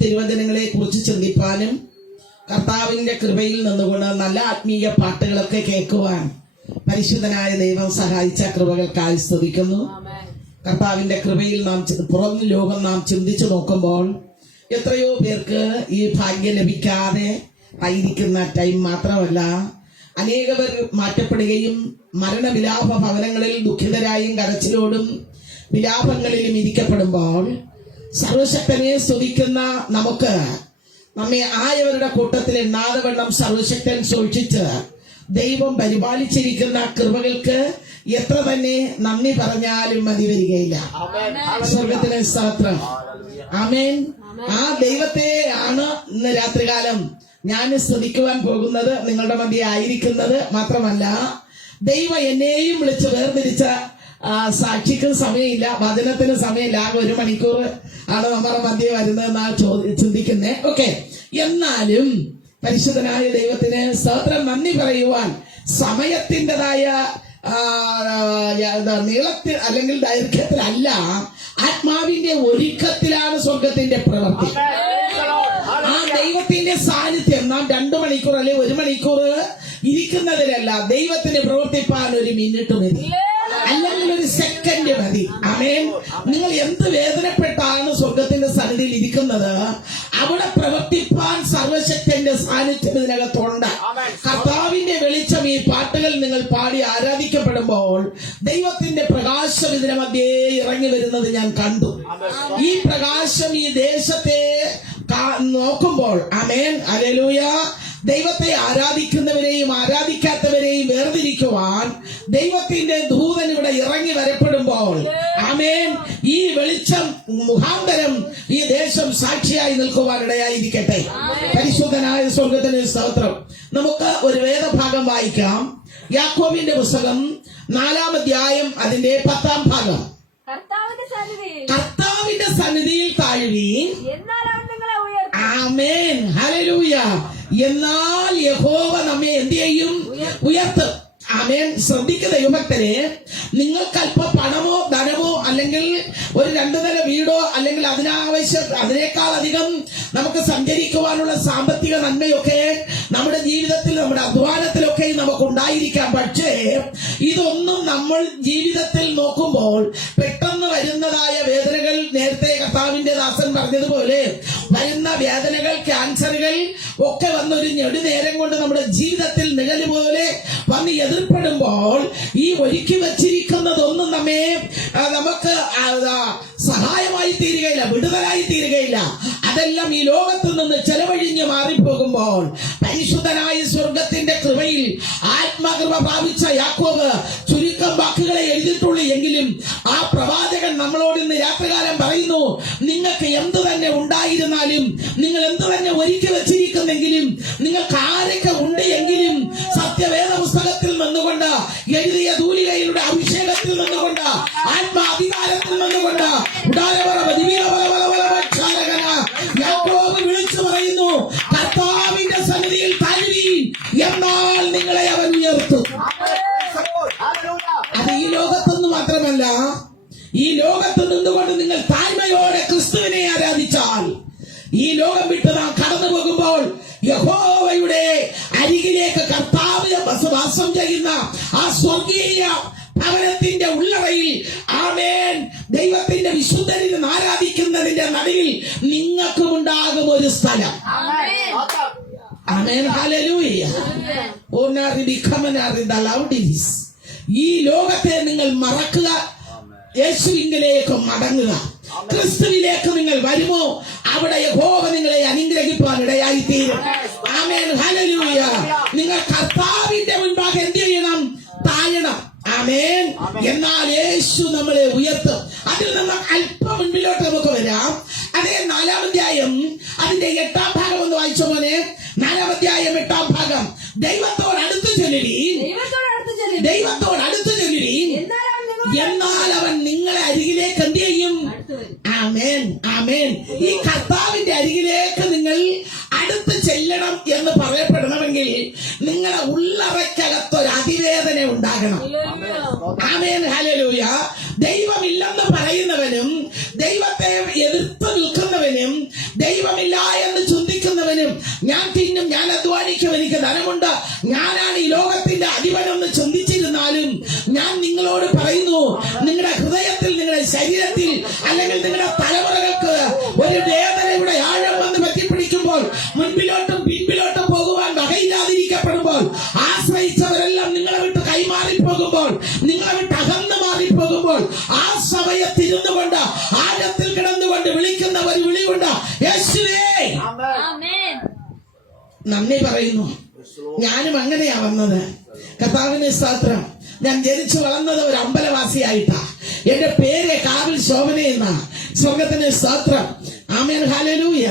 തിരുവചനങ്ങളെ കുറിച്ച് ചിന്തിപ്പാനും കർത്താവിന്റെ കൃപയിൽ നിന്നുകൊണ്ട് നല്ല ആത്മീയ പാട്ടുകളൊക്കെ കേൾക്കുവാൻ പരിശുദ്ധനായ ദൈവം സഹായിച്ച കൃപകൾക്കായി സ്തുതിക്കുന്നു. കർത്താവിന്റെ കൃപയിൽ പുറം ലോകം നാം ചിന്തിച്ചു നോക്കുമ്പോൾ എത്രയോ പേർക്ക് ഈ ഭാഗ്യം ലഭിക്കാതെ ആയിരിക്കുന്ന ടൈം മാത്രമല്ല, അനേകവർ മാറ്റപ്പെടുകയും മരണവിലാപ ഭവനങ്ങളിൽ ദുഃഖിതരായും കരച്ചിലോടും വിലാപങ്ങളിലും ഇരിക്കപ്പെടുമ്പോൾ സർവശക്തനെ സ്തുതിക്കുന്ന നമുക്ക് നമ്മെ ആയവരുടെ കൂട്ടത്തിൽ എണ്ണാതെ വണ്ണം സർവശക്തൻ സൂക്ഷിച്ച് ദൈവം പരിപാലിച്ചിരിക്കുന്ന കൃപകൾക്ക് എത്ര തന്നെ നന്ദി പറഞ്ഞാലും മതി വരികയില്ല. സ്വർഗത്തിലെ സ്തോത്രം. ആമേൻ. ആ ദൈവത്തെ ആണ് ഇന്ന് രാത്രികാലം ഞാൻ സ്തുതിക്കുവാൻ പോകുന്നത്, നിങ്ങളുടെ മധ്യേ ആയിരിക്കുന്നത്. മാത്രമല്ല, ദൈവം എന്നെയും വിളിച്ച് വേർതിരിച്ച സാക്ഷിക്കും സമയമില്ല, വചനത്തിന് സമയമില്ല. ആകെ 1 മണിക്കൂർ ആണ് നമ്മുടെ മധ്യേ വരുന്നതെന്നാണ് ചിന്തിക്കുന്നേ. ഓക്കെ, എന്നാലും പരിശുദ്ധനായ ദൈവത്തിന് സ്തോത്രം. നന്ദി പറയുവാൻ സമയത്തിൻ്റെതായ നീളത്തിൽ അല്ലെങ്കിൽ ദൈർഘ്യത്തിലല്ല, ആത്മാവിന്റെ ഒരുക്കത്തിലാണ് സ്വർഗത്തിന്റെ പ്രവൃത്തി. ആ ദൈവത്തിന്റെ സാന്നിധ്യം നാം 2 മണിക്കൂർ അല്ലെങ്കിൽ 1 മണിക്കൂർ ഇരിക്കുന്നതിലല്ല, ദൈവത്തിന് പ്രവർത്തിപ്പാൻ 1 മിനിറ്റ് മതി, അല്ലെങ്കിൽ 1 സെക്കൻഡ് മതി. ആമേൻ. നിങ്ങൾ എന്ത് വേദനപ്പെട്ടാണ് സ്വർഗത്തിന്റെ സന്നിധിയിൽ ഇരിക്കുന്നത്, അവിടെ പ്രവർത്തിപ്പാൻ സർവശക്തന്റെ സാന്നിധ്യം ഇതിനകത്തുണ്ട്. കർത്താവിന്റെ വെളിച്ചം ഈ പാട്ടുകൾ നിങ്ങൾ പാടി ആരാധിക്കപ്പെടുമ്പോൾ ദൈവത്തിന്റെ പ്രകാശം ഇതിനെ മധ്യേ ഇറങ്ങി വരുന്നത് ഞാൻ കണ്ടു. ഈ പ്രകാശം ഈ ദേശത്തെ നോക്കുമ്പോൾ, ആമേൻ, ഹല്ലേലൂയ, ദൈവത്തെ ആരാധിക്കുന്നവരെയും ആരാധിക്കാത്തവരെയും വേർതിരിക്കുവാൻ ദൈവത്തിന്റെ ദൂതൻ ഇവിടെ ഇറങ്ങി വരപ്പെടുമ്പോൾ, ആമേൻ, ഈ വെളിച്ചം മുഖാന്തരം ഈ ദേശം സാക്ഷിയായി നിൽക്കുവാൻ ഇടയായിരിക്കട്ടെ. പരിശുദ്ധനായ സ്വർഗത്തിന് സ്തോത്രം. നമുക്ക് ഒരു വേദഭാഗം വായിക്കാം. യാക്കോബിന്റെ പുസ്തകം 4-ാം അധ്യായം അതിന്റെ 10-ാം ഭാഗം. കർത്താവിന്റെ സന്നിധിയിൽ താഴുവീൻ, ആമേൻ, ഹല്ലേലൂയ, എന്നാൽ യഹോവ നമ്മെ എന്ത് ചെയ്യും? ഉയർത്തും. ആമേൻ. ശ്രദ്ധിക്കുന്ന ദൈവഭക്തരെ, നിങ്ങൾക്ക് അല്പം പണമോ ധനമോ അല്ലെങ്കിൽ ഒരു 2 നില വീടോ അല്ലെങ്കിൽ അതിനേക്കാൾ അധികം നമുക്ക് സഞ്ചരിക്കുവാനുള്ള സാമ്പത്തിക നന്മയൊക്കെ നമ്മുടെ ജീവിതത്തിൽ നമ്മുടെ അധ്വാനത്തിലൊക്കെ നമുക്ക് ഉണ്ടായിരിക്കാം. പക്ഷേ ഇതൊന്നും നമ്മൾ ജീവിതത്തിൽ നോക്കുമ്പോൾ പെട്ടെന്ന് വരുന്നതായ വേദനകൾ, നേരത്തെ കർത്താവിന്റെ ദാസൻ പറഞ്ഞതുപോലെ വരുന്ന വേദനകൾ, ക്യാൻസറുകൾ ഒക്കെ വന്നൊരു ഞെടുനേരം കൊണ്ട് നമ്മുടെ ജീവിതത്തിൽ നിഴല് പോലെ വന്ന് എതിർപ്പെടുമ്പോൾ ഈ ഒരുക്കി വച്ചിരിക്കുന്നതൊന്നും നമുക്ക് സഹായമായി തീരുകയില്ല, വിടുതലായി തീരുകയില്ല. അതെല്ലാം ഈ ലോകത്ത് നിന്ന് ചെലവഴിഞ്ഞ് മാറിപ്പോകുമ്പോൾ പരിശുദ്ധനായ സ്വർഗത്തിന്റെ കൃപയിൽ ആത്മകൃപ പ്രാപിച്ച യാക്കോബ് ചുരുക്കം വാക്കുകളെ എഴുതിയിട്ടുള്ളൂ. എങ്കിലും ആ പ്രവാചകൻ നമ്മളോട് ഇന്ന് രാത്രികാലം പറയുന്നു, നിങ്ങൾക്ക് എന്തു തന്നെ ഉണ്ടായിരുന്നാലും, നിങ്ങൾ എന്തു തന്നെ ഒരുക്കി വെച്ചിരിക്കുന്നെങ്കിലും, നിങ്ങൾക്ക് ആരൊക്കെ ഉണ്ട് എങ്കിലും, സത്യവേദ പുസ്തകത്തിൽ നിന്നുകൊണ്ട് എഴുതിയ തൂലികയിലൂടെ അഭിഷേകത്തിൽ നിന്നുകൊണ്ട് ആത്മാധികാരത്തിൽ നിന്നുകൊണ്ട് യാക്കോബ് വിളിച്ചു പറയുന്നു, കർത്താവിന്റെ സന്നിധിയിൽ താഴുവീൻ, എന്നാൽ നിങ്ങളെ അവൻ ഉയർത്തും. അത് ഈ ലോകത്തൊന്നു മാത്രമല്ല, ഈ ലോകത്ത് നിന്നുകൊണ്ട് നിങ്ങൾ താഴ്മയോടെ ക്രിസ്തുവിനെ ആരാധിച്ചാൽ, ഈ ലോകം വിട്ട് നാം കടന്നു പോകുമ്പോൾ യഹോവയുടെ അരികിലേക്ക് കർത്താവ് വാസം ചെയ്യുന്ന ആ സ്വർഗീയ ഭവനത്തിന്റെ ഉള്ളറയിൽ, ആമേൻ, ദൈവത്തിന്റെ വിശുദ്ധരിൽ ആരാധിക്കുന്നതിന്റെ നടുവിൽ നിങ്ങൾക്കും ഉണ്ടാകും ഒരു സ്ഥലം. ആമേൻ, ഹല്ലേലൂയ. ഈ ലോകത്തെ നിങ്ങൾ മറക്കുക, യേശുവിലേക്ക് മടങ്ങുക. ക്രിസ്തുവിലേക്ക് നിങ്ങൾ വരുമോ, അവിടെ യഹോവ നിങ്ങളെ അനുഗ്രഹിപ്പാൻ ഇടയായിത്തീരും. ആമേൻ, ഹല്ലേലൂയ. നിങ്ങൾ കർത്താവിന്റെ മുൻപാകെ എന്ത് ചെയ്യണം? താഴണം. ആമേൻ. എന്നാൽ യേശു നമ്മളെ ഉയർത്തും. അതിൽ നിന്ന് അല്പം മുൻപിലോട്ട് നമുക്ക് വരാം. അതേ 4-ാം അധ്യായം അതിന്റെ 8-ാം ഭാഗം ഒന്ന് വായിച്ച മോനെ. 4-ാം അധ്യായം 8-ാം ഭാഗം. ദൈവത്തോട് അടുത്ത് ചൊല്ലുവീൻ, ദൈവത്തോട് അടുത്ത് ചൊല്ലുവീൻ, എന്നാൽ അവൻ നിങ്ങളെ അരികിലേക്ക് എന്ത് ചെയ്യും? ആമേൻ, ആമേൻ. ഈ കർത്താവിന്റെ അരികിലേക്ക് നിങ്ങൾ അടുത്ത് ചെല്ലണം എന്ന് പറയപ്പെടണമെങ്കിൽ നിങ്ങളുടെ ഉള്ളറയ്ക്കകത്തൊരു അതിവേദന ഉണ്ടാകണം. ആമേൻ, ഹല്ലേലൂയ. ദൈവമില്ലെന്ന് പറയുന്നവനും ദൈവത്തെ എതിർത്ത് നിൽക്കുന്നവനും ദൈവമില്ല എന്ന് ചിന്തിക്കുന്നവനും ഞാൻ തിന്നും, ഞാൻ അധ്വാനിക്കും, എനിക്ക് ധനമുണ്ട്, ഞാനാണ് ഈ ലോകത്തിന്റെ അധിപനെന്ന് ചിന്തിച്ചിരുന്നാലും ഞാൻ നിങ്ങളോട് പറയുന്നു, നിങ്ങളുടെ ഹൃദയത്തിൽ, നിങ്ങളുടെ ശരീരത്തിൽ, അല്ലെങ്കിൽ നിങ്ങളുടെ തലമുറകൾക്ക് ഒരു വേദനയുടെ ആഴം വന്ന് പറ്റിപ്പിടിക്കുമ്പോൾ, മുൻപിലോട്ടും പിൻപിലോട്ടും പോകുവാൻ വകയില്ലാതിരിക്കപ്പെടുമ്പോൾ, ആശ്രയിച്ചവരെല്ലാം നിങ്ങളെ വിട്ട് കൈമാറി പോകുമ്പോൾ, നിങ്ങളെ വിട്ട് അകന്നു മാറിപ്പോകുമ്പോൾ, ആ സമയത്തിരുന്നു കൊണ്ട് ആഴത്തിൽ കിടന്നുകൊണ്ട് വിളിക്കുന്ന ഒരു വിളിയുണ്ട്, യേശുവേ. നന്ദി പറയുന്നു. ഞാനും അങ്ങനെയാ വന്നത്. കർത്താവിന് സ്തോത്രം. ഞാൻ ജനിച്ചു വളർന്നത് ഒരു അമ്പലവാസിയായിട്ടാ. എന്റെ പേര് കാവിൽ ശോഭന എന്നാ. സ്വർഗത്തിന് സ്തോത്രം. ആമേൻ, ഹല്ലേലൂയ.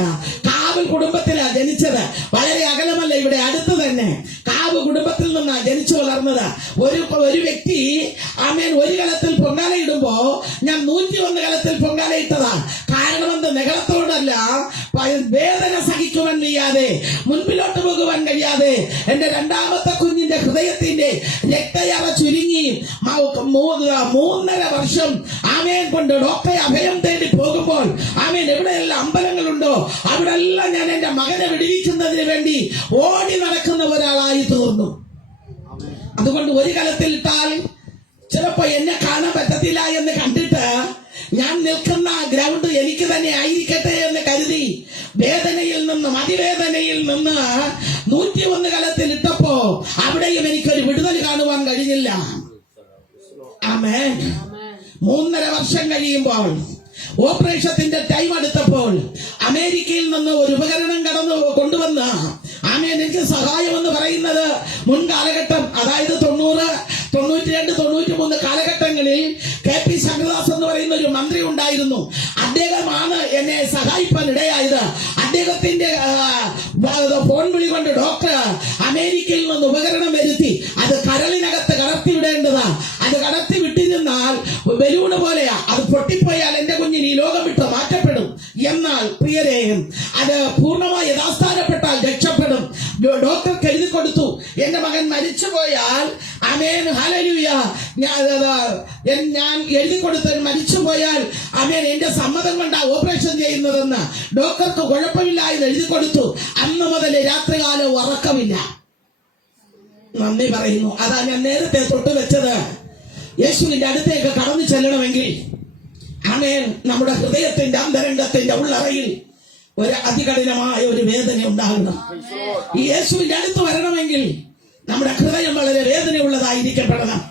കാവിൽ കുടുംബത്തിലാ ജനിച്ചത്. വളരെ അകലമല്ല, ഇവിടെ അടുത്ത് തന്നെ കാവ് കുടുംബത്തിൽ നിന്നാ ജനിച്ചു വളർന്നത്. ഒരു വ്യക്തി ആമേൻ ഒരു കലത്തിൽ പൊങ്കാല ഇടുമ്പോ ഞാൻ 101 കലത്തിൽ പൊങ്കാല ഇട്ടതാ. കാരണമെന്ത്? നെകളത്തോടല്ല, വേദന സഹിക്കുവാൻ വയ്യാതെ, മുൻപിലോട്ട് പോകുവാൻ കഴിയാതെ, എന്റെ രണ്ടാമത്തെ കുഞ്ഞിന്റെ ഹൃദയത്തിന്റെ രക്തയറ ചുരുങ്ങി 3.5 വർഷം ആമേൻ കൊണ്ട് ഡോക്ടറെ അഭയം തേടി പോകുമ്പോൾ, ആമേൻ എവിടെയെല്ലാം അമ്പലങ്ങളുണ്ടോ അവിടെല്ലാം ഞാൻ എന്റെ മകനെ വിടുവിക്കുന്നതിന് വേണ്ടി ഓടി നടക്കുന്ന ഒരാളായി തീർന്നു. അതുകൊണ്ട് ഒരു കലത്തിൽ ഇട്ടാൽ ചിലപ്പോ എന്നെ കാണാൻ പറ്റത്തില്ല എന്ന് കണ്ടിട്ട് ഞാൻ നിൽക്കുന്ന ഗ്രൗണ്ട് എനിക്ക് തന്നെ ആയിരിക്കട്ടെ എന്ന് കരുതി വേദനയിൽ നിന്നും അതിവേദനയിൽ നിന്ന് 101 കലത്തിൽ ഇട്ടപ്പോ അവിടെയും എനിക്കൊരു വിടുതൽ കാണുവാൻ കഴിഞ്ഞില്ല. ആമേൻ. 3.5 വർഷം കഴിയുമ്പോൾ ഓപ്പറേഷത്തിന്റെ ടൈം അടുത്തപ്പോൾ അമേരിക്കയിൽ നിന്ന് ഒരു ഉപകരണം കൊണ്ടുവന്ന ആമേൻ എനിക്ക് സഹായം എന്ന് പറയുന്നത് മുൻകാലഘട്ടം, അതായത് 90, 92, 93 കാലഘട്ടങ്ങളിൽ KP ശങ്കരദാസ് എന്ന് പറയുന്ന ഒരു മന്ത്രി ഉണ്ടായിരുന്നു. അദ്ദേഹമാണ് എന്നെ സഹായിപ്പാൻ ഇടയായത്. അദ്ദേഹത്തിന്റെ ഫോൺ വിളി കൊണ്ട് ഡോക്ടർ അമേരിക്കയിൽ നിന്ന് ഉപകരണം വരുത്തി അത് കരളിനകത്ത് കടത്തി വിടേണ്ടതാ. അത് കടത്തി വിട്ടിരുന്നാൽ ബലൂണ് പോലെയാ, അത് പൊട്ടിപ്പോയാൽ എന്റെ കുഞ്ഞിന് ഈ ലോകം വിട്ട് മാറ്റപ്പെടും. എന്നാൽ പ്രിയരേ, അത് പൂർണ്ണമായി യഥാസ്ഥാനപ്പെട്ടാൽ രക്ഷപ്പെടും. ഡോക്ടർക്ക് എഴുതി കൊടുത്തു, എന്റെ മകൻ മരിച്ചു പോയാൽ ആമേൻ ഹല്ലേലൂയ, ഞാൻ എഴുതി കൊടുത്ത് മരിച്ചു പോയാൽ ആമേൻ എന്റെ സമ്മതം കൊണ്ടാ ഓപ്പറേഷൻ ചെയ്യുന്നതെന്ന്. ഡോക്ടർക്ക് കുഴപ്പമില്ല എന്ന് എഴുതി കൊടുത്തു. അന്ന് മുതൽ രാത്രികാലം ഉറക്കമില്ല. നന്ദി പറയുന്നു. അതാ ഞാൻ നേരത്തെ തൊട്ട് വെച്ചത്. യേശുവിന്റെ അടുത്തേക്ക് കടന്നു ചെല്ലണമെങ്കിൽ ആമേൻ നമ്മുടെ ഹൃദയത്തിന്റെ അന്തരംഗത്തിന്റെ ഉള്ളറയിൽ ഒരു അതികഠിനമായ ഒരു വേദന ഉണ്ടാകണം. ഈ യേശുവിന്റെ അടുത്ത് വരണമെങ്കിൽ നമ്മുടെ ഹൃദയം വളരെ വേദനയുള്ളതായിരിക്കപ്പെടണം.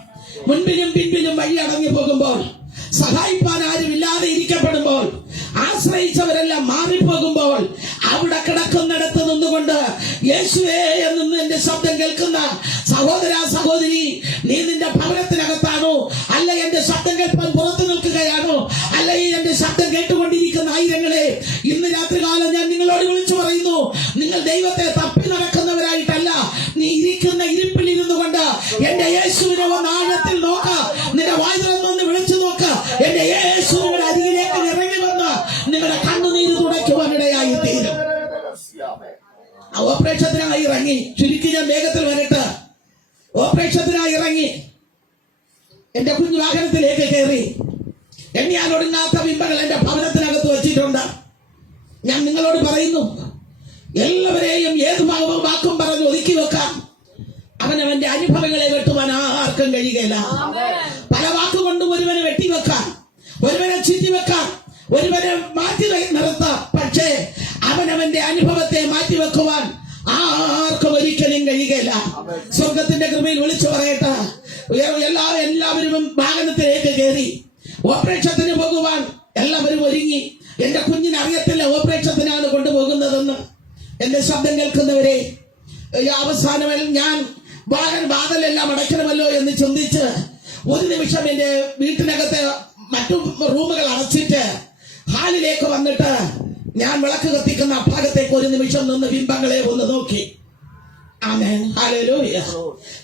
മുൻപിലും പിൻപിലും വഴി അടഞ്ഞു പോകുമ്പോൾ, സഹായിപ്പാൻ ആരും ഇല്ലാതെ ഇരിക്കപ്പെടുമ്പോൾ, ആശ്രയിച്ചവരെല്ലാം മാറിപ്പോകുമ്പോൾ, അവിടെ കിടക്കുന്നിടത്ത് നിന്നുകൊണ്ട് യേശുവേ എന്ന് എന്റെ ശബ്ദം കേൾക്കുന്ന സഹോദര സഹോദരി, നീ നിന്റെ ഭവനത്തിനകത്താണോ, അല്ല എന്റെ ശബ്ദം കേൾപ്പാൻ പുറത്തു നിൽക്കുകയാണോ, അല്ല ഈ എന്റെ ശബ്ദം കേട്ടുകൊണ്ടിരിക്കുന്ന ആയിരങ്ങളെ, ഇന്ന് രാത്രികാലം ഞാൻ നിങ്ങളോട് വിളിച്ചു പറയുന്നു, നിങ്ങൾ ദൈവത്തെ തപ്പി നടക്കുന്നവരായിട്ടല്ല, നീ ഇരിക്കുന്ന ഇരിപ്പിൽ ഇരുന്നു കൊണ്ട് എന്റെ യേശുവിനെ ഒന്ന് ആഴത്തിൽ നോക്ക, നിന്റെ വായ് തുറന്നൊന്ന് വിളിച്ചു നോക്ക. എന്റെ യേശു നിങ്ങളുടെ അരികിലേക്ക് ഇറങ്ങി വന്ന് നിങ്ങളുടെ കണ്ണുനീര് തുടയ്ക്കുവാനിടയായി തീരും. ഓപ്പറേഷത്തിനായി ഇറങ്ങി, ചുരുക്കി ഞാൻ വേഗത്തിൽ വരട്ടെ. ഓപ്പറേഷത്തിനായി ഇറങ്ങി എന്റെ കുഞ്ഞു വാഹനത്തിലേക്ക് കയറി. എണ്ണിയാൽ ഒടുങ്ങാത്ത ബിംബങ്ങൾ എന്റെ ഭവനത്തിനകത്ത് വെച്ചിട്ടുണ്ട്. ഞാൻ നിങ്ങളോട് പറയുന്നു, എല്ലാവരെയും ഏത് ഭാഗവും വാക്കും പറഞ്ഞ് ഒതുക്കി വെക്കാം. അവനവന്റെ അനുഭവങ്ങളെ വെട്ടുവാൻ ആർക്കും കഴിയുകയില്ല. പല വാക്കുകൊണ്ടും ഒരുവനെ വെട്ടിവെക്കാം, ഒരുവനെ ചുറ്റിവെക്കാം, ഒരുവനെ മാറ്റി നിർത്താം. പക്ഷേ അവനവന്റെ അനുഭവത്തെ മാറ്റിവെക്കുവാൻ ആർക്കും ഒരിക്കലും കഴിയുകയില്ല. സ്വർഗത്തിന്റെ കൃപയിൽ വിളിച്ചു പറയട്ടെ, എല്ലാവരും വാഹനത്തിലേക്ക് കയറി ഓപ്പറേഷത്തിന് പോകുവാൻ എല്ലാവരും ഒരുങ്ങി. എന്റെ കുഞ്ഞിന് അറിയത്തില്ല ഓപ്പറേഷത്തിനാണ് കൊണ്ടുപോകുന്നതെന്ന്. എന്റെ ശബ്ദം കേൾക്കുന്നവരെ, അവസാനം ഞാൻ വാതിലെല്ലാം അടയ്ക്കണമല്ലോ എന്ന് ചിന്തിച്ച് ഒരു നിമിഷം എന്റെ വീട്ടിനകത്ത് മറ്റു റൂമുകൾ അടച്ചിട്ട് ഹാളിലേക്ക് വന്നിട്ട് ഞാൻ വിളക്ക് കത്തിക്കുന്ന ഭാഗത്തേക്ക് ഒരു നിമിഷം നിന്ന് ബിംബങ്ങളെ ഒന്ന് നോക്കി. ആമേൻ, ഹല്ലേലൂയ.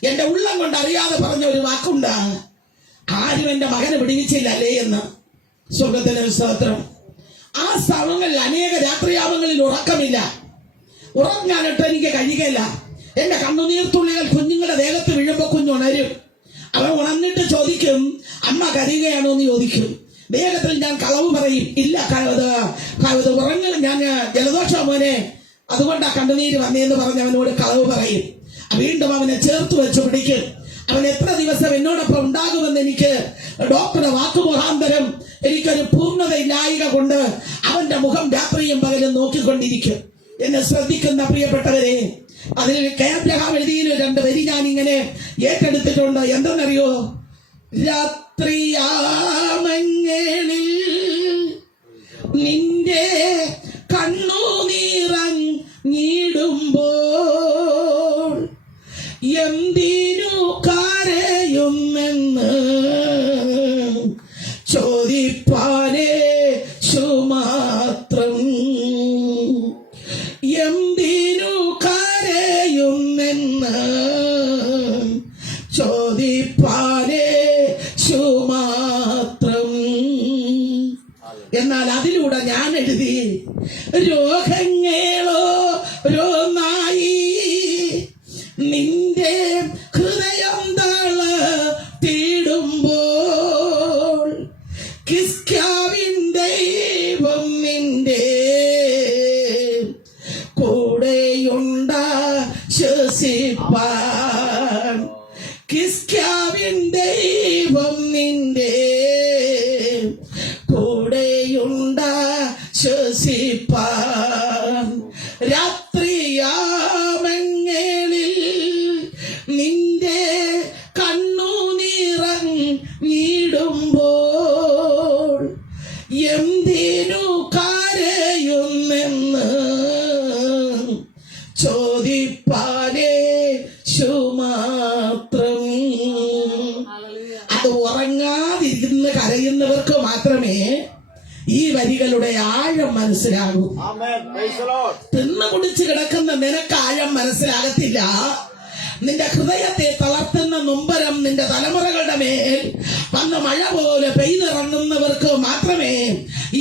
എന്റെ ഉള്ളം കൊണ്ട് അറിയാതെ പറഞ്ഞ ഒരു വാക്കുണ്ട്, ആരും എന്റെ മകനെ വിടുവിച്ചില്ലല്ലേ എന്ന്. സ്വർഗത്തിന് സ്തോത്രം. ആ സ്ഥലങ്ങളിൽ അനേക രാത്രിയാമങ്ങളിൽ ഉറക്കമില്ല. ഉറങ്ങാനിട്ട് എനിക്ക് കഴിയുകയില്ല. എന്റെ കണ്ണുനീർത്തുള്ളികൾ കുഞ്ഞുങ്ങളുടെ ദേഹത്ത് വീഴുമ്പോ കുഞ്ഞുണരും. അവൻ ഉണർന്നിട്ട് ചോദിക്കും, അമ്മ കരയുകയാണോ എന്ന് ചോദിക്കും. വേഗത്തിൽ ഞാൻ കളവ് പറയും, ഇല്ല ഉറങ്ങ, ഞാൻ ജലദോഷം മോനെ, അതുകൊണ്ടാ കണ്ണുനീര് വന്നേന്ന് പറഞ്ഞ് അവനോട് കളവ് പറയും. വീണ്ടും അവനെ ചേർത്ത് വെച്ച് പിടിക്കും. അവൻ എത്ര ദിവസം എന്നോടൊപ്പം ഉണ്ടാകുമെന്ന് എനിക്ക് ഡോക്ടറുടെ വാക്കുമുഖാന്തരം എനിക്കൊരു പൂർണ്ണതയില്ലായിക കൊണ്ട് അവന്റെ മുഖം രാത്രിയും പകലും നോക്കിക്കൊണ്ടിരിക്കും. എന്നെ ശ്രദ്ധിക്കുന്ന പ്രിയപ്പെട്ടവരെ, അതിൽ കെ അബ്രഹാം എഴുതിയ 2 വരി ഞാൻ ഇങ്ങനെ ഏറ്റെടുത്തിട്ടുണ്ട്. എന്തെന്നറിയോ? രാത്രിയാമങ്ങളിൽ നിന്റെ കണ്ണുനീറങ്ങിടുമ്പോൾ എന്തിനു കരയുമെന്ന് ചോദിപ്പാനേ സുമാത്രം. എന്തിനു കരയുമെന്ന് ചോദിപ്പാനേ സുമാത്രം. എന്നാൽ അതിലൂടെ ഞാൻ എഴുതി, രോഗങ്ങളോ രോന്നായി നിന്റെ ഹൃദയം തളർത്തിടുമ്പോൾ കിസ്ക്യാവിൻ ദൈവം നിന്റെ കൂടെയുണ്ടാശ്വസിപ്പാൻ. കിസ്ക്യാവിൻ ദൈവം നിന്റെ കൂടെയുണ്ടാശ്വസിപ്പാൻ. രാത്രിയാമങ്ങളിൽ നിന്റെ കണ്ണുനീറങ്ങിടുമ്പോൾ എന്തിനു കരയുമെന്ന് ചോദിപ്പാനേ സുമാത്രം. അത് ഉറങ്ങാതിരിക്കുന്ന കരയുന്നവർക്ക് മാത്രമേ ഈ വരികളുടെ ആഴം മനസ്സിലാകൂ. തിന്നു കുടിച്ച് കിടക്കുന്ന നിനക്ക് ആഴം മനസ്സിലാകത്തില്ല. നിന്റെ ഹൃദയത്തെ തളർത്തുന്ന നൊമ്പരം നിന്റെ തലമുറകളുടെ മേൽ വന്ന് മഴ പോലെ പെയ്തിറങ്ങുന്നവർക്ക് മാത്രമേ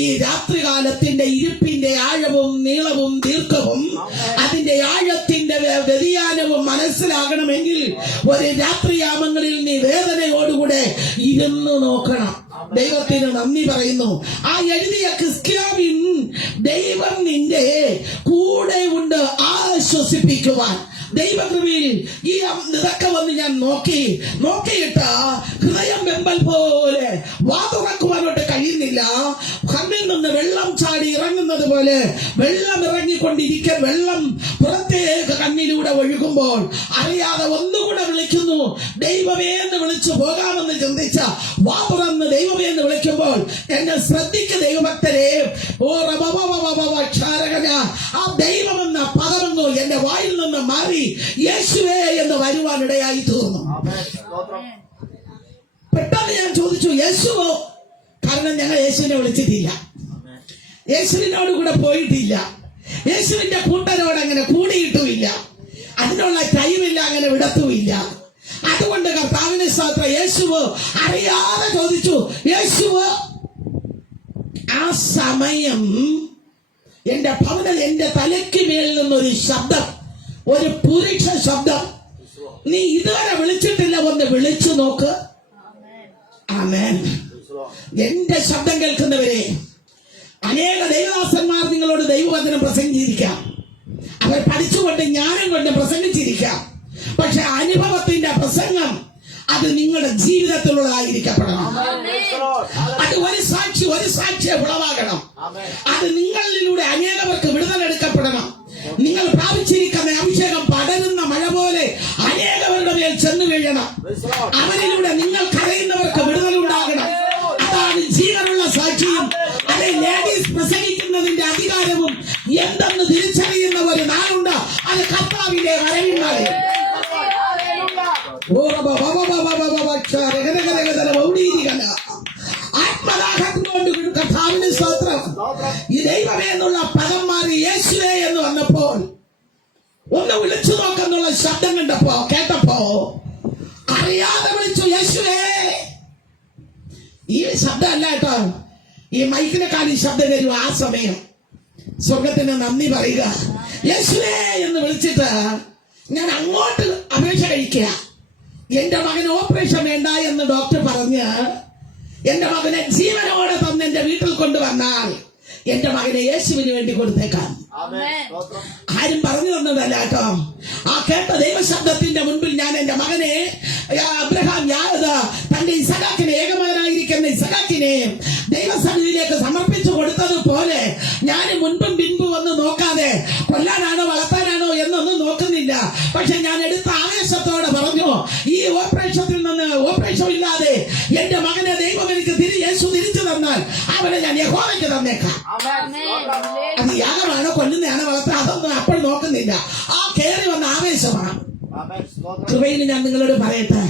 ഈ രാത്രികാലത്തിന്റെ ഇരുപ്പിന്റെ ആഴവും നീളവും ദീർഘവും അതിന്റെ ആഴത്തിന്റെ വ്യതിയാനവും മനസ്സിലാകണമെങ്കിൽ ഒരു രാത്രിയാമങ്ങളിൽ നീ വേദനയോടുകൂടെ ഇരുന്ന് നോക്കണം. ദൈവത്തിന് നന്ദി പറയുന്നു. ആ എഴുതിയ ക്രിസ്ത്യാവിൻ ദൈവം നിന്റെ കൂടെ ഉണ്ട് ആശ്വസിപ്പിക്കുവാൻ. ദൈവകൃപയിൽ ഈ ഇതൊക്കെ വന്ന് ഞാൻ നോക്കിയിട്ട് ഹൃദയം വെമ്പൽ പോലെ വാതുറക്കുവാനോട്ട് കഴിയുന്നില്ല. കണ്ണിൽ നിന്ന് വെള്ളം ചാടി ഇറങ്ങുന്നത് പോലെ വെള്ളം വെള്ളം പുറത്തേക്ക് കണ്ണിലൂടെ ഒഴുകുമ്പോൾ അറിയാതെ ഒന്നുകൂടെ വിളിക്കുന്നു, ദൈവമേ എന്ന് വിളിച്ചു പോകാമെന്ന് ചിന്തിച്ച വാ തുറന്ന് ദൈവമേ എന്ന് വിളിക്കുമ്പോൾ എന്നെ ശ്രദ്ധിക്കുക ദൈവഭക്തരെ. ആ ദൈവമെന്ന പദമെന്നോ എന്റെ വായിൽ നിന്ന് മാറി യേശുവേ എന്ന് വരുവാനിടയായി തീർന്നു. പെട്ടെന്ന് ഞാൻ ചോദിച്ചു, യേശുവോ? കാരണം ഞങ്ങൾ യേശുവിനെ വിളിച്ചിട്ടില്ല, യേശുവിനോട് കൂടെ പോയിട്ടില്ല, യേശുവിന്റെ കൂട്ടരോട് അങ്ങനെ കൂടിയിട്ടുമില്ല, അതിനുള്ള ടൈമില്ല, അങ്ങനെ വിടത്തുമില്ല. അതുകൊണ്ട് കർത്താവിനെ സ്തോത്രം. യേശുവോ? അറിയാതെ ചോദിച്ചു, യേശുവോ? ആ സമയം എന്റെ ഭവനം, എന്റെ തലയ്ക്ക് മേൽ നിന്നൊരു ശബ്ദം, ഒരു പുരുഷ ശബ്ദം, നീ ഇതുവരെ വിളിച്ചിട്ടില്ല, ഒന്ന് വിളിച്ചു നോക്ക്. ആമേൻ. എന്റെ ശബ്ദം കേൾക്കുന്നവരെ, അനേക ദൈവദാസന്മാർ നിങ്ങളോട് ദൈവവചനം പ്രസംഗിച്ചിരിക്കാം, അവർ പഠിച്ചുകൊണ്ട് ജ്ഞാനം കൊണ്ട് പ്രസംഗിച്ചിരിക്കാം. പക്ഷെ അനുഭവത്തിന്റെ പ്രസംഗം അത് നിങ്ങളുടെ ജീവിതത്തിലുള്ളതായിരിക്കപ്പെടണം. അത് ഒരു സാക്ഷിയെ ഉളവാകണം. അത് നിങ്ങളിലൂടെ അനേകർക്ക് വിടുതലെടുക്കപ്പെടണം. നിങ്ങൾ പ്രാപിച്ചിരിക്കുന്ന അഭിഷേകം പടരുന്ന മഴ പോലെ അനേകവരുടെ മേൽ ചെന്നു വീഴണം. അവരിലൂടെ നിങ്ങൾ കരയുന്നവർക്ക് വിടുതലുണ്ടാകണം. അതാണ് ജീവനുള്ള സാക്ഷിയും. അത് ലേഡീസ് പ്രസംഗിക്കുന്നതിന്റെ അധികാരവും എന്തെന്ന് തിരിച്ചറിയുന്ന ഒരു നാളുണ്ട്. അത് കർത്താവിന്റെ വരവിനാണ്. ആത്മദാഹത്തിനോട് കർത്താവിന് സ്തോത്രം. ഈ ദൈവമേ എന്നുള്ള പദം മാറി യേശുവേ എന്ന് വന്നപ്പോൾ ഒന്ന് വിളിച്ചു നോക്കെന്നുള്ള ശബ്ദം കേട്ടപ്പോ അറിയാതെ വിളിച്ചു, യേശുവേ. ഈ ശബ്ദം അല്ല കേട്ടോ, ഈ മൈക്കിനെക്കാൾ ഈ ശബ്ദം വരും. ആ സമയം സ്വർഗത്തിന് നന്ദി പറയുക. യേശുവേ എന്ന് വിളിച്ചിട്ട് ഞാൻ അങ്ങോട്ട് അപേക്ഷ കഴിക്കുക, എന്റെ മകന് ഓപ്പറേഷൻ വേണ്ട എന്ന് ഡോക്ടർ പറഞ്ഞ് എന്റെ മകനെ ജീവനോടെ തന്ന് എന്റെ വീട്ടിൽ കൊണ്ടുവന്നാൽ എന്റെ മകനെ യേശുവിന് വേണ്ടി കൊടുത്തേക്കാം. ആരും പറഞ്ഞു തന്നതല്ല കേട്ടോ. ആ കേട്ട ദൈവശബ്ദത്തിന്റെ മുൻപിൽ ഞാൻ എന്റെ മകനെ അബ്രഹാം തന്റെ ഇസഹാക്കിനെ, ഏകമകനായിരിക്കുന്ന ഇസഹാക്കിനെ ദൈവസന്നിധിയിലേക്ക് സമർപ്പിച്ചു കൊടുത്തതുപോലെ ഞാൻ മുൻപും പിൻപും ഒന്നും നോക്കാതെ കൊല്ലാനാണോ വളർത്താനാണോ എന്നൊന്നും നോക്കുന്നില്ല. പക്ഷെ ഞാൻ എടുത്ത ആവേശത്തോടെ പറഞ്ഞു, ഈ ഓപ്പറേഷനിൽ നിന്ന് ഓപ്പറേഷൻ ഇല്ലാതെ എന്റെ മകനെ ദൈവം എനിക്ക് യേശു തിരിച്ചു തന്നാൽ അവനെ ഞാൻ യഹോവയ്ക്ക് തന്നേക്കാം. അത് യാഗമാണോ കൊല്ലുന്നതാണോ വളർത്താൻ അതൊന്നും അപ്പോൾ നോക്കുന്നില്ല. ആ കയറി വന്ന ആവേശമാണ്. കൃപയിൽ ഞാൻ നിങ്ങളോട് പറയട്ടെ,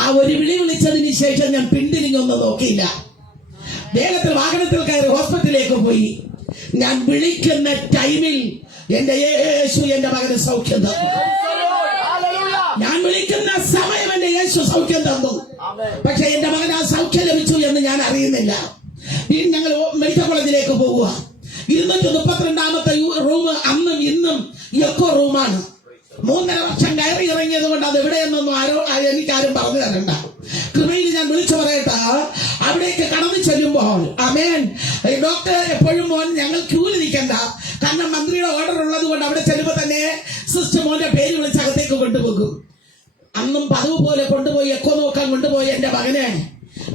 ആ ഒരു വിളി വിളിച്ചതിന് ശേഷം ഞാൻ പിന്തിരിഞ്ഞൊന്നും നോക്കിയില്ല. വേഗത്തിൽ വാഹനത്തിൽ കയറി ഹോസ്പിറ്റലിലേക്ക് പോയി. ഞാൻ വിളിക്കുന്ന ടൈമിൽ എന്റെ യേശു എന്റെ മകന് സൗഖ്യം തന്നു. ഞാൻ വിളിക്കുന്ന സമയം എന്റെ യേശു സൗഖ്യം തന്നു. പക്ഷെ എന്റെ മകൻ ആ സൗഖ്യം ലഭിച്ചു എന്ന് ഞാൻ അറിയുന്നില്ല. ഞങ്ങൾ മെഡിക്കൽ കോളേജിലേക്ക് പോവുക. 232 റൂം അന്നും ഇന്നും എക്കോ റൂമാണ്. 3.5 വർഷം കയറി ഇറങ്ങിയത് കൊണ്ട് അത് എവിടെയെന്നൊന്നും എനിക്കാരും പറഞ്ഞു തരണ്ട. കൃപയിൽ ഞാൻ വിളിച്ചു പറയട്ടെ, അവിടേക്ക് കടന്നു ചെല്ലുമ്പോൾ ആമേൻ, ഡോക്ടർ എപ്പോഴും മോൻ ഞങ്ങൾ ക്യൂല് നിൽക്കണ്ട, കാരണം മന്ത്രിയുടെ ഓർഡർ ഉള്ളത് കൊണ്ട് അവിടെ ചെല്ലുമ്പോൾ തന്നെ സിസ്റ്റർ മോന്റെ പേര് വിളിച്ച് അകത്തേക്ക് കൊണ്ടുപോകും. അന്നും പതിവ് പോലെ കൊണ്ടുപോയി എക്കോ നോക്കാൻ കൊണ്ടുപോയി എന്റെ മകനെ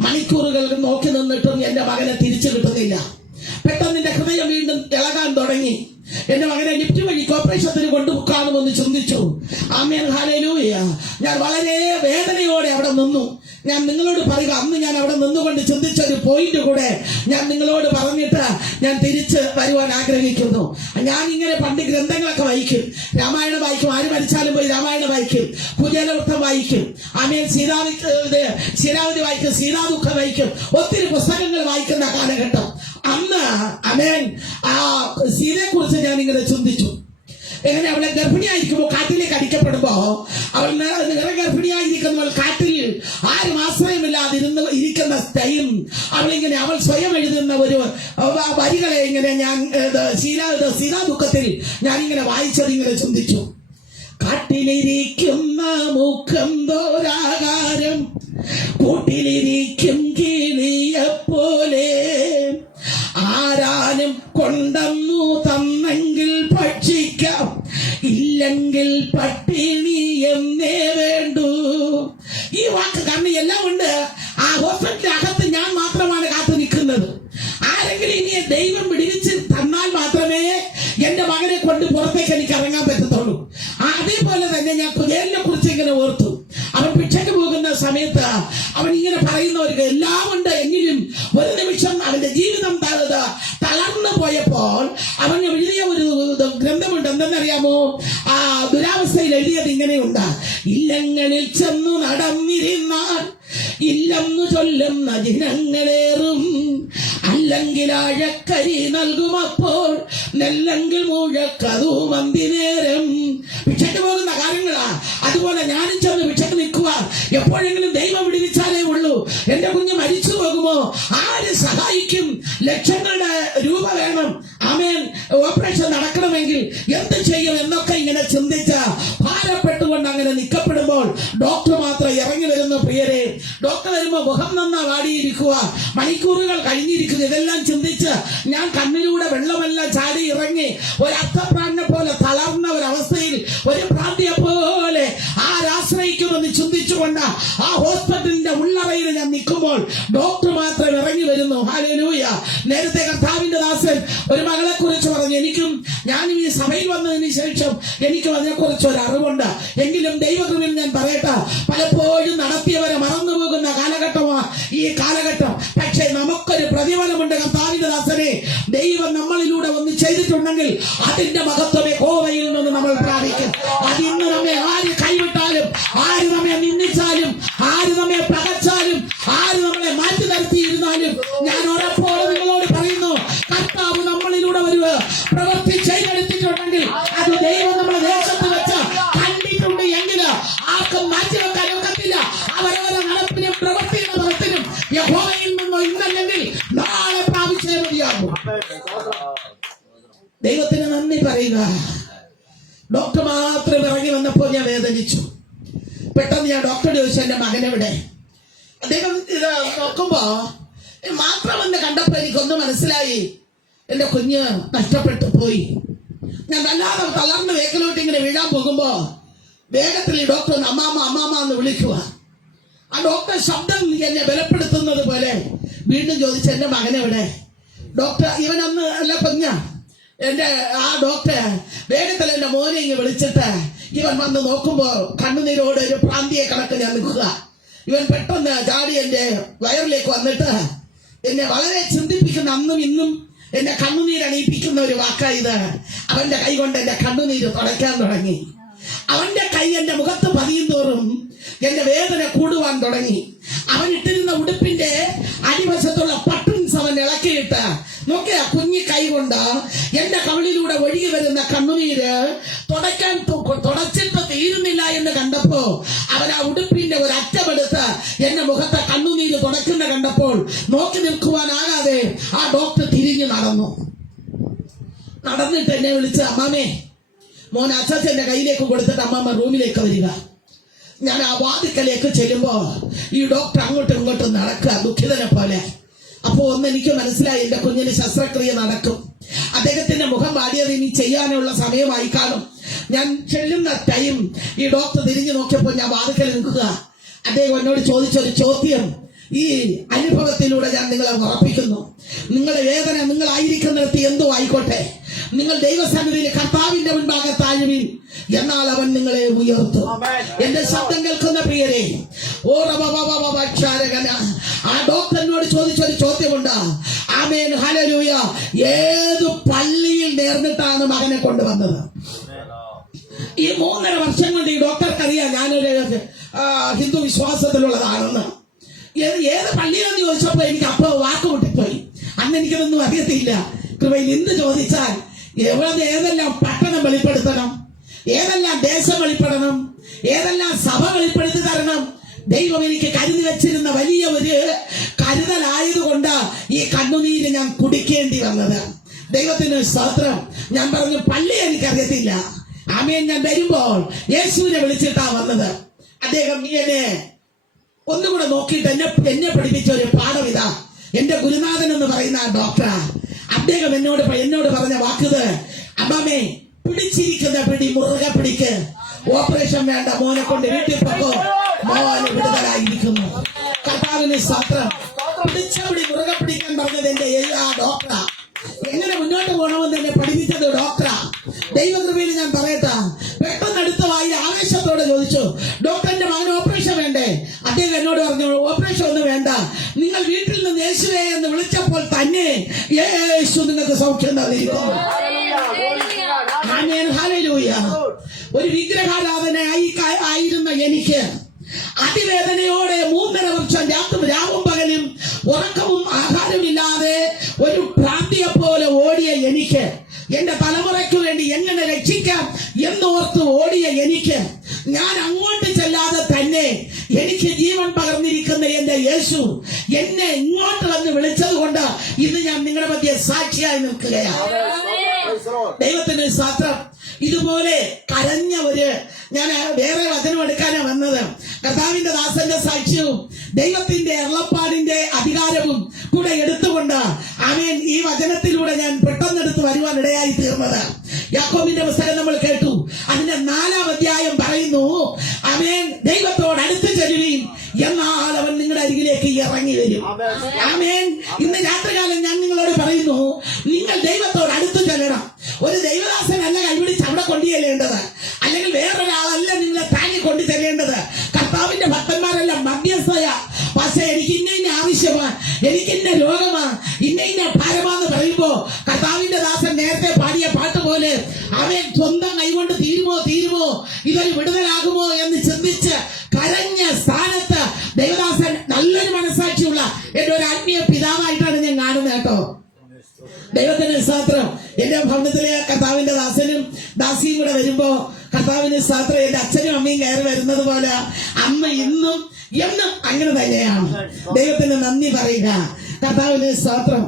മണിക്കൂറുകൾ നോക്കി നിന്നിട്ടും എന്റെ മകനെ തിരിച്ചു കിട്ടുന്നില്ല. പെട്ടെന്ന് എന്റെ ഹൃദയം വീണ്ടും ഇളകാൻ തുടങ്ങി. എന്റെ മകനെ ലിഫ്റ്റ് വഴി ഓപ്പറേഷത്തിന് കൊണ്ടുപോകാമെന്ന് ചിന്തിച്ചു. ആമേൻ, ഹല്ലേലൂയ. ഞാൻ വളരെ വേദനയോടെ അവിടെ നിന്നു. ഞാൻ നിങ്ങളോട് പറയുക, അന്ന് ഞാൻ അവിടെ നിന്നുകൊണ്ട് ചിന്തിച്ച ഒരു പോയിന്റ് കൂടെ ഞാൻ നിങ്ങളോട് പറഞ്ഞിട്ട് ഞാൻ തിരിച്ച് വരുവാൻ ആഗ്രഹിക്കുന്നു. ഞാൻ ഇങ്ങനെ പണ്ട് ഗ്രന്ഥങ്ങളൊക്കെ വായിക്കും. രാമായണം വായിക്കും, ആര് മരിച്ചാലും പോയി രാമായണം വായിക്കും, പുതിയവൃത്തം വായിക്കും, ആമേൻ, ശീലാവതി വായിക്കും, സീതാദുഃഖം വായിക്കും, ഒത്തിരി പുസ്തകങ്ങൾ വായിക്കുന്ന കാലഘട്ടം. അന്ന് ആമേൻ ആ സീതയെ കുറിച്ച് ഞാൻ ഇങ്ങനെ ചിന്തിച്ചു. എങ്ങനെ അവളെ ഗർഭിണിയായിരിക്കുമ്പോൾ കാട്ടിലേക്ക് അടിക്കപ്പെടുമ്പോ അവൾ ഗർഭിണിയായിരിക്കുന്നവൾ കാട്ടിൽ ആരും ആശ്രയമില്ലാതെ ഇരിക്കുന്ന ടൈം അവളിങ്ങനെ അവൾ സ്വയം എഴുതുന്ന ഒരു വരികളെ ഇങ്ങനെ ഞാൻ സീതാദുഃഖത്തിൽ ഞാനിങ്ങനെ വായിച്ചത് ഇങ്ങനെ ചിന്തിച്ചു. കാട്ടിലിരിക്കുന്ന മുഖം തോരാകാരം കൂട്ടിലിരിക്കും കിളിയെപ്പോലെ ആരാനും കൊണ്ടന്നു തന്നെങ്കിൽ ഭക്ഷിക്കാം, ഇല്ലെങ്കിൽ പട്ടിണി എന്നേ വേണ്ടു. ഈ വാക്ക് കാരണം എല്ലാം ഉണ്ട്. ആ ഹോസ്പിറ്റലിന്റെ അകത്ത് ഞാൻ മാത്രമാണ് കാത്തു നിൽക്കുന്നത്. ആരെങ്കിലും ഇനി ദൈവം വിടിവിച്ച് തന്നാൽ മാത്രമേ എന്റെ മകനെ കൊണ്ട് പുറത്തേക്ക് എനിക്ക് ഇറങ്ങാൻ പറ്റത്തുള്ളൂ. അതേപോലെ തന്നെ ഞാൻ കുതിരനെ കുറിച്ച് ഇങ്ങനെ ഓർത്തു. അവൻ ഭിക്ഷയ്ക്ക് പോകുന്ന സമയത്ത് അവൻ ഇങ്ങനെ പറയുന്നവർക്ക് എല്ലാം ഉണ്ട്, എങ്കിലും ഒരു നിമിഷം അവന്റെ ജീവിതം തളർന്നു പോയപ്പോൾ അവൻ എഴുതിയ ഒരു ഗ്രന്ഥമുണ്ട്. എന്തെന്നറിയാമോ? ആ ദുരാവസ്ഥയിൽ എഴുതിയത് ഇങ്ങനെയുണ്ട്: ഇല്ലങ്ങളിൽ ചെന്നു നടന്നിരുന്നാൽ ഇല്ലെന്നു ചൊല്ലുന്ന ജനങ്ങളേറും, അല്ലെങ്കിൽ ആഴക്കരി നൽകുമപ്പോൾ നെല്ലെങ്കിൽ മുഴക്കതു മന്തിനേരം. ഭിക്ഷയ്ക്ക് പോകുന്ന കാര്യങ്ങളാ. അതുപോലെ ഞാനും ചെന്ന് ഭിക്ഷയ്ക്ക് നിൽക്കുക. എപ്പോഴെങ്കിലും ദൈവം വിടുവിച്ചാലേ ഉള്ളൂ. എന്റെ കുഞ്ഞ് മരിച്ചു പോകുമോ? ആര് സഹായിക്കും? ലക്ഷങ്ങളുടെ രൂപ വേണം, ആമേൻ, ഓപ്പറേഷൻ നടക്കണമെങ്കിൽ എന്ത് ചെയ്യും എന്നൊക്കെ ഇങ്ങനെ ചിന്തിച്ച ഭാരപ്പെട്ടുകൊണ്ട് അങ്ങനെ നിൽക്കപ്പെടുമ്പോൾ ഡോക്ടർ മാത്രം ഇറങ്ങി വരുന്നു. പ്രിയരെ, ഡോക്ടർ വരുമ്പോ മുഖം നന്നാ വാടിയിരിക്കുക, മണിക്കൂറുകൾ കഴിഞ്ഞിരിക്കുന്നു. ഇതെല്ലാം ചിന്തിച്ച് ഞാൻ കണ്ണിലൂടെ വെള്ളമെല്ലാം ചാടി ഇറങ്ങി ഒരു അർത്ഥപ്രാണിനെ പോലെ തളർന്ന ഒരവസ്ഥയിൽ, ഒരു പ്രാന്തിയെ പോലെ ആരാശ്രയിക്കുമെന്ന് ചിന്തിച്ചുകൊണ്ട് ആ ഹോസ്പിറ്റലിന്റെ ഉള്ളറയിൽ ഞാൻ നിൽക്കുമ്പോൾ ഡോക്ടർ മാത്രം ഇറങ്ങി വരുന്നു. ഹല്ലേലൂയ. നേരത്തെ കർത്താവിന്റെ ദാസൻ ഒരു മകളെ കുറിച്ച് പറഞ്ഞു. ഞാനും ഈ സഭയിൽ വന്നതിന് ശേഷം എനിക്കും അതിനെക്കുറിച്ച് ഒരു അറിവുണ്ട്. എങ്കിലും ദൈവകൃപയിൽ ഞാൻ പറയട്ടെ, പലപ്പോഴും നടത്തിയവരെ മറന്നുപോകുന്ന കാലഘട്ടമാണ് ഈ കാലഘട്ടം. പക്ഷേ നമുക്കൊരു പ്രതിഫലമുണ്ട്. കർത്താവിന്റെ ദാസനെ ദൈവം നമ്മളിലൂടെ ഒന്ന് ചെയ്തിട്ടുണ്ടെങ്കിൽ അതിന്റെ മഹത്വമേ യഹോവയിൽ നിന്ന് നമ്മൾ പ്രാപിക്കും. അതിന്ന് നമ്മെ ആര് കൈവിട്ടാലും, ആര് നമ്മെ നിന്ദിച്ചാലും, ആര് നമ്മെ പകച്ചാലും, ആര് നമ്മളെ മാറ്റി നിർത്തിയിരുന്നാലും, ഞാൻ ഉറപ്പോടെ നിങ്ങളോട് പറയുന്നു, കർത്താവ് നമ്മളിലൂടെ ഒരു പ്രവൃത്തി ചെയ്തെടുത്തിട്ടുണ്ടെങ്കിൽ അത് ദൈവം നമ്മുടെ ദേശത്ത് വെച്ച് കണ്ടിട്ടുണ്ട് എങ്കിൽ ആർക്കും മാറ്റിവെക്കാൻ ഒക്കത്തില്ല. അവരവരെ നടപ്പിനും പ്രവൃത്തിയുടെ പുറത്തിനും യഹോവയിൽ നിന്നോ ഇന്നല്ലെങ്കിൽ നാളെ പ്രാപിച്ചേ മതിയാകും. ദൈവത്തിന് നന്ദി പറയുക. ഡോക്ടർ മാത്രം ഇറങ്ങി വന്നപ്പോൾ ഞാൻ വേദനിച്ചു. പെട്ടെന്ന് ഞാൻ ഡോക്ടറോട് ചോദിച്ചു, എന്റെ മകനെവിടെ? അദ്ദേഹം ഇത് നോക്കുമ്പോ മാത്രമെന്ന് കണ്ടപ്പോ എനിക്കൊന്ന് മനസ്സിലായി, എന്റെ കുഞ്ഞ് നഷ്ടപ്പെട്ടു പോയി. ഞാൻ വല്ലാതെ തളർന്ന് വേക്കിലോട്ട് ഇങ്ങനെ വീഴാൻ പോകുമ്പോ വേഗത്തിൽ ഈ ഡോക്ടർ ഒന്ന് അമ്മാമ അമ്മാമ എന്ന് വിളിക്കുക. ആ ഡോക്ടർ ശബ്ദം എന്നെ ബലപ്പെടുത്തുന്നത് പോലെ വീണ്ടും ചോദിച്ചു, എന്റെ മകനെവിടെ? ഡോക്ടർ ഇവനന്ന് അല്ല കുഞ്ഞ. ആ ഡോക്ടർ വേഗത്തിൽ എന്റെ മോനെ ഇങ്ങനെ വിളിച്ചിട്ട് ഇവൻ വന്ന് നോക്കുമ്പോ കണ്ണുനീരോട് ഒരു പ്രാന്തിയെ കണക്ക് ഞാൻ നിൽക്കുക. ഇവൻ പെട്ടെന്ന് ചാടി എന്റെ വയറിലേക്ക് വന്നിട്ട് എന്നെ വളരെ ചിന്തിപ്പിക്കുന്ന, അന്നും ഇന്നും എന്നെ കണ്ണുനീരണിയിപ്പിക്കുന്ന ഒരു വാക്കായത്. അവന്റെ കൈ കൊണ്ട് എന്റെ കണ്ണുനീര് തുടയ്ക്കാൻ തുടങ്ങി. അവന്റെ കൈ എന്റെ മുഖത്ത് പതിയും തോറും എന്റെ വേദന കൂടുവാൻ തുടങ്ങി. അവൻ ഇട്ടിരുന്ന ഉടുപ്പിന്റെ അടിവശത്തുള്ള ബട്ടൺസ് അവൻ ഇളക്കിയിട്ട് നോക്കിയ കുഞ്ഞി കൈ കൊണ്ട് എന്റെ കവിളിലൂടെ ഒഴുകി വരുന്ന കണ്ണുനീര് തുടച്ചിട്ട് തീരുന്നില്ല എന്ന് കണ്ടപ്പോ അവൻ ആ ഉടുപ്പിന്റെ ഒരു അറ്റമെടുത്ത് എന്റെ മുഖത്തെ കണ്ണുനീര് തുടയ്ക്കുന്ന കണ്ടപ്പോൾ നോക്കി നിൽക്കുവാനാകാതെ ആ ഡോക്ടർ തിരിഞ്ഞു നടന്നിട്ട് എന്നെ വിളിച്ച്, അമ്മാമേ മോൻ അച്ഛന്റെ കയ്യിലേക്ക് കൊടുത്തിട്ട് അമ്മമ്മ റൂമിലേക്ക് വരിക. ഞാൻ ആ വാതിക്കലേക്ക് ചെല്ലുമ്പോ ഈ ഡോക്ടർ അങ്ങോട്ടും ഇങ്ങോട്ടും നടക്കുക ദുഃഖിതനെ പോലെ. അപ്പോ ഒന്ന് എനിക്ക് മനസ്സിലായി, എന്റെ കുഞ്ഞിന് ശസ്ത്രക്രിയ നടക്കും. അദ്ദേഹത്തിന്റെ മുഖം വാടിയത് ഇനി ചെയ്യാനുള്ള സമയമായി കാണും. ഞാൻ ചെല്ലുന്ന ടൈം ഈ ഡോക്ടർ തിരിഞ്ഞു നോക്കിയപ്പോൾ ഞാൻ വാതിക്കൽ നിൽക്കുക. അദ്ദേഹം എന്നോട് ചോദിച്ചൊരു ചോദ്യം ഈ അനുഭവത്തിലൂടെ ഞാൻ നിങ്ങളെ ഉറപ്പിക്കുന്നു. നിങ്ങളുടെ വേദന നിങ്ങളായിരിക്കുന്നിടത്ത് എന്തോ ആയിക്കോട്ടെ, നിങ്ങൾ ദൈവസന്നിധിയിൽ കർത്താവിന്റെ മുൻപാകെ താഴുവിൻ, എന്നാൽ അവൻ നിങ്ങളെ ഉയർത്തും. എന്റെ ശബ്ദം കേൾക്കുന്ന പ്രിയരെ, ആ ഡോക്ടറിനോട് ചോദിച്ചൊരു ചോദ്യമുണ്ട്. ആമേൻ, ഹല്ലേലൂയ. ഏത് പള്ളിയിൽ നേർന്നിട്ടാണ് മകനെ കൊണ്ടുവന്നത്? ഈ 3.5 വർഷം കൊണ്ട് ഈ ഡോക്ടർക്കറിയാം ഞാനൊരു ഹിന്ദു വിശ്വാസത്തിലുള്ളതാണെന്ന്. ഏത് പള്ളിയിലെന്ന് ചോദിച്ചപ്പോ എനിക്ക് അപ്പൊ വാക്ക് മുട്ടിപ്പോയി. അന്ന് എനിക്കതൊന്നും അറിയത്തില്ല. കൃപയിൽ എന്ത് ചോദിച്ചാൽ ഏതെല്ലാം പട്ടണം വെളിപ്പെടുത്തണം, ഏതെല്ലാം ദേശം വെളിപ്പെടണം, ഏതെല്ലാം സഭ വെളിപ്പെടുത്തി തരണം, ദൈവം എനിക്ക് കരുതി വെച്ചിരുന്ന വലിയ ഒരു കരുതലായതുകൊണ്ട് ഈ കണ്ണുനീര് ഞാൻ കുടിക്കേണ്ടി വന്നത്. ദൈവത്തിന് സ്തോത്രം. ഞാൻ പറഞ്ഞു, പള്ളി എനിക്കറിയത്തില്ല. ആമേൻ. ഞാൻ വരുമ്പോൾ യേശുവിനെ വിളിച്ചിട്ടാ വന്നത്. അദ്ദേഹം എന്നെ ഒന്നുകൂടെ നോക്കിയിട്ട് എന്നെ പഠിപ്പിച്ച ഒരു പാഠം ഇതാ. എന്റെ ഗുരുനാഥൻ എന്ന് പറയുന്ന ആ ഡോക്ടർ, അദ്ദേഹം എന്നോട് പറഞ്ഞ വാക്കുത്, അമ്മാമേ പിടിച്ചിരിക്കുന്ന പിടി മുറുകെ പിടിക്ക്, ഓപ്പറേഷൻ വേണ്ട, മോനെ കൊണ്ട് വീട്ടിൽ പോകോ, മോനെ വിടുതലായിരിക്കുന്നു. കർത്താവിന് സ്തോത്രം. പിടിച്ച പിടി മുറുകെ പിടിക്കാൻ പറഞ്ഞത് എന്റെ ഡോക്ടറാ. എങ്ങനെ മുന്നോട്ട് പോകണമെന്ന് എന്നെ പഠിപ്പിച്ചത് ഡോക്ടറാ. ദൈവകൃപയിൽ ഞാൻ പറയട്ടെ, പെട്ടെന്ന് അടുത്ത വായിൽ ആവേശത്തോടെ ചോദിച്ചു, ഡോക്ടറിന്റെ മകന് ഓപ്പറേഷൻ വേണ്ടേ? അദ്ദേഹം എന്നോട് പറഞ്ഞു, ഓപ്പറേഷൻ ഒന്നും വേണ്ട, നിങ്ങൾ വീട്ടിൽ നിന്ന് യേശുവേ എന്ന് വിളിച്ചപ്പോൾ തന്നെ യേശു നിങ്ങൾക്ക് സൗഖ്യം തന്നിരിക്കുന്നു. ഹല്ലേലൂയ. ഒരു വിഗ്രഹാരാധനയായിരുന്ന എനിക്ക് അതിവേദനയോടെ 3.5 വർഷം രാവും പകലും ഉറക്കവും ആഹാരമില്ലാതെ ഒരു ഭ്രാന്തിയെ പോലെ ഓടിയ എനിക്ക്, എന്റെ തലമുറയ്ക്ക് വേണ്ടി എങ്ങനെ രക്ഷിക്കാം എന്നോർത്ത് ഓടിയ എനിക്ക്, ഞാൻ അങ്ങോട്ട് ചെല്ലാതെ തന്നെ എനിക്ക് ജീവൻ പകർന്നിരിക്കുന്ന എന്റെ യേശു എന്നെ ഇങ്ങോട്ട് വന്ന് വിളിച്ചത് കൊണ്ട് ഇന്ന് ഞാൻ നിങ്ങളുടെ മധ്യ സാക്ഷിയായി നിൽക്കുകയാണ്. ദൈവത്തിന് സ്തോത്രം. ഇതുപോലെ കരഞ്ഞ ഞാൻ വേറെ വചനം എടുക്കാനാണ് വന്നത്. കർത്താവിന്റെ ദാസന്റെ സാക്ഷ്യവും ദൈവത്തിന്റെ അരുളപ്പാടിന്റെ അധികാരവും കൂടെ എടുത്തുകൊണ്ട് ആമേൻ ഈ വചനത്തിലൂടെ ഞാൻ പെട്ടെന്നെടുത്ത് വരുവാൻ ഇടയായി തീർന്നത്. യാക്കോബിന്റെ പുസ്തകം നമ്മൾ കേട്ടു. അതിന്റെ 4-ാം അധ്യായം പറയുന്നു, ആമേൻ, ദൈവത്തോട് അടുത്ത് ചെല്ലുവീൻ, എന്നാൽ അവൻ നിങ്ങളുടെ അരികിലേക്ക് ഇറങ്ങി വരും. ആമേൻ. ഇന്ന് രാത്രികാലം ഞാൻ നിങ്ങളോട് പറയുന്നു, നിങ്ങൾ ദൈവത്തോട് അടുത്ത് ചെല്ലണം. ഒരു ദൈവദാസനല്ല കൈപിടിച്ച് അവിടെ കൊണ്ടുചെല്ലേണ്ടത്, അല്ലെങ്കിൽ വേറൊരാളല്ല നിങ്ങളെ താങ്ങി കൊണ്ടു ചെല്ലേണ്ടത്. കർത്താവിന്റെ ഭക്തന്മാരെല്ലാം മധ്യസ്ഥയ. പക്ഷെ എനിക്ക് ഇന്ന ആവശ്യമാണ്, എനിക്ക് ഇന്ന രോഗമാണ്, ഇന്ന ഭാരമാന്ന് പറയുമ്പോ കർത്താവിന്റെ ദാസൻ നേരത്തെ പാടിയ പാട്ട് പോലെ അവൻ സ്വന്തം കൈകൊണ്ട് തീരുമോ ഇതൊരു വിടുതലാകുമോ എന്ന് ചിന്തിച്ച് കരഞ്ഞ സ്ഥാനത്ത് ദൈവദാസൻ നല്ലൊരു മനസ്സാക്ഷിയുള്ള എന്റെ ഒരു ആത്മീയ പിതാവായിട്ടാണ് ഞാൻ കാണുന്നത് കേട്ടോ. ദൈവത്തിന് സ്തോത്രം. എന്റെ ഭവനത്തിലെ കർത്താവിന്റെ ദാസനും ദാസിയും കൂടെ വരുമ്പോ കർത്താവിന് സ്തോത്രം, എന്റെ അച്ഛനും അമ്മയും കയറി വരുന്നത് പോലെ അമ്മ ഇന്നും എന്നും അങ്ങനെ തന്നെയാണ്. ദൈവത്തിന് നന്ദി പറയുക. കർത്താവിന് സ്തോത്രം.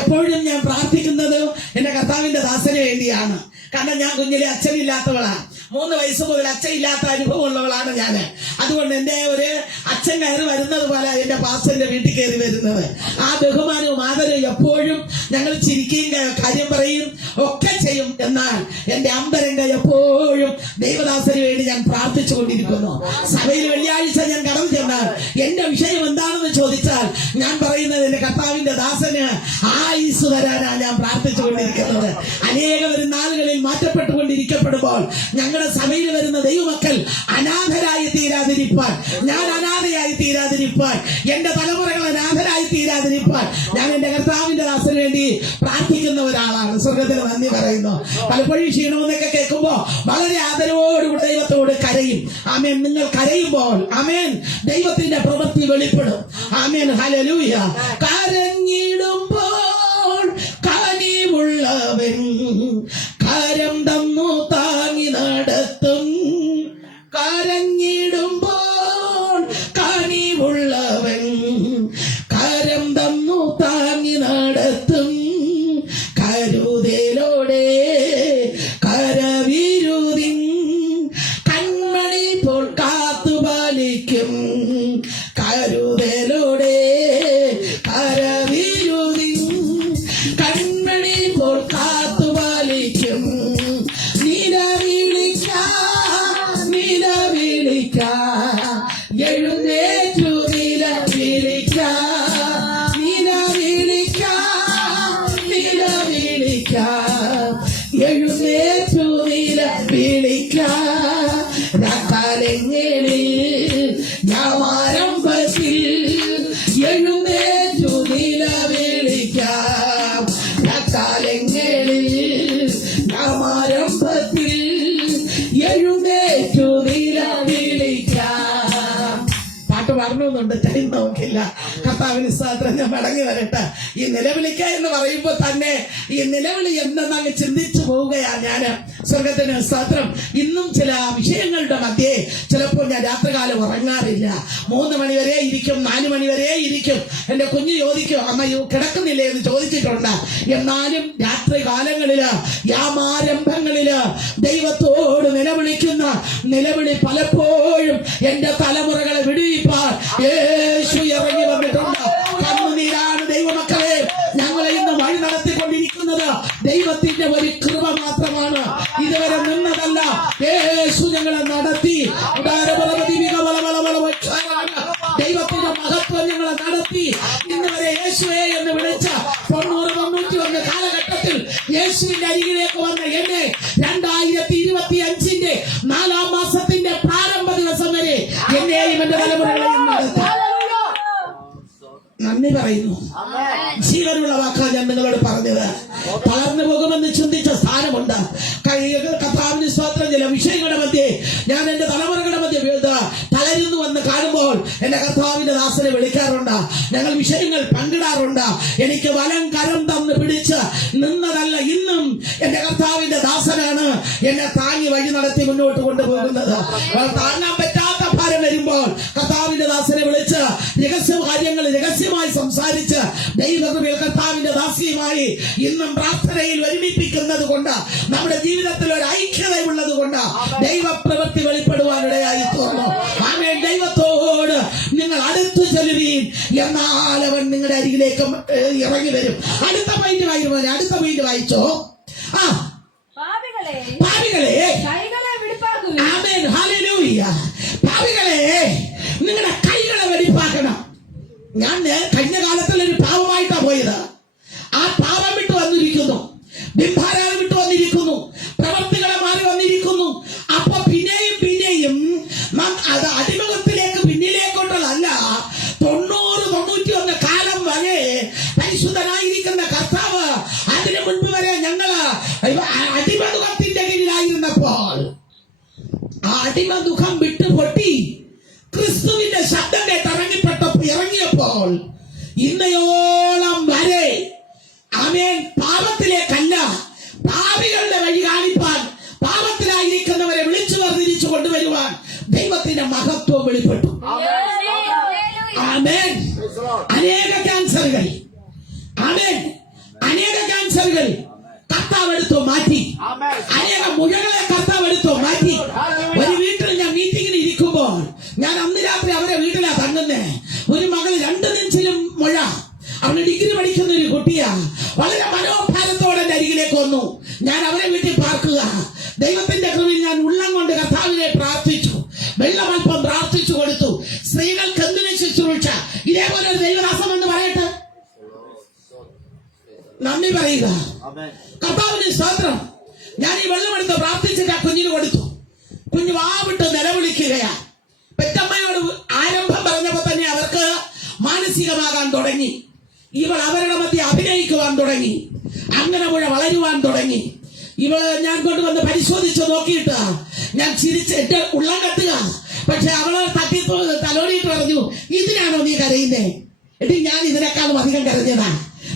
എപ്പോഴും ഞാൻ പ്രാർത്ഥിക്കുന്നത് എന്റെ കർത്താവിന്റെ ദാസന് വേണ്ടിയാണ്. കാരണം ഞാൻ കുഞ്ഞിലെ അച്ഛനില്ലാത്തവളാ. 3 വയസ്സ് മുതൽ അച്ഛയില്ലാത്ത അനുഭവമുള്ളവളാണ് ഞാൻ. അതുകൊണ്ട് എന്റെ ഒരു അച്ഛൻ കയറി വരുന്നത് പോലെ എന്റെ പാസ്റ്ററിന്റെ വീട്ടിൽ കയറി വരുന്നത്. ആ ബഹുമാനവും ആദരവും എപ്പോഴും ഞങ്ങൾ ചിരിക്കുകയും കാര്യം പറയും ഒക്കെ ചെയ്യും. എന്നാൽ എന്റെ അമ്പരംഗ എപ്പോഴും ദൈവദാസന് വേണ്ടി ഞാൻ പ്രാർത്ഥിച്ചു കൊണ്ടിരിക്കുന്നു. സഭയിൽ വെള്ളിയാഴ്ച ഞാൻ കടന്നു ചെന്നാൽ എന്റെ വിഷയം എന്താണെന്ന് ചോദിച്ചാൽ ഞാൻ പറയുന്നത് എന്റെ കർത്താവിന്റെ ദാസന് ആയുസ് വരാനാണ് ഞാൻ പ്രാർത്ഥിച്ചു കൊണ്ടിരിക്കുന്നത്. അനേകം നാളുകളിൽ മാറ്റപ്പെട്ടുകൊണ്ടിരിക്കപ്പെടുമ്പോൾ ഞങ്ങളുടെ സഭയിൽ വരുന്ന ദൈവമക്കൾ അനാഥരായി തീരാതിരിപ്പാൻ, ഞാൻ അനാഥയായി തീരാതിരിപ്പാൻ, എന്റെ തലമുറകൾ അനാഥരായി തീരാതിരിപ്പാൻ ഞാൻ എന്റെ കർത്താവിന്റെ ദാസന് വേണ്ടി പ്രാർത്ഥിക്കുന്ന ഒരാളാണ്. സ്വർഗത്തിന് നന്ദി പറയുന്നു. പലപ്പോഴും ക്ഷീണമെന്നൊക്കെ കേൾക്കുമ്പോ വളരെ ആദരവോടുകൂടി ദൈവത്തോട് കരയും. ആമേൻ. നിങ്ങൾ കരയുമ്പോൾ ആമേൻ ദൈവത്തിന്റെ പ്രവൃത്തി വെളിപ്പെടും. ആമേൻ. ഹല്ലേലൂയ. കരഞ്ഞിടുമ്പോൾ കനിവുള്ളവൻ കരം തന്നു താങ്ങി നടത്തും. കരഞ്ഞിടുമ്പോൾ കനിവുള്ളവൻ കരം തന്നു താങ്ങി നടത്തും. കരുതലോടെ കരവിരുതിൻ കൺമണി പോൽ കാത്തുപാലിക്കും. കരുതലോടെ കരവിരുതിൻ കൺമണി പോൽ കാത്തുപാലിക്കും. നിലവിളിക്ക എഴുന്നേറ്റു നിലവിളിക്ക. എഴുന്നേറ്റു നിലവിളിക്ക. കാലങ്ങളിൽ ഞാമാരംഭത്തിൽ എഴുന്നേറ്റു നിലവിളിക്കാം. കാലങ്ങളിൽ ഞാമാരംഭത്തിൽ എഴുന്നേറ്റു നിലവിളിക്കാം. പാട്ട് പാടണമെന്നുണ്ട്, ടൈം നോക്കില്ല. കർത്താവിന് സ്തോത്രം. ഞാൻ മടങ്ങി വരട്ടെ. ഈ നിലവിളിക്ക എന്ന് പറയുമ്പോൾ തന്നെ ഈ നിലവിളി എന്തെന്നങ്ങ് ചിന്തിച്ചു പോവുകയാണ് ഞാൻ. സ്വർഗത്തിന് സ്തോത്രം. ഇന്നും ചില വിഷയങ്ങളുടെ മധ്യേ ചിലപ്പോൾ ഞാൻ രാത്രികാലം ഉറങ്ങാറില്ല. 3 മണിവരെ ഇരിക്കും, 4 മണിവരെ ഇരിക്കും. എന്റെ കുഞ്ഞ് ചോദിക്കും, അമ്മ കിടക്കുന്നില്ലേ എന്ന് ചോദിച്ചിട്ടുണ്ട്. എന്നാലും രാത്രി കാലങ്ങളില് യാമാരംഭങ്ങളില് ദൈവത്തോട് നിലവിളിക്കുന്ന നിലവിളി പലപ്പോഴും എന്റെ തലമുറകളെ വിടുവിപ്പാൻ യേശു ഇറങ്ങി വന്നിട്ടുണ്ട്. കണ്ണുനീരാണ് ദൈവമക്കളെ ഞങ്ങളെ ഇന്ന് വഴി നടത്തിക്കൊണ്ടിരിക്കുന്നത്. ദൈവത്തിന്റെ ഒരു കൃപ മാത്രമാണ്. ഇതുവരെ നിന്നതല്ല. യേശു ഞങ്ങളെ നടത്തി. ദൈവത്തിന്റെ മഹത്വം ഞങ്ങളെ നടത്തി. ഇന്ന് വരെ യേശുവേ എന്ന് വിളിച്ച 90-91 കാലഘട്ടത്തിൽ യേശുവിന്റെ അരികിലേക്ക് വന്ന എന്നെ 2025 4-ാം മാസത്തിന്റെ പ്രാരംഭ ദിവസം വരെ എന്നെയും എന്റെ തലമുറകളെയും നടത്തി. നന്ദി പറയുന്നു. ജീവനുള്ള വാക്കാണ് ഞാൻ നിങ്ങളോട് പറഞ്ഞത്. തളർന്നു പോകുമെന്ന് ചിന്തിച്ച സ്ഥാനമുണ്ട്. കർത്താവിന് സ്തോത്രം. ചില വിഷയങ്ങളുടെ മധ്യേ ഞാൻ എന്റെ തലമുറകളുടെ മധ്യേ തളരുന്നു എന്ന് കാണുമ്പോൾ എന്റെ കർത്താവിന്റെ ദാസനെ വിളിക്കാറുണ്ട്. ഞങ്ങൾ വിഷയങ്ങൾ പങ്കിടാറുണ്ട്. എനിക്ക് വലം കരം തന്ന് പിടിച്ച് നിന്നതല്ല, ഇന്നും എന്റെ കർത്താവിന്റെ ദാസനാണ് എന്നെ താങ്ങി വഴി നടത്തി മുന്നോട്ട് കൊണ്ടുപോകുന്നത്. താങ്ങാൻ പറ്റാത്ത ഭാരം വരുമ്പോൾ കർത്താവിന്റെ ദാസനെ വിളിച്ച് രഹസ്യ കാര്യങ്ങൾ രഹസ്യമായി സംസാരിച്ച് ദൈവകൃപയിൽ കർത്താവിന്റെ ദാസിയുമായി ഇന്നും പ്രാർത്ഥനയിൽ ഒരുമിപ്പിക്കുന്നത് കൊണ്ട് നമ്മുടെ ജീവിതത്തിൽ ഒരു ഐക്യതയുള്ളത് കൊണ്ട് ദൈവപ്രവൃത്തി വെളിപ്പെടുവാനിടയായി തോന്നുന്നു. ആമേൻ. ദൈവത്തോട് നിങ്ങൾ അടുത്തു ചെല്ലുവീൻ, എന്നാൽ അവൻ നിങ്ങളുടെ അരികിലേക്ക് ഇറങ്ങി വരും. അടുത്ത പോയിന്റ് വായിച്ചോ. പാപികളെ, ആമേൻ, ഹല്ലേലൂയ. പാപികളെ, നിങ്ങളുടെ കൈകളെ വെടിപ്പാക്കണം. ഞാൻ കഴിഞ്ഞ കാലത്തിൽ ഒരു പാവമായിട്ടാണ് പോയത്. ആ പാപം വിട്ടു വന്നിരിക്കുന്നു, ബിംബാരാധന വിട്ടു വന്നിരിക്കുന്നു, പ്രവർത്തികളെ മാറി വന്നിരിക്കുന്നു. അപ്പൊ പിന്നെയും അത് അടിമകത്തിലേക്ക് പിന്നിലേക്കൊണ്ടല്ല, 90-91 കാലം വരെ പരിശുദ്ധനായിരിക്കുന്ന കർത്താവ് അതിനു മുൻപ് വരെ ഞങ്ങള് അടിമതുഖത്തിന്റെ കീഴിലായിരുന്നപ്പോൾ ആ അടിമതുഖം വിട്ടു പൊട്ടി ക്രിസ്തുവിന്റെ ശബ്ദം കേട്ട് ഇറങ്ങിയപ്പോൾ ഇന്നയോളം വരെ ആമേൻ പാപത്തിലേക്കല്ല, പാപികളുടെ വഴി കാണിപ്പാൻ, പാപത്തിലായിരിക്കുന്നവരെ വിളിച്ചു വേർതിരിച്ചു കൊണ്ടുവരുവാൻ ദൈവത്തിന്റെ മഹത്വം വെളിപ്പെട്ടു. ആമേൻ. അനേക ക്യാൻസറുകൾ കർത്താവ് എടുത്തു മാറ്റി. അനേക മുഴകളെ കർത്താവ് എടുത്തു മാറ്റി. അവന് ഡിഗ്രി പഠിക്കുന്ന ഒരു കുട്ടിയാ. വളരെ മനോഭാരത്തോടെ എന്റെ അരികിലേക്ക് വന്നു. ഞാൻ അവരെ വീട്ടിൽ പാർക്കുക. ദൈവത്തിന്റെ കൃപയിൽ ഞാൻ ഉള്ളം കൊണ്ട് കർത്താവിനെ പ്രാർത്ഥിച്ചു. വെള്ളമൽപ്പം പ്രാർത്ഥിച്ചു കൊടുത്തു. സ്ത്രീകൾക്ക് എന്തിനു ശുശ്രൂഷ? ഇതേപോലെ ഒരു ദൈവദാസം എന്ന് പറയട്ടെ. നന്ദി പറയുക. കർത്താവിന് സ്തോത്രം. ഞാൻ ഈ വെള്ളമെടുത്ത് പ്രാർത്ഥിച്ചിട്ട് ആ കുഞ്ഞിന് കൊടുത്തു. കുഞ്ഞു വാവിട്ട് നിലവിളിക്കുകയാ. പെറ്റമ്മയോട് ആരംഭം പറഞ്ഞപ്പോ തന്നെ അവർക്ക് മാനസികമാകാൻ തുടങ്ങി. ഇവൾ അവരുടെ മധ്യ അഭിനയിക്കുവാൻ തുടങ്ങി. അങ്ങനെ വളരുവാൻ തുടങ്ങി. ഇവൾ ഞാൻ കൊണ്ടുവന്ന് പരിശോധിച്ചു നോക്കിയിട്ട് ഞാൻ ചിരിച്ചിട്ട് ഉള്ളം കത്തുക. പക്ഷെ അവള് തട്ടി തലോടിയിട്ട് പറഞ്ഞു, ഇതിനാണോ നീ കരയുന്നേ? എടി, ഞാൻ ഇതിനേക്കാളും അധികം കരഞ്ഞതാ.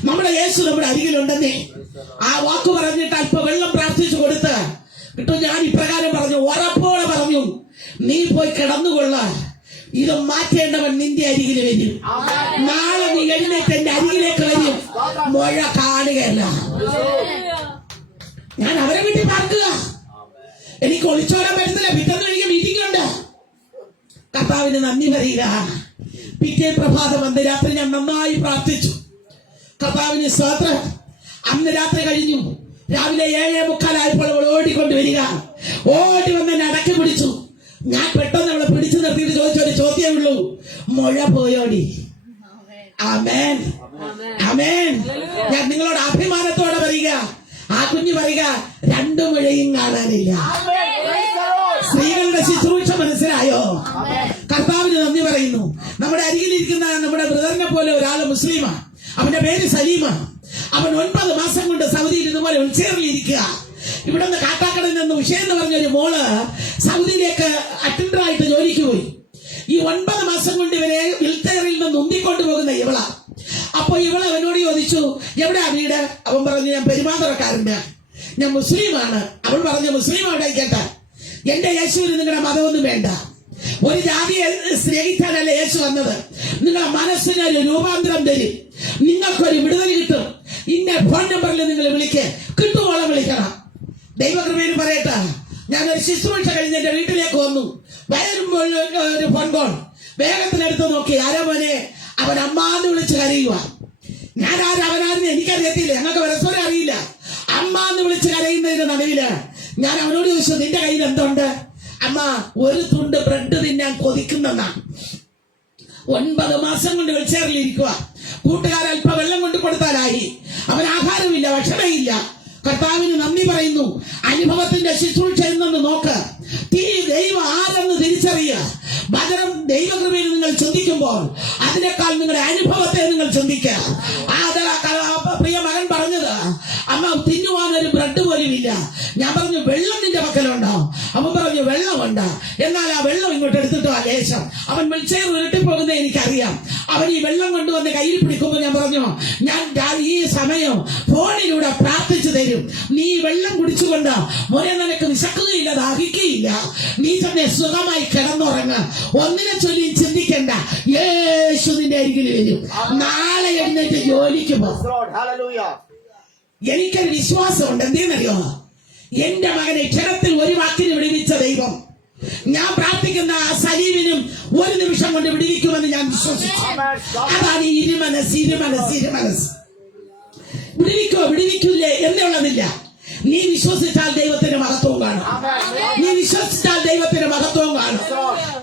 നമ്മുടെ യേശു നമ്മുടെ അരികിലുണ്ടെന്നേ. ആ വാക്ക് പറഞ്ഞിട്ട് അല്പം വെള്ളം പ്രാർത്ഥിച്ചു കൊടുത്ത് കിട്ടും. ഞാൻ ഇപ്രകാരം പറഞ്ഞു, ഉറപ്പോടെ പറഞ്ഞു, നീ പോയി കിടന്നുകൊള്ള. ഇത് മാറ്റേണ്ടവൻ നിന്റെ അരികിൽ വരും. നാളെ നീ എഴുന്നേറ്റ് എന്റെ അരികിലേക്ക് വരും. മഴ കാണുകയല്ല. ഞാൻ അവരെ വീട്ടിൽ പാർക്കുക. എനിക്ക് ഒളിച്ചോരാൻ പറ്റുന്നില്ല. പിറ്റേന്ന് എനിക്ക് മീറ്റിംഗ് ഉണ്ട്. കർത്താവിന് നന്ദി പറയുക. പിറ്റേ പ്രഭാതം അന്ന് രാത്രി ഞാൻ നന്നായി പ്രാർത്ഥിച്ചു. കർത്താവിന് സ്തോത്രം. അന്ന് രാത്രി കഴിഞ്ഞു. രാവിലെ 7:45 അവൾ ഓടിക്കൊണ്ടുവരിക. ഓടി വന്ന് എന്നെ അടക്കി പിടിച്ചു. ഞാൻ പെട്ടെന്ന് അവളെ പിടിച്ചു നിർത്തിയിട്ട് ചോദിച്ചൊരു ചോദ്യമേ ഉള്ളൂ, മുഴ പോയോടി? ആമേൻ, ആമേൻ. ഞാൻ നിങ്ങളോട് അഭിമാനത്തോടെ പറയുക, ആ കുഞ്ഞ് പറയുക, 2 മുഴയും കാണാനില്ല. സ്ത്രീകളുടെ ശുശ്രൂഷ മനസ്സിലായോ? കർത്താവിന് നന്ദി പറയുന്നു. നമ്മുടെ അരികിലിരിക്കുന്ന നമ്മുടെ ബ്രദറിനെ പോലെ ഒരാള് മുസ്ലിമാ. അവന്റെ പേര് സലീമ. അവൻ 9 മാസം കൊണ്ട് സൗദിയിൽ ഇതുപോലെ ഉൾച്ചേർന്നിരിക്കുക. ഇവിടെ നിന്ന് കാട്ടാക്കടയിൽ നിന്ന് ഉഷ എന്ന് പറഞ്ഞൊരു മോള് സൗദിയിലേക്ക് അറ്റൻഡറായിട്ട് ജോലിക്ക് പോയി. ഈ 9 മാസം കൊണ്ട് ഇവരെ വിൽത്തേറിൽ നിന്ന് ഉന്തിക്കൊണ്ടു പോകുന്ന ഇവളാ. അപ്പൊ ഇവള് അവനോട് ചോദിച്ചു, എവിടെയാ വീട്? അവൻ പറഞ്ഞു, ഞാൻ പെരുമാതുറക്കാരനാ, ഞാൻ മുസ്ലിമാണ്. അവൾ പറഞ്ഞു, മുസ്ലിം അവിടെ കേട്ട, എന്റെ യേശുവിന് നിങ്ങളുടെ മതമൊന്നും വേണ്ട. ഒരു ജാതിയെ സ്നേഹിച്ചാലല്ല യേശു വന്നത്. നിങ്ങളുടെ മനസ്സിനൊരു രൂപാന്തരം തരും, നിങ്ങൾക്കൊരു വിടുതൽ കിട്ടും. ഇന്ന ഫോൺ നമ്പറിൽ നിങ്ങൾ വിളിക്ക്, കിട്ടുവോളം വിളിക്കണം. ദൈവകൃപയിൽ പറയട്ടെ, ഞാനൊരു ശുശ്രൂഷ കഴിഞ്ഞ് എന്റെ വീട്ടിലേക്ക് വന്നു. വരുമ്പോൾ ഒരു ഫോൺ കോൾ വേഗത്തിനെടുത്ത് നോക്കി. ആരാ മോനെ? അവൻ അമ്മാന്ന് വിളിച്ച് കരയുക. ഞാൻ അവനാരെന്ന് എനിക്കറിയത്തില്ല, ഞങ്ങൾക്ക് പരസ്പരം അറിയില്ല. അമ്മാന്ന് വിളിച്ച് കരയുന്നതിന്റെ നടുവില് ഞാൻ അവനോട് ചോദിച്ചു, നിന്റെ കയ്യിൽ എന്തുണ്ട്? അമ്മ, ഒരു തുണ്ട് ബ്രെഡ് തിന്നാൻ കൊതിക്കുന്നെന്നാ. 9 മാസം കൊണ്ട് വിളിച്ചേറിലിരിക്കുക. കൂട്ടുകാർ അല്പം വെള്ളം കൊണ്ട് കൊടുത്താലായി. അവൻ ആഹാരമില്ല, ഭക്ഷണമില്ല. കർത്താവിന് നന്ദി പറയുന്നു. അനുഭവത്തിന്റെ ശുശ്രൂഷ എന്നു നോക്ക്. ദൈവം ആരെന്ന് തിരിച്ചറിയുക. പകരം ദൈവകൃപയിൽ നിങ്ങൾ ചിന്തിക്കുമ്പോൾ അതിനേക്കാൾ നിങ്ങളുടെ അനുഭവത്തെ നിങ്ങൾ ചിന്തിക്കുക. പ്രിയ മകൻ പറഞ്ഞത്, അമ്മ തിന്നുവാൻ ഒരു ബ്രെഡ് പോലും ഇല്ല. ഞാൻ പറഞ്ഞു, വെള്ളം നിന്റെ പക്കലുണ്ടോ? അവൻ പറഞ്ഞു, വെള്ളമുണ്ട്. എന്നാൽ ആ വെള്ളം ഇങ്ങോട്ട് എടുത്തിട്ടോ ആ ലേശം. അവൻ വിളിച്ചേർ ഉരുട്ടിപ്പോകുന്ന എനിക്കറിയാം. അവൻ ഈ വെള്ളം കൊണ്ടുവന്ന് കയ്യിൽ പിടിക്കുമ്പോൾ ഞാൻ പറഞ്ഞു, ഞാൻ ഈ സമയം ഫോണിലൂടെ പ്രാർത്ഥിച്ചു തരും. നീ വെള്ളം കുടിച്ചുകൊണ്ട് മോനെ നിനക്ക് വിശക്കുകയില്ല, ദാഹിക്കുകയില്ല. നീ തന്നെ സുഖമായി കിടന്നുറങ്ങ. ഒന്നിനെ ചൊല്ലി ചിന്തിക്കണ്ട. യേശു നിന്റെ അരികിൽ വരും. നാളെ എഴുന്നേറ്റ് ജോലിക്ക് പോകും. എനിക്കൊരു വിശ്വാസമുണ്ട്. എന്തേന്നറിയോ? എന്റെ മകനെ ക്ഷണത്തിൽ ഒരു വാക്കിന് വിടുവിച്ച ദൈവം ഞാൻ പ്രാർത്ഥിക്കുന്ന ആ സലീമിനും 1 നിമിഷം കൊണ്ട് വിടുവിക്കുമെന്ന് ഞാൻ വിശ്വസിച്ചു. അതാണ് ഇരുമനസ്. വിടുവിക്കൂലേ എന്നുള്ളതില്ല. നീ വിശ്വസിച്ചാൽ ദൈവത്തിന്റെ മഹത്വവും കാണും. നീ വിശ്വസിച്ചാൽ ദൈവത്തിന്റെ മഹത്വവും കാണും.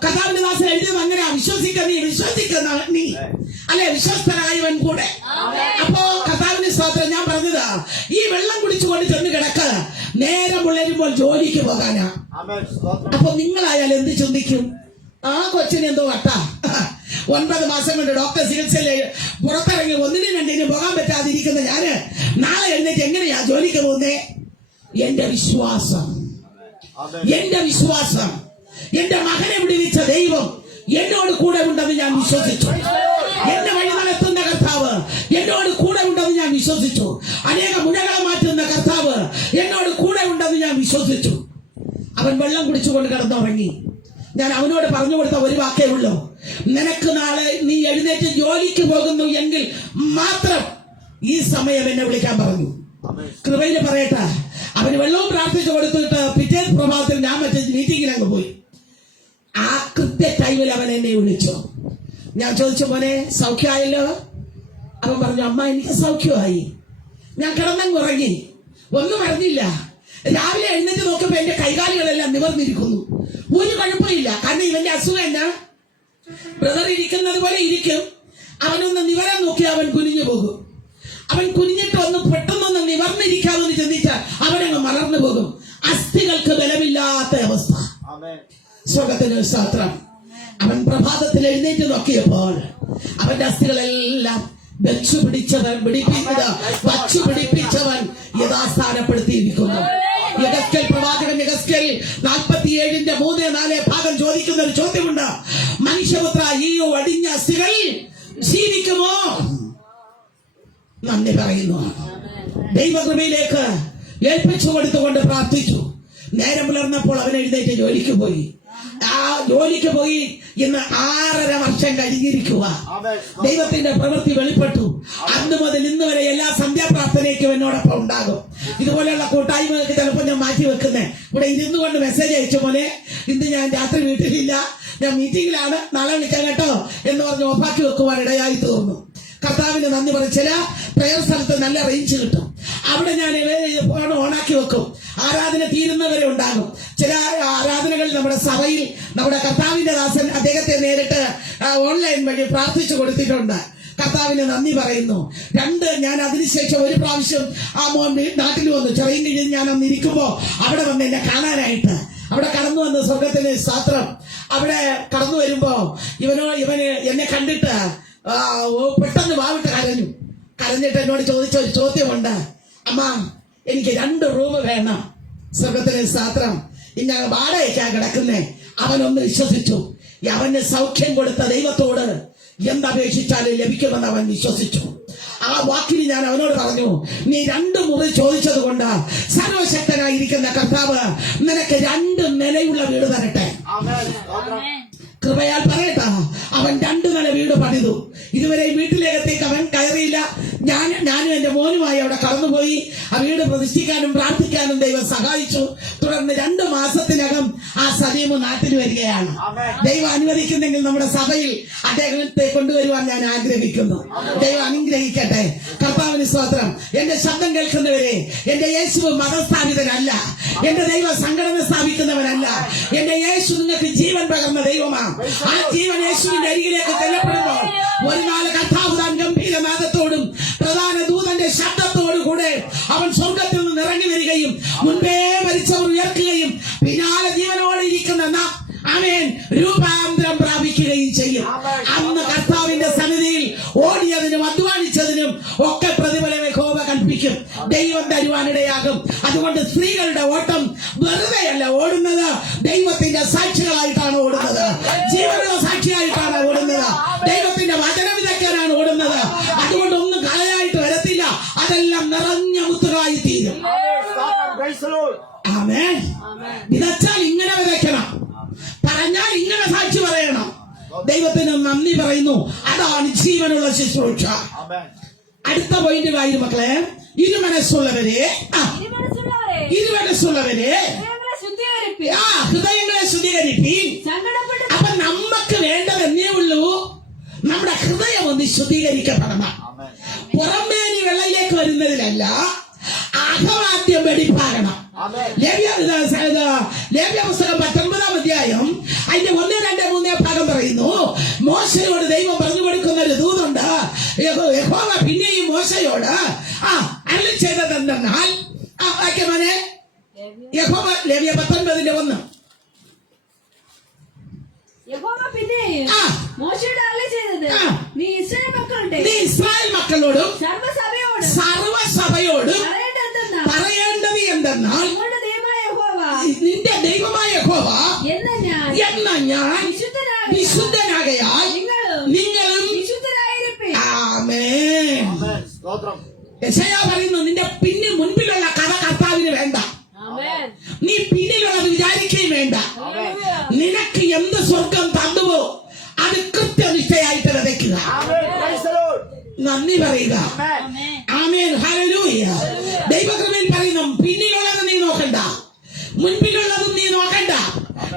കർത്താവിന്റെ ദാസൻ എഴുതിയത് അങ്ങനെ, വിശ്വസിക്കുന്ന നീ അല്ലെ വിശ്വസ്തനായവൻ കൂടെ. അപ്പോ കർത്താവിന്റെ സ്തോത്രം. ഞാൻ പറഞ്ഞത്, ഈ വെള്ളം കുടിച്ചുകൊണ്ട് ചെന്ന് കിടക്ക്, നേരം പുലരുമ്പോൾ ജോലിക്ക് പോകാനാ. അപ്പൊ നിങ്ങളായാലും എന്ത് ചിന്തിക്കും? ആ കൊച്ചിന് എന്തോ വട്ടാ. 9 മാസം കൊണ്ട് ഡോക്ടർ ചികിത്സയില് പുറത്തിറങ്ങി 1-നും 2-നും പോകാൻ പറ്റാതിരിക്കുന്ന ഞാന് നാളെ എഴുന്നേറ്റ് എങ്ങനെയാ ജോലിക്ക് പോകുന്നേ? എന്റെ വിശ്വാസം, എന്റെ മകനെ വിടുവിച്ച ദൈവം എന്നോട് കൂടെ ഉണ്ടെന്ന് ഞാൻ വിശ്വസിച്ചു. എന്റെ വഴി നടത്തുന്ന കർത്താവ് എന്നോട് കൂടെ ഉണ്ടെന്ന് ഞാൻ വിശ്വസിച്ചു. അനേക മുഴകളെ മാറ്റുന്ന കർത്താവ് എന്നോട് കൂടെ ഉണ്ടെന്ന് ഞാൻ വിശ്വസിച്ചു. അവൻ വെള്ളം കുടിച്ചുകൊണ്ട് കിടന്നുറങ്ങി. ഞാൻ അവനോട് പറഞ്ഞു കൊടുത്ത ഒരു വാക്കേ ഉള്ളൂ, നിനക്ക് നാളെ നീ എഴുന്നേറ്റ് ജോലിക്ക് പോകുന്നു എങ്കിൽ മാത്രം ഈ സമയം എന്നെ വിളിക്കാൻ പറഞ്ഞു. കൃപയിൽ പറയട്ടെ, അവന് വെള്ളവും പ്രാർത്ഥിച്ചു കൊടുത്തിട്ട് പിറ്റേ പ്രഭാതത്തിൽ ഞാൻ മറ്റേ മീറ്റിംഗിൽ അങ്ങ് പോയി. ആ കൃത്യ ടൈമിൽ അവൻ എന്നെ വിളിച്ചു. ഞാൻ ചോദിച്ചു, മോനെ സൗഖ്യമായല്ലോ? അവൻ പറഞ്ഞു, അമ്മ എനിക്ക് സൗഖ്യമായി. ഞാൻ കിടന്നങ്ങുറങ്ങി, ഒന്നും അറിഞ്ഞില്ല. രാവിലെ എഴുന്നേറ്റ് നോക്കുമ്പോ എന്റെ കൈകാലുകളെല്ലാം നിവർന്നിരിക്കുന്നു. ഒരു കുഴപ്പമില്ല. കാരണം ഇവന്റെ അസുഖം എന്നാ, ബ്രദർ ഇരിക്കുന്നത് പോലെ ഇരിക്കും. അവനൊന്ന് നിവരാൻ നോക്കി അവൻ കുനിഞ്ഞു പോകും. അവൻ കുനിഞ്ഞിട്ട് ഒന്ന് പെട്ടെന്നൊന്ന് നിവർന്നിരിക്കാമെന്ന് ചിന്തിച്ചാൽ അവനങ്ങ് മലർന്നു പോകും. അസ്ഥികൾക്ക് ബലമില്ലാത്ത അവസ്ഥ. സ്വർഗ്ഗത്തിന് സ്തോത്രം. അവൻ പ്രഭാതത്തിൽ എഴുന്നേറ്റ് നോക്കിയപ്പോൾ അവന്റെ അസ്ഥികളെല്ലാം വച്ചുപിടിപ്പിച്ചവൻ യഥാസ്ഥാനപ്പെടുത്തിയിരിക്കുന്നു. യഹസ്കേൽ പ്രവാചകൻ യഹസ്കേൽ 47:3-4 ചോദിക്കുന്ന ഒരു ചോദ്യമുണ്ട്. മനുഷ്യപുത്ര, ഈ ഒടിഞ്ഞ അസ്ഥികൾ ജീവിക്കുമോ? നന്ദി പറയുന്നു. ദൈവകൃപയിലേക്ക് ഏൽപ്പിച്ചു കൊടുത്തുകൊണ്ട് പ്രാർത്ഥിച്ചു. നേരം പുലർന്നപ്പോൾ അവൻ എഴുന്നേറ്റ് ജോലിക്ക് പോയി. ആ ജോലിക്ക് പോയി ഇന്ന് 6.5 വർഷം കഴിഞ്ഞിരിക്കുക. ദൈവത്തിന്റെ പ്രവൃത്തി വെളിപ്പെട്ടു. അന്ന് മുതൽ ഇന്ന് വരെ എല്ലാ സന്ധ്യാപ്രാർത്ഥനയ്ക്കും എന്നോടൊപ്പം ഉണ്ടാകും. ഇതുപോലെയുള്ള കൂട്ടായ്മകൾക്ക് ചിലപ്പോൾ ഞാൻ മാറ്റി വെക്കുന്നേ. ഇവിടെ ഇരുന്നു കൊണ്ട് മെസ്സേജ് അയച്ച പോലെ, ഇന്ന് ഞാൻ രാത്രി വീട്ടിലില്ല, ഞാൻ മീറ്റിംഗിലാണ്, നാളെ വിളിക്കാം കേട്ടോ എന്ന് പറഞ്ഞ് ഓഫാക്കി വെക്കുവാൻ ഇടയായി തീർന്നു. കർത്താവിന് നന്ദി പറയും. ചില പ്രയർ സ്ഥലത്ത് നല്ല റേഞ്ച് കിട്ടും. അവിടെ ഞാൻ ഫോൺ ഓണാക്കി വെക്കും. ആരാധന തീരുന്നവരെ ഉണ്ടാകും. ചില ആരാധനകൾ നമ്മുടെ സഭയിൽ നമ്മുടെ കർത്താവിന്റെ ദാസൻ അദ്ദേഹത്തെ നേരിട്ട് ഓൺലൈൻ വഴി പ്രാർത്ഥിച്ചു കൊടുത്തിട്ടുണ്ട്. കർത്താവിന് നന്ദി പറയുന്നു. ഞാൻ അതിനുശേഷം ഒരു പ്രാവശ്യം ആ മോൻ നാട്ടിൽ വന്നു. ചെറിയ കീഴിൽ ഞാൻ അന്ന് ഇരിക്കുമ്പോ അവിടെ വന്ന് എന്നെ കാണാനായിട്ട് അവിടെ കടന്നു വന്ന് സ്വർഗത്തിന് സ്തോത്രം. അവിടെ കടന്നു വരുമ്പോ ഇവന് എന്നെ കണ്ടിട്ട് പെട്ടെന്ന് വാവിട്ട് കരഞ്ഞിട്ട് എന്നോട് ചോദിച്ച ഒരു ചോദ്യമുണ്ട്. അമ്മ, എനിക്ക് 2 റൂം വേണം. സ്വർഗത്തിന് സ്തോത്രം. ഇന്ന വാടകയ്ക്കാ കിടക്കുന്നേ. അവനൊന്ന് വിശ്വസിച്ചു. അവന് സൗഖ്യം കൊടുത്ത ദൈവത്തോട് എന്തപേക്ഷിച്ചാലും ലഭിക്കുമെന്ന് അവൻ വിശ്വസിച്ചു. ആ വാക്കിന് ഞാൻ അവനോട് പറഞ്ഞു, നീ 2 മുറി ചോദിച്ചത് കൊണ്ട് സർവശക്തനായിരിക്കുന്ന കർത്താവ് നിനക്ക് 2 നിലയുള്ള വീട് തരട്ടെ. കൃപയാൽ പറയട്ടാ, അവൻ 2 നില വീട് പണിതു. ഇതുവരെ വീട്ടിലേക്കത്തേക്ക് അവൻ കയറിയില്ല. ഞാനും എന്റെ മോനുമായി അവിടെ കടന്നുപോയി. ആ വീട് പ്രതിഷ്ഠിക്കാനും പ്രാർത്ഥിക്കാനും ദൈവം സഹായിച്ചു. തുടർന്ന് 2 മാസത്തിനകം ആ സലീം നാട്ടിൽ വരികയാണ്. ദൈവം അനുവദിക്കുന്നെങ്കിൽ നമ്മുടെ സഭയിൽ അദ്ദേഹത്തെ കൊണ്ടുവരുവാൻ ഞാൻ ആഗ്രഹിക്കുന്നു. ദൈവം അനുഗ്രഹിക്കട്ടെ. കർത്താവിന് സ്തോത്രം. എന്റെ ശബ്ദം കേൾക്കുന്നവരെ, എന്റെ യേശു മതസ്ഥാപിതനല്ല. എന്റെ ദൈവം സംഘടന സ്ഥാപിക്കുന്നവനല്ല. എന്റെ യേശു നിങ്ങൾക്ക് ജീവൻ പകർന്ന ദൈവമാണ്. ആ ജീവൻ യേശുവിന്റെ അരികിലേക്ക് ചെല്ലപ്പെടുമ്പോൾ ഒരു നാല് കർത്താവ് താൻ ഗംഭീരനാദത്തോടും പ്രധാന ദൂതന്റെ ശബ്ദത്തോടും കൂടെ അവൻ സ്വർഗത്തിൽ നിന്ന് ഇറങ്ങി വരികയും മുൻപേ മരിച്ചവർ ഉയർക്കുകയും പിന്നാലെ ജീവനോടെ ഇരിക്കുന്ന ആമേൻ രൂപാന്തരം പ്രാപിക്കുകയും ചെയ്യും. അന്ന് കർത്താവിന്റെ സന്നിധിയിൽ ഓടിയതിനും അധ്വാനിച്ചതിനും ഒക്കെ പ്രതിഫലം യഹോവ കൽപ്പിക്കും. ദൈവം തരുവാനിടയാകും. അതുകൊണ്ട് സ്ത്രീകളുടെ ഓട്ടം വെറുതെയല്ല ഓടുന്നത്, ദൈവത്തിന്റെ സാക്ഷികളായിട്ടാണ് ഓടുന്നത്, ജീവനുള്ള സാക്ഷിയായിട്ടാണ് ഓടുന്നത്, ദൈവത്തിന്റെ വചനം വിതയ്ക്കാനാണ് ഓടുന്നത്. അതുകൊണ്ട് ഒന്നും കളയായിട്ട് വരത്തില്ല. അതെല്ലാം നിറഞ്ഞ മുത്തുകളായി തീരും. ആമേൻ. വിതച്ചാൽ ഇങ്ങനെ വിതയ്ക്കണം, പറഞ്ഞാൽ ഇങ്ങനെ സാക്ഷി പറയണം. ദൈവത്തിന് നന്ദി പറയുന്നു. അതാണ് ജീവനുള്ള ശുശ്രൂഷ. അടുത്ത പോയിന്റ് വായി മക്കളെ. ഇരുമനസ്സുള്ളവരെ ഹൃദയങ്ങളെ ശുദ്ധീകരിപ്പീൻ. അപ്പൊ നമുക്ക് വേണ്ടതെന്നേ ഉള്ളൂ, നമ്മുടെ ഹൃദയം ഒന്ന് ശുദ്ധീകരിക്കപ്പെടണം. പുറമേനി വെള്ളയിലേക്ക് വരുന്നതിലല്ല, അഹമാദ്യം വെടിപ്പാകണം. ലേവ്യ പുസ്തകം 19-ാം അധ്യായം അതിന്റെ 1, 2, 3 ഭാഗം പറയുന്നു. മോശയോട് ദൈവം പറഞ്ഞു കൊടുക്കുന്ന ഒരു ദൂതുണ്ട്. യഹോവ പിന്നെയും മോശയോട് അരുളി ചെയ്തതെന്നാൽ മോനെ യഹോവ ലേവ്യ 19:1 നീ ഇസ്രായേൽ മക്കളോടും സർവ്വസഭയോടും പറയേണ്ടത് എന്തെന്നാൽ, നിന്റെ ദൈവമായ യഹോവ എന്ന ഞാൻ വിശുദ്ധനാകയാൽ നിങ്ങളും ആമേൻ. യെശയ്യാ പറയുന്നു, നിന്റെ മുൻപിലുള്ള കഥ കർത്താവിന് വേണ്ട. നീ പിന്നിലുള്ളത് വിചാരിക്കുകയും വേണ്ട. നിനക്ക് എന്ത് സ്വർഗം തന്നുവോ അത് കൃത്യനിഷ്ഠയായിട്ട് വിതയ്ക്കുക. നന്ദി പറയുക. ആമേൻ. ഹല്ലേലൂയ. ദൈവകൃപയിൽ പറയുന്നു, പിന്നിലുള്ളത് നീ നോക്കണ്ട, മുൻപിലുള്ളതും നീ നോക്കണ്ട.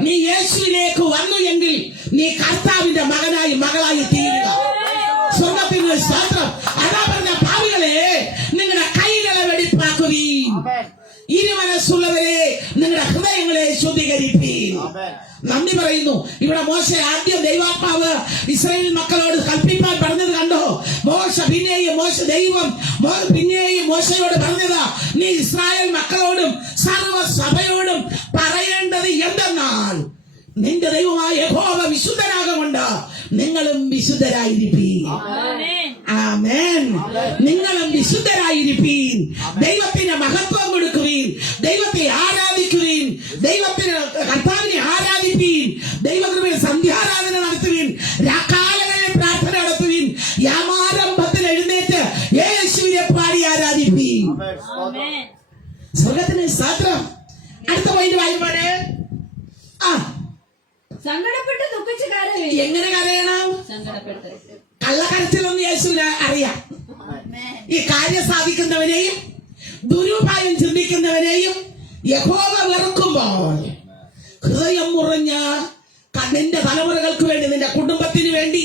നീ യേശുവിലേക്ക് വന്നു എങ്കിൽ നീ കർത്താവിന്റെ മകനായി മകളായി തീരുക. സ്വർഗത്തിന് സ്തോത്രം. അതാ ശുദ്ധീകരിപ്പീൻ. നന്ദി പറയുന്നു. ഇവിടെ മോശ ആദ്യം ദൈവാത്മാവ് ഇസ്രായേൽ മക്കളോട് കൽപ്പിക്കാൻ പറഞ്ഞത് കണ്ടോ? പിന്നെയും മോശയോട് പറഞ്ഞത്, നീ ഇസ്രായേൽ മക്കളോടും സർവ്വസഭയോടും പറയേണ്ടത് എന്തെന്നാൽ, നിന്റെ ദൈവമായ യഹോവ വിശുദ്ധനാകുകൊണ്ട് നിങ്ങളും വിശുദ്ധരായിരിപ്പീൻ. ആമേൻ. നിങ്ങളും വിശുദ്ധരായിരിപ്പീൻ. ദൈവത്തിന് മഹത്വം കൊടുക്കുവീൻ, ദൈവത്തെ ആരാധിക്കുവീൻ, ദൈവത്തിന് കർത്താവിനെ ആരാധിപ്പീൻ, ദൈവകൃപയിൽ സന്ധ്യാരാധന നടത്തുവീൻ, രാക്കാലങ്ങളിൽ പ്രാർത്ഥന നടത്തുവീൻ, യാമാരംഭത്തിൽ എഴുന്നേറ്റ് യേശുവിനെ പാടി ആരാധിപ്പീൻ. സ്വർഗത്തിന് സ്തോത്രം. അടുത്ത പോയിന്റ് വായിപ്പാണ്. സങ്കടപ്പെട്ട് ദുഃഖിച്ച് കരയുവിൻ. എങ്ങനെ കരയണം? സങ്കടപ്പെട്ട്. കള്ളക്കരച്ചിലൊന്നും യേശുവിന് അറിയാം. ഈ കാര്യം സാധിക്കുന്നവനെയും ദുരുപായം ചിന്തിക്കുന്നവനെയും യഹോവ വെറുക്കുമ്പോൾ ഹൃദയം മുറിഞ്ഞ നിന്റെ തലമുറകൾക്ക് വേണ്ടി, നിന്റെ കുടുംബത്തിന് വേണ്ടി,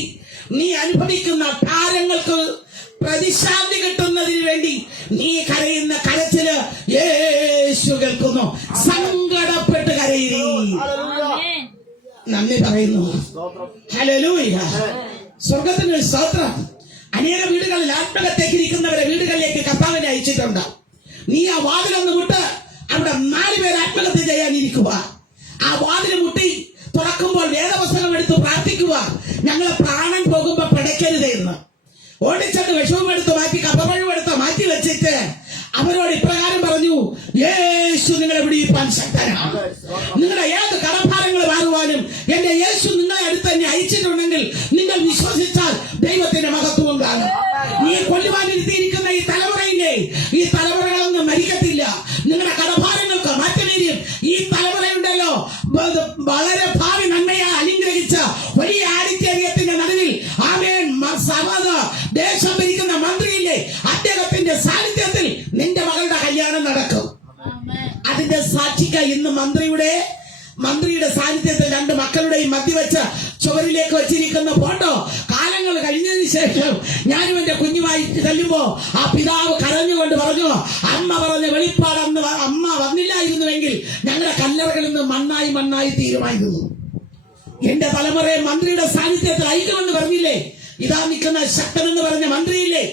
നീ അനുഭവിക്കുന്ന ഭാരങ്ങൾക്ക് പ്രതിശാന്തി കിട്ടുന്നതിന് വേണ്ടി നീ കരയുന്ന കരച്ചില് യേശു കേൾക്കുന്നു. സങ്കടപ്പെട്ട് കരയിരി. നന്ദി പറയുന്നു. ഹല്ലേലൂയ. സ്വർഗത്തിന് സ്തോത്രം. അനേക വീടുകളിൽ ആത്മഹത്യക്ക് ഇരിക്കുന്നവരെ വീടുകളിലേക്ക് കർത്താവിനെ അയച്ചിട്ടുണ്ട്. നീ ആ വാതിലൊന്ന് വിട്ട് അവിടെ 4 പേര് ആത്മഹത്യ ചെയ്യാനിരിക്കുക. ആ വാതിൽ മുട്ടി തുറക്കുമ്പോൾ വേദപുസ്തകം എടുത്ത് പ്രാർത്ഥിക്കുക, ഞങ്ങളെ പ്രാണൻ പോകുമ്പോ പിടയ്ക്കരുത് എന്ന്. ഓടിച്ചെന്ന് വിഷവും എടുത്ത് മാറ്റി, കപ്പപ്പഴവും എടുത്ത് മാറ്റി വെച്ചിട്ട് അവരോട് ഇപ്രകാരം പറഞ്ഞു, യേശു നിങ്ങളെ വിടിയിപ്പാൻ ശക്തനാണ്. നിങ്ങളുടെ ഏത് കടഭാരങ്ങൾ മാറുവാനും എന്റെ യേശു നിങ്ങളെ അടുത്ത് തന്നെ അയച്ചിട്ടുണ്ടെങ്കിൽ നിങ്ങൾ വിശ്വസിച്ചാൽ ദൈവത്തിന്റെ മഹത്വം കാണും. നീ കൊല്ലുവാനിരുത്തിയിരിക്കുന്ന ഈ തലമുറയില്ലേ, ഈ തലമുറകളൊന്നും മരിക്കത്തില്ല. നിങ്ങളുടെ കടഭാരങ്ങൾക്ക് മാറ്റമേരിയും. ഈ തലമുറയുണ്ടല്ലോ, വളരെ ഭാവി നന്മയെ അനുഗ്രഹിച്ച വലിയ ആദിത്യത്തിന്റെ നടുവിൽ ആമേൻ ദേശം ഭരിക്കുന്ന മന്ത്രിയില്ലേ, അദ്ദേഹത്തിന്റെ സാന്നിധ്യത്തിൽ നിന്റെ മകളുടെ കല്യാണം നടക്കും. അതിന്റെ സാക്ഷിക്ക ഇന്ന് മന്ത്രിയുടെ സാന്നിധ്യത്തിൽ 2 മക്കളുടെയും മധ്യവെച്ച് ചുവരിലേക്ക് വെച്ചിരിക്കുന്ന ഫോട്ടോ കാലങ്ങൾ കഴിഞ്ഞതിന് ശേഷം ഞാനും എന്റെ കുഞ്ഞുമായി ചെല്ലുമ്പോ ആ പിതാവ് കരഞ്ഞുകൊണ്ട് പറഞ്ഞു, അമ്മ പറഞ്ഞ വെളിപ്പാട് അമ്മ വന്നില്ലായിരുന്നുവെങ്കിൽ ഞങ്ങളുടെ കല്ലറകളിൽ നിന്ന് മണ്ണായി തീരുമായിരുന്നു. എന്റെ തലമുറയെ മന്ത്രിയുടെ സാന്നിധ്യത്തിൽ അയക്കുമെന്ന് പറഞ്ഞില്ലേ, ഇതാ നിൽക്കുന്ന ശക്തൻ എന്ന് പറഞ്ഞ മന്ത്രിയില്ലേ,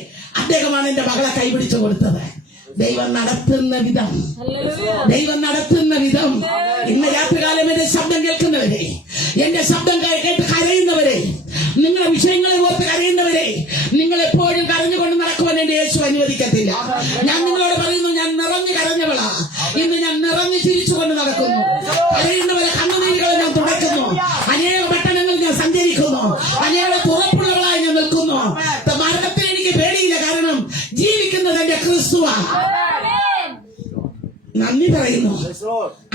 അദ്ദേഹമാണ് എന്റെ മകളെ കൈപിടിച്ചു കൊടുത്തത്. ദൈവം നടത്തുന്ന വിധം ഇന്ന് രാത്രികാലം എന്റെ ശബ്ദം കേൾക്കുന്നവരെ, എന്റെ ശബ്ദം കേട്ട് കരയുന്നവരെ, നിങ്ങളുടെ വിഷയങ്ങളെ ഓർത്ത് കരയുന്നവരെ, നിങ്ങൾ എപ്പോഴും കരഞ്ഞുകൊണ്ട് നടക്കുവാൻ എന്റെ യേശു അനുവദിക്കത്തില്ല. ഞാൻ നിങ്ങളോട് പറയുന്നു, ഞാൻ നിറഞ്ഞു കരഞ്ഞവളാ. ഇന്ന് ഞാൻ നിറഞ്ഞു ചിരിച്ചുകൊണ്ട് നടക്കുന്നു. കരയുന്നവരെ കണ്ണുനീരുകളെ ഞാൻ തുടയ്ക്കുന്നു. അനേക പട്ടണങ്ങളിൽ ഞാൻ സഞ്ചരിക്കുന്നു. അനേക തുറപ്പുള്ളവളായി ഞാൻ നിൽക്കുന്നു. മരണത്തിൽ എനിക്ക് പേടിയില്ല, കാരണം ജീവിക്കുന്നത് എന്റെ ക്രിസ്തുവാ. നന്ദി പറയുന്നു.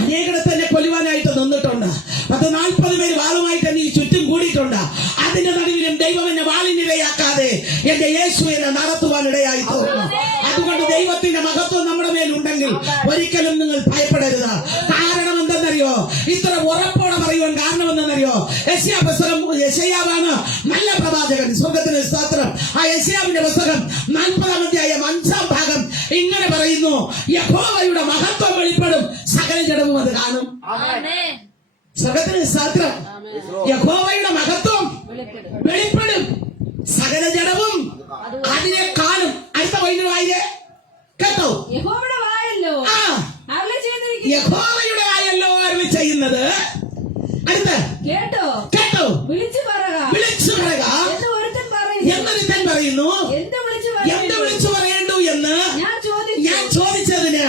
അനേകടത്ത് എന്നെ കൊല്ലുവാനായിട്ട് നിന്നിട്ടുണ്ട്. 40 പേര് വാളുമായിട്ട് എന്നെ ചുറ്റും കൂടിയിട്ടുണ്ട്. അതിന്റെ നടുവിലും ദൈവം എന്നെ വാളിനിരയാക്കാതെ എന്റെ യേശു എന്നെ നടത്തുവാനിടയായി തോന്നുന്നു. അതുകൊണ്ട് ദൈവത്തിന്റെ മഹത്വം നമ്മുടെ മേലുണ്ടെങ്കിൽ ഒരിക്കലും നിങ്ങൾ ഭയപ്പെടരുത്. കാരണം എന്തെന്നറിയോ? ഇത്ര ഉറപ്പോടെ പറയുവാൻ കാരണം എന്തെന്നറിയോ? യെശയ്യാവാണ് നല്ല പ്രവാചകൻ. സ്വർഗത്തിന് സ്തോത്രം. ആ യെശയ്യാവിന്റെ പുസ്തകം 40-ാം അധ്യായം 5-ാം ഭാഗം ഇങ്ങനെ പറയുന്നു, യഹോവയുടെ മഹത്വം വെളിപ്പെടും, സകല ജഡവും അത് കാണും. സ്വർഗത്തിന് സ്തോത്രം. യഹോവയുടെ മഹത്വം വെളിപ്പെടും, സകല ജഡവും അതിനെ കാണും. അടുത്ത വൈദ്യുവായി കേട്ടോ? യഹോവയുടെ വായല്ലോ യഹോവയുടെ വായല്ലോ അരുളി ചെയ്യുന്നത്. അടുത്ത് കേട്ടോ? വിളിച്ചു പറയുക എന്നൊരുത്തൻ പറയുന്നു, എന്ത് വിളിച്ചു പറയേണ്ടു എന്ന് ഞാൻ ചോദിച്ചതിന്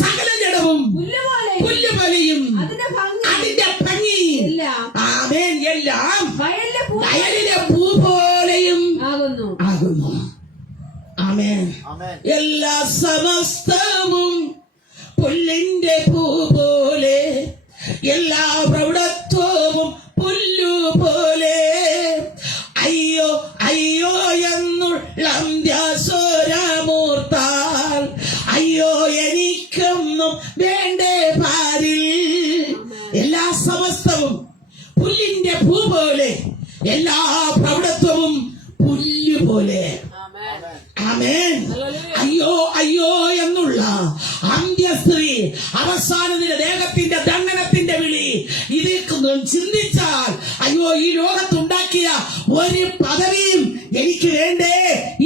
സകല ജഡവും പുല്ലുപോലെയും അതിന്റെ ഭംഗി ആമേൻ എല്ലാം വയലിലെ പൂ പോലെയും ആകുന്നു. ആമേൻ. എല്ലാ സമസ്തവും പുല്ലിന്റെ പൂ പോലെ, എല്ലാ പ്രൗഢത്വവും പുല്ലുപോലെ. അയ്യോ അയ്യോ എന്നുള്ള അന്ത്യസ്വരമൂർത്താൽ, അയ്യോ എനിക്കൊന്നും വേണ്ടേ പാരിൽ. എല്ലാ സമസ്തവും പുല്ലിന്റെ പൂ പോലെ, എല്ലാ പ്രൗഢത്വവും പുല്ലുപോലെ. ആമേൻ. അയ്യോ അയ്യോ എന്നുള്ള അന്ത്യസ്ത്രീ അവസാനത്തിന്റെ ദേഹത്തിന്റെ ദണ്ഡനത്തിൽ ചിന്തിച്ചാൽ അയ്യോ ഈ ലോകത്തുണ്ടാക്കിയ ഒരു പദവിയും എനിക്ക് വേണ്ടേ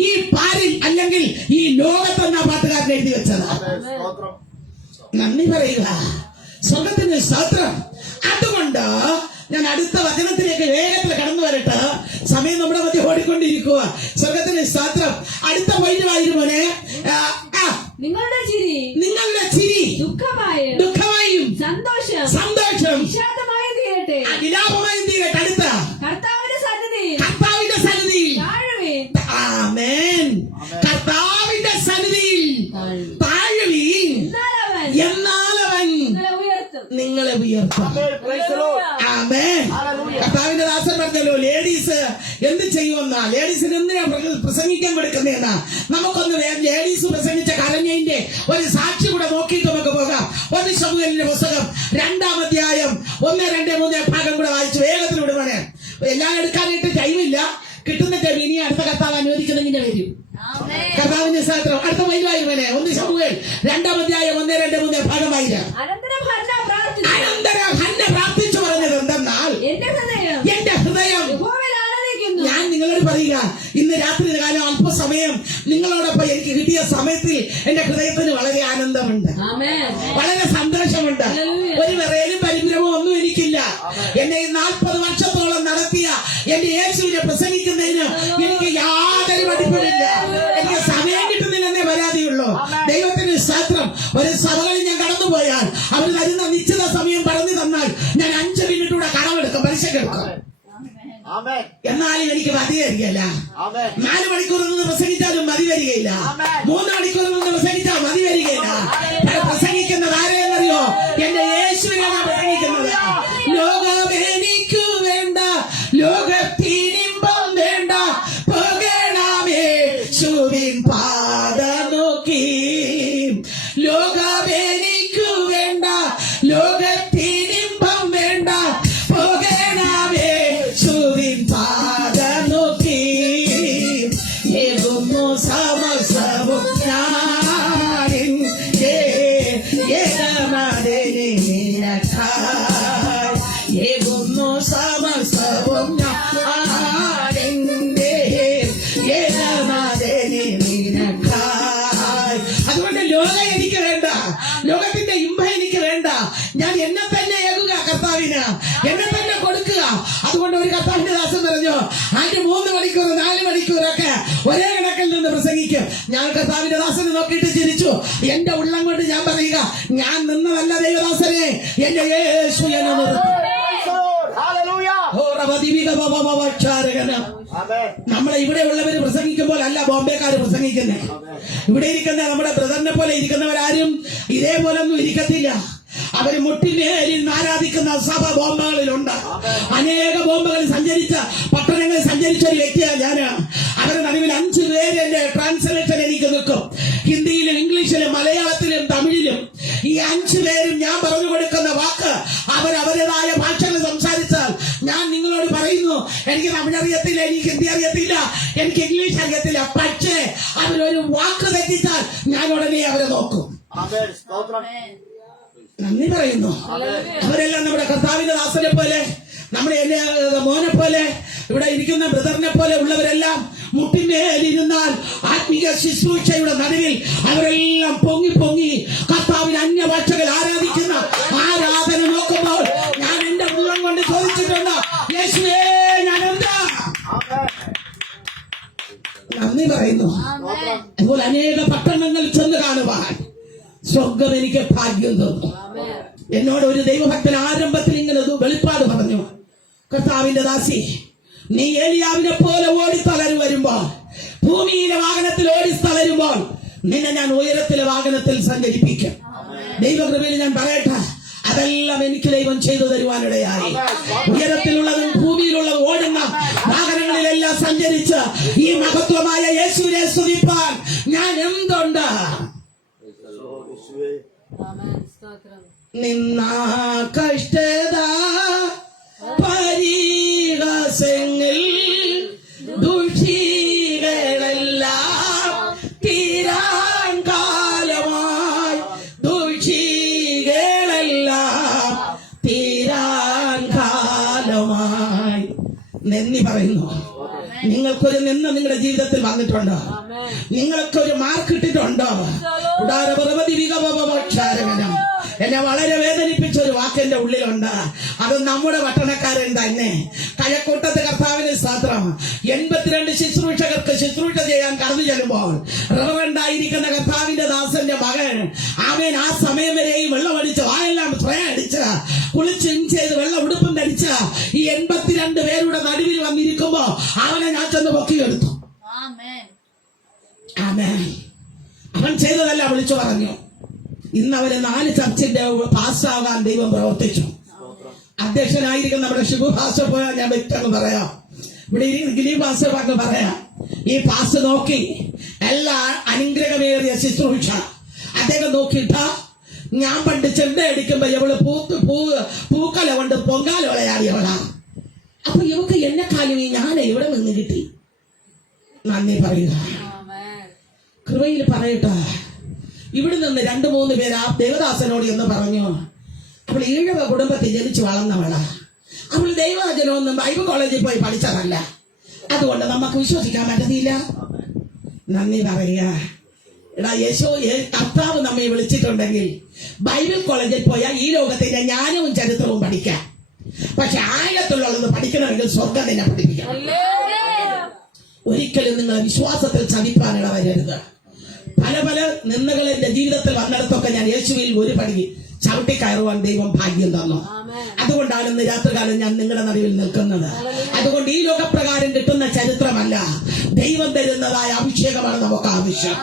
ഈ പാരിൽ അല്ലെങ്കിൽ ഈ ലോകത്തെന്ന പാട്ടുകാരൻ എഴുതി വെച്ചത്. നന്ദി പറയുക, സ്വർഗത്തിന് സ്തോത്രം. അതുകൊണ്ട് ഞാൻ അടുത്ത വചനത്തിലേക്ക് വേഗത്തിൽ കടന്നു വരട്ടെ, സമയം നമ്മുടെ മധ്യ ഓടിക്കൊണ്ടിരിക്കുക. സ്വർഗത്തിന് സ്തോത്രം. അടുത്ത പോയിന്റ് മോനെ. നിങ്ങളുടെ ചിരി ദുഃഖമായും സന്തോഷം വിഷാദമായും തീരട്ടെ. വിലാപമായും തീരട്ടെ. അടുത്ത കർത്താവിന്റെ സന്നിധിയിൽ ആമേൻ. കർത്താവിന്റെ സന്നിധിയിൽ താഴുവീൻ, എന്നാൽ അവൻ നിങ്ങളെ ഉയർത്തും. ആമേൻ. കർത്താവിന്റെ ദാസൻ പറഞ്ഞല്ലോ, ലേഡീസ് എന്ത് ചെയ്യുമെന്നാ, ലേഡീസിന് എന്തിനാ പ്രസംഗിക്കാൻ കൊടുക്കുന്നതെന്നാ. നമുക്കൊന്ന് ലേഡീസ് പ്രസംഗിച്ച കരഞ്ഞതിന്റെ ഒരു സാക്ഷി കൂടെ നോക്കിയിട്ട് നമുക്ക് പോകാം. 1 ശമൂവേലിന്റെ പുസ്തകം 2-ാം അധ്യായം 1, 2, 3 ഭാഗം കൂടെ വായിച്ചു വേഗത്തിൽ വിടുവാണ്. എല്ലാം എടുക്കാനായിട്ട് ടൈമില്ല. കിട്ടുന്ന ടൈം ഇനി അടുത്ത കർത്താവ് അനുവദിക്കുന്നെങ്കിൽ വരും. കർത്താവിന്റെ സ്തോത്രം. അടുത്ത വൈകുന്നേരം 1 ശമൂവേൽ 2-ാം അധ്യായം 1, 2, 3 ഭാഗം വായിക്കാം. അനന്തരം ഹന്ന പ്രാർത്ഥിച്ചു പറഞ്ഞത് എന്തെന്നാൽ, എന്റെ ഹൃദയം ഞാൻ നിങ്ങളോട് പറയുക, ഇന്ന് രാത്രി കാലം അല്പസമയം നിങ്ങളോടൊപ്പം എനിക്ക് കിട്ടിയ സമയത്തിൽ എന്റെ ഹൃദയത്തിന് വളരെ ആനന്ദമുണ്ട്, വളരെ സന്തോഷമുണ്ട്. ഒരു വിറയലും പരിഭ്രമവും ഒന്നും എനിക്കില്ല. എന്നെ 40 വർഷത്തോളം നടത്തിയ എന്റെ യേശുവിനെ പ്രസംഗിക്കുന്നതിന് എനിക്ക് യാതൊരു മടിപ്പില്ല. എനിക്ക് സമയം കിട്ടുന്നില്ലെന്നേ പരാതിയുള്ളൂ. ദൈവത്തിന് സ്തോത്രം. ഒരു സഭകളിൽ ഞാൻ കടന്നുപോയാൽ അവർ തരുന്ന നിശ്ചിത സമയം പറഞ്ഞു തന്നാൽ ഞാൻ 5 മിനിറ്റ് കൂടെ കടമെടുക്കും, പലിശക്കെടുക്കും. എന്നാലും എനിക്ക് മതി വരികയില്ല. 4 മണിക്കൂർ നിന്ന് പ്രസംഗിച്ചാലും മതി വരികയില്ല. 3 മണിക്കൂർ നിന്ന് പ്രസംഗിച്ചാൽ മതി വരികയില്ല. പ്രസംഗിക്കുന്നത് ആരെയെന്നറിയോ? എന്റെ യേശുവിനാണ് പ്രസംഗിക്കുന്നത്. ലോകമെനിക്കു വേണ്ട, ലോകത്തിനിമ്പം വേണ്ട, പോകണമേ യേശുവിൻ പാദ നോക്കി. ലോകമെനിക്കു വേണ്ട, ലോകത്തിനിമ്പം വേണ്ട, പോകണമേ യേശുവിൻ പാദ നോക്കി. ഏകുന്നു സമസവും ഞാനിൻ ഏകനാഥനെ നിനക്കായി. ഏകുന്നു സമസവും ഞാനിന്റെ ഏകനാഥനെ നിനക്കായി. അതുകൊണ്ട് ലോകം എനിക്ക് വേണ്ട, ലോകത്തിന്റെ ഇമ്പം എനിക്ക് വേണ്ട. ഞാൻ എന്നെ തന്നെ ഏകുക കർത്താവിന്, എന്നെ തന്നെ കൊടുക്കുക. അതുകൊണ്ട് ഒരു കർത്താവിന്റെ ദാസൻ പറഞ്ഞു, 3 മണിക്കൂർ 4 മണിക്കൂറൊക്കെ ഒരേ കണക്കിൽ നിന്ന് പ്രസംഗിക്കും. ഞാൻ കർത്താവിന്റെ ദാസനെ നോക്കിയിട്ട് ചിരിച്ചു. എന്റെ ഉള്ളം കൊണ്ട് ഞാൻ പറയുക, ഞാൻ നിന്നതല്ല ദൈവദാസനെ, എന്റെ യേശു എന്നെ നിർത്തി. നമ്മളെ ഇവിടെ ഉള്ളവര് പ്രസംഗിക്കുമ്പോൾ അല്ല ബോംബെക്കാര് പ്രസംഗിക്കുന്നത്. ഇവിടെ ഇരിക്കുന്ന നമ്മുടെ ബ്രദറിനെ പോലെ ഇരിക്കുന്നവരാരും ഇതേപോലൊന്നും ഇരിക്കത്തില്ല. അവര് മുട്ടിനേരിൽ ആരാധിക്കുന്ന സഭ ബോംബുകളിലുണ്ട്. അനേക ബോംബുകൾ സഞ്ചരിച്ച പട്ടണങ്ങളിൽ സഞ്ചരിച്ച ഒരു വ്യക്തിയാണ് ഞാൻ. അവരുടെ നടുവിൽ 5 പേര് എന്റെ ട്രാൻസ്ലേഷൻ എനിക്ക് നിൽക്കും. ഹിന്ദിയിലും ഇംഗ്ലീഷിലും മലയാളത്തിലും തമിഴിലും. ഈ 5 പേരും ഞാൻ പറഞ്ഞു കൊടുക്കുന്ന വാക്ക് അവരവരുടേതായ ഭാഷകൾ സംസാരിച്ചാൽ ഞാൻ നിങ്ങളോട് പറയുന്നു, എനിക്ക് തമിഴ് അറിയത്തില്ല, എനിക്ക് ഹിന്ദി അറിയത്തില്ല, എനിക്ക് ഇംഗ്ലീഷ് അറിയത്തില്ല. പക്ഷേ അവരൊരു വാക്ക് തെറ്റിച്ചാൽ ഞാൻ ഉടനെ അവരെ നോക്കും. നന്ദി പറയുന്നു. അവരെല്ലാം നമ്മുടെ കർത്താവിന്റെ ദാസനെ പോലെ, നമ്മുടെ മോനെ പോലെ, ഇവിടെ ഇരിക്കുന്ന ബ്രദറിനെ പോലെ ഉള്ളവരെല്ലാം മുട്ടിന്മേലിരുന്നാൽ ആത്മീയ ശുശ്രൂഷയുടെ നടുവിൽ അവരെല്ലാം പൊങ്ങി പൊങ്ങി കർത്താവിന് അന്യഭാഷകൾ ആരാധിക്കുന്ന ആരാധന നോക്കുമ്പോൾ ഞാൻ എന്റെ ഉള്ളം കൊണ്ട് ചോദിച്ചിട്ടുണ്ട്, യേശുവേ ഞാൻ എന്താ? നന്ദി പറയുന്നു. അതുപോലെ അനേക പട്ടണങ്ങളിൽ ചെന്ന് കാണുവാൻ സ്വർഗം എനിക്ക് ഭാഗ്യം തോന്നുന്നു. എന്നോട് ഒരു ദൈവഭക്തൻ ആരംഭത്തിൽ ഇങ്ങനെ വെളിപ്പാട് പറഞ്ഞു, കർത്താവിന്റെ ദാസി, നീ ഏലിയാവിനെ പോലെ ഓടിത്തളരു വരുമ്പോൾ, ഭൂമിയിലെ വാഹനത്തിൽ ഓടിത്തളരുമ്പോൾ നിന്നെ ഞാൻ ഉയരത്തിലെ വാഹനത്തിൽ സഞ്ചരിപ്പിക്കും. ദൈവകൃപയിൽ ഞാൻ പറയട്ടെ, അതെല്ലാം എനിക്ക് ദൈവം ചെയ്തു തരുവാനിടയായി. ഉയരത്തിലുള്ളതും ഭൂമിയിലുള്ളതും ഓടുന്ന വാഹനങ്ങളിലെല്ലാം സഞ്ചരിച്ച് ഈ മഹത്വമായ യേശുവിനെ സ്തുതിപ്പാൻ ഞാൻ എന്തുണ്ട്? നിന്ന കഷ്ടത പരിഹാസങ്ങൾ ദുഷികളെല്ലാം തീരാൻ കാലമായി, ദുഷികളെല്ലാം തീരാൻ കാലമായി. എന്ന് നിങ്ങളുടെ ജീവിതത്തിൽ വന്നിട്ടുണ്ടോ? നിങ്ങൾക്ക് ഒരു മാർക്ക് ഇട്ടിട്ടുണ്ടോ? ഉദാരപർവ്വതി വികവപക്ഷാരകനം. എന്നെ വളരെ വേദനിപ്പിച്ച ഒരു വാക്ക് എന്റെ ഉള്ളിലുണ്ട്. അത് നമ്മുടെ പട്ടണക്കാരൻ തന്നെ. കഴക്കൂട്ടത്ത് കർത്താവിന് സ്തോത്രം. 82 ശുശ്രൂഷകർക്ക് ശുശ്രൂഷ ചെയ്യാൻ കടന്നു ചെല്ലുമ്പോൾ റവറണ്ടായിരിക്കുന്ന കർത്താവിന്റെ ദാസന്റെ മകൻ ആമേൻ ആ സമയം വരെയും വെള്ളമടിച്ച് വായെല്ലാം സ്പ്രേ അടിച്ച് കുളിച്ച് ചെയ്ത് വെള്ള ഉടുപ്പും ധരിച്ച് ഈ 82 പേരുടെ നടുവിൽ വന്നിരിക്കുമ്പോ അവനെ ഞാൻ ചെന്ന് പൊക്കിയെടുത്തു. ആമേൻ. അവൻ ചെയ്തതല്ല വിളിച്ചു പറഞ്ഞു. ഇന്ന് അവര് 4 ചർച്ചിന്റെ പാസ്സാകാൻ ദൈവം പ്രവർത്തിച്ചു. അധ്യക്ഷനായിരിക്കും നമ്മുടെ ശിബു പാസ്റ്റർ പോയാൽ ഞാൻ വ്യക്തം പറയാം. ഇവിടെ ഗിനി പാസ്റ്റർ പറഞ്ഞ് പറയാം. ഈ പാസ് നോക്കി എല്ലാ അനുഗ്രഹമേറിയ ശുശ്രൂഷ അദ്ദേഹം നോക്കിയിട്ടാ ഞാൻ പണ്ട് ചെണ്ട അടിക്കുമ്പോ ഇവള് പൂക്കല കൊണ്ട് പൊങ്കാല വിളയാടിയവളാ. അപ്പൊ ഇവക്ക് എന്നെക്കാളും ഈ ഞാൻ ഇവിടെ നിന്ന് കിട്ടി. നന്ദി പറയുക. കൃപയിൽ പറയട്ടെ. ഇവിടെ നിന്ന് 2-3 പേര് ആ ദേവദാസനോട് എന്ന് പറഞ്ഞു. അവൾ ഈഴവ കുടുംബത്തിൽ ജനിച്ചു വളർന്നവളാ. അവൾ ദൈവവചനമൊന്നും ബൈബിൾ കോളേജിൽ പോയി പഠിച്ചതല്ല. അതുകൊണ്ട് നമുക്ക് വിശ്വസിക്കാൻ പറ്റത്തില്ല. നന്ദി പറയുക. എടാ കർത്താവ് നമ്മെ വിളിച്ചിട്ടുണ്ടെങ്കിൽ ബൈബിൾ കോളേജിൽ പോയാൽ ഈ ലോകത്തിന്റെ ജ്ഞാനവും ചരിത്രവും പഠിക്കാം. പക്ഷെ ആഴത്തുള്ളത് പഠിക്കണമെങ്കിൽ സ്വർഗം നിന്നെ പഠിപ്പിക്കണം. ഒരിക്കലും നിങ്ങൾ വിശ്വാസത്തിൽ ചതിപ്പാനിട വരരുത്. പല നിന്ദകൾ എന്റെ ജീവിതത്തിൽ വന്നിടത്തൊക്കെ ഞാൻ യേശുവിൽ ഒരു പടി ചവിട്ടി കയറുവാൻ ദൈവം ഭാഗ്യം തന്നു. അതുകൊണ്ടാണ് ഇന്ന് രാത്രികാലം ഞാൻ നിങ്ങളുടെ നടുവിൽ നിൽക്കുന്നത്. അതുകൊണ്ട് ഈ ലോകപ്രകാരം കിട്ടുന്ന ചരിത്രമല്ല, ദൈവം തരുന്നതായ അഭിഷേകമാണ് നമുക്ക് ആവശ്യം.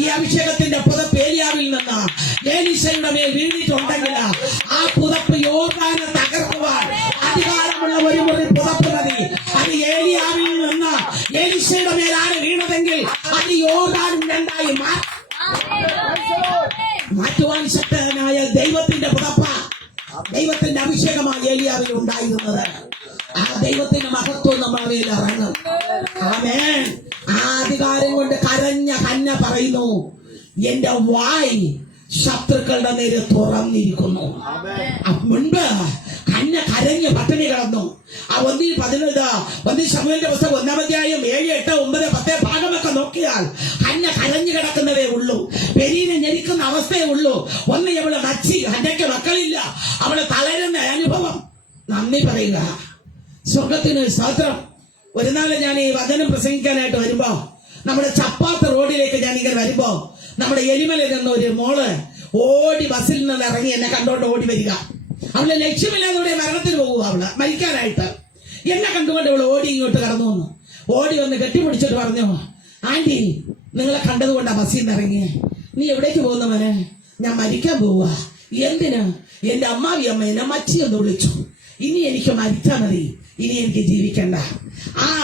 ഈ അഭിഷേകത്തിന്റെ പുതപ്പ് ഏലിയാവിൽ നിന്ന് എലീശയുടെ മേൽ വീണിട്ടുണ്ടെങ്കിൽ ആ പുതപ്പ് യോർദാനെ തകർക്കുവാൻ അധികാരമുള്ള ഒരു മുറി പുതപ്പ് മതി. അത് ഏലിയാവിൽ നിന്ന് എലീശയുടെ മേലാണ് വീണതെങ്കിൽ അത് യോർദാനും 2ആയി മാറ്റുവാൻ ശക്തനായ ദൈവത്തിന്റെ പുതപ്പ, ദൈവത്തിന്റെ അഭിഷേകമായി ഏലിയാവിൽ ഉണ്ടായിരുന്നത്. ആ ദൈവത്തിന്റെ മഹത്വം നമ്മുടെ മേൽ ഇറങ്ങും. ആമേൻ. ആ അധികാരം കൊണ്ട് കരഞ്ഞ ഹന്ന പറയുന്നു, എന്റെ വായ് ശത്രുക്കളുടെ നേരെ തുറന്നിരിക്കുന്നു. മുൻപ് ഹന്ന കരഞ്ഞ് പട്ടിണി കിടന്നു. ആ 1 ശമൂവേലിന്റെ പുസ്തകം 1-ാം അധ്യായം 7, 8, 9, 10 ഭാഗമൊക്കെ നോക്കിയാൽ ഹന്ന കരഞ്ഞു കിടക്കുന്നതേ ഉള്ളൂ. പെരീനെ ഞെരിക്കുന്ന അവസ്ഥയേ ഉള്ളൂ. ഒന്ന് അവള് നച്ചി, ഹന്നയ്ക്ക് മക്കളില്ല, അവള് തളരുന്ന അനുഭവം. നന്ദി പറയുക. സ്വർഗത്തിന് സ്തോത്രം. ഒരു നാള് ഞാൻ ഈ വചനം പ്രസംഗിക്കാനായിട്ട് വരുമ്പോ നമ്മുടെ ചപ്പാത്ത റോഡിലേക്ക് ഞാൻ ഇങ്ങനെ വരുമ്പോ നമ്മുടെ എലിമലയിൽ നിന്ന് ഒരു മോള് ഓടി ബസ്സിൽ നിന്ന് ഇറങ്ങി എന്നെ കണ്ടോണ്ട് ഓടി വരിക. അവളെ ലക്ഷ്യമില്ലാതെ മരണത്തിന് പോകുക. അവള് മരിക്കാനായിട്ട് എന്നെ കണ്ടുകൊണ്ട് അവള് ഓടി ഇങ്ങോട്ട് കടന്നു വന്നു. ഓടി വന്ന് കെട്ടിപ്പിടിച്ചിട്ട് പറഞ്ഞു, ആന്റി നിങ്ങളെ കണ്ടതുകൊണ്ടാ ബസ്സിൽ നിന്ന് ഇറങ്ങിയേ. നീ എവിടേക്ക് പോകുന്ന മോനെ? ഞാൻ മരിക്കാൻ പോവുക. എന്തിനാ? എന്റെ അമ്മാവി അമ്മ എന്നെ മച്ചിയൊന്ന് വിളിച്ചു. ഇനി എനിക്ക് മരിച്ചാൽ മതി, ഇനി എനിക്ക് ജീവിക്കണ്ട.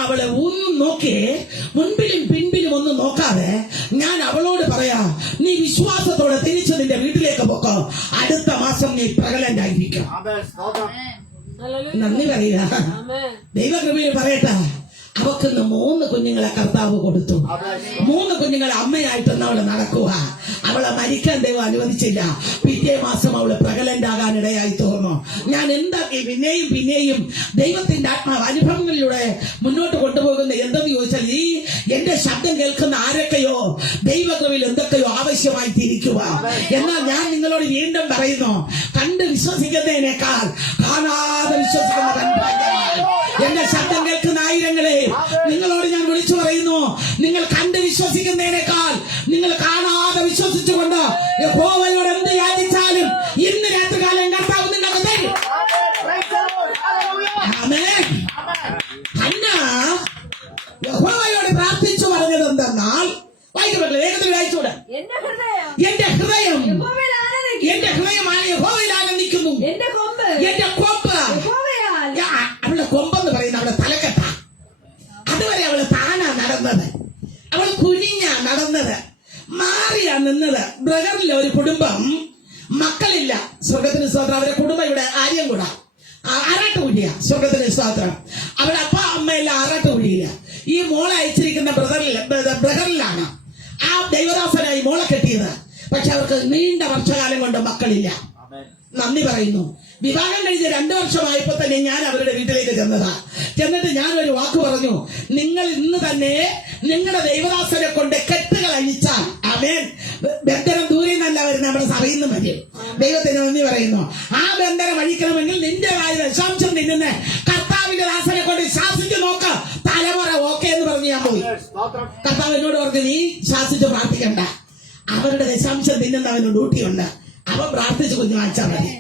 അവളെ ഒന്നും നോക്കിയേ, മുൻപിലും പിൻപിലും ഒന്നും നോക്കാതെ ഞാൻ അവളോട് പറയാ, നീ വിശ്വാസത്തോടെ തിരിച്ചു നിന്റെ വീട്ടിലേക്ക് പോക്കോ. അടുത്ത മാസം നീ പ്രഗലന്റ് ആയിരിക്കും. നന്ദി പറയുക. ദൈവകൃപയിൽ പറയട്ടെ. അവക്കിന്ന് 3 കുഞ്ഞുങ്ങളെ കർത്താവ് കൊടുത്തു. 3 കുഞ്ഞുങ്ങളെ അമ്മയായിട്ടൊന്ന് അവള് നടക്കുക. അവളെ മരിക്കാൻ ദൈവം അനുവദിച്ചില്ല. പിറ്റേ മാസം അവള് പ്രഗലന്റ് ആകാൻ ഇടയായി തോന്നുന്നു. ഞാൻ എന്താക്കി പിന്നെയും ദൈവത്തിന്റെ ആത്മാവ് അനുഭവങ്ങളിലൂടെ മുന്നോട്ട് കൊണ്ടുപോകുന്ന എന്തെന്ന് ചോദിച്ചാൽ, ഈ എന്റെ ശബ്ദം കേൾക്കുന്ന ആരൊക്കെയോ ദൈവകൃപയിൽ എന്തൊക്കെയോ ആവശ്യമായി തിരിക്കുക. എന്നാൽ ഞാൻ നിങ്ങളോട് വീണ്ടും പറയുന്നു, കണ്ട് വിശ്വസിക്കുന്നതിനേക്കാൾ കാണാതെ വിശ്വസിക്കുന്ന എന്റെ ശബ്ദം കേൾക്കുന്ന ആയിരങ്ങളെ നിങ്ങളോട് ഞാൻ വിളിച്ചു പറയുന്നു, നിങ്ങൾ കണ്ട് വിശ്വസിക്കുന്നതിനേക്കാൾ നിങ്ങൾ കാണാതെ വിശ്വസിച്ചുകൊണ്ട് യഹോവയോട് എന്ത് യാചിച്ചാലും ഇന്ന് രാത്രികാലം കർത്താവ് നിങ്ങൾക്ക് തരും. ആമേൻ. ഹന്ന യഹോവയോട് പ്രാർത്ഥിച്ചു പറഞ്ഞത് എന്തെന്നാൽ, വായിക്കപ്പെട്ടു, വേഗത്തിൽ വായിച്ചൂടെ. എന്റെ ഹൃദയം യഹോവയിൽ ആനന്ദിക്കുന്നു. എന്റെ കൊമ്പ് അവളുടെ കൊമ്പെന്ന് പറയുന്ന അവളുടെ തലക്കെട്ട. അതുവരെ അവള് താനാ നടന്നത്, അവൾ കുനിഞ്ഞാ നടന്നത്, മാറിയാ നിന്നത്. ബ്രദറിലെ ഒരു കുടുംബം, മക്കളില്ല. സ്വർഗത്തിന് സ്തോത്രം. അവരുടെ കുടുംബം ഇവിടെ ആര്യംകുട ആറാട്ടുകുഴിയാ. സ്വർഗത്തിന് സ്തോത്രം. അവരുടെ അപ്പ അമ്മയെല്ലാം ആറാട്ടുകുഴിയില്ല. ഈ മോളെ അയച്ചിരിക്കുന്ന ബ്രദറിലാണ് ആ ദൈവദാസനായി മോളെ കെട്ടിയത്. പക്ഷെ അവർക്ക് നീണ്ട വർഷകാലം കൊണ്ട് മക്കളില്ല. നന്ദി പറയുന്നു. വിവാഹം കഴിഞ്ഞ് 2 വർഷമായപ്പോ തന്നെ ഞാൻ അവരുടെ വീട്ടിലേക്ക് ചെന്നതാ. എന്നിട്ട് ഞാനൊരു വാക്ക് പറഞ്ഞു, നിങ്ങൾ ഇന്ന് തന്നെ നിങ്ങളുടെ ദൈവദാസനെ കൊണ്ട് കെട്ടുകൾ അഴിച്ചാൽ, ആമേൻ, ബന്ധനം ദൂരെ നിന്നല്ല വരുന്ന, നമ്മുടെ സഭയിൽ നിന്ന് വരും. ദൈവത്തിന് നന്ദി പറയുന്നു. ആ ബന്ധനം അഴിക്കണമെങ്കിൽ നിന്റേതായ ദശാംശം നിന്നെ കർത്താവിന്റെ ദാസനെ കൊണ്ട് ശാസിച്ചു നോക്ക്, തലമുറ ഓക്കെ എന്ന് പറഞ്ഞ് ഞാൻ പോയി. കർത്താവ് എന്നോട് പറഞ്ഞു, നീ ശാസിച്ച് പ്രാർത്ഥിക്കണ്ട, അവരുടെ ദശാംശം തിന്നുന്നവന് ഡ്യൂട്ടിയുണ്ട്, അവൻ പ്രാർത്ഥിച്ച് കുഞ്ഞു വാങ്ങിച്ചാൽ മതി.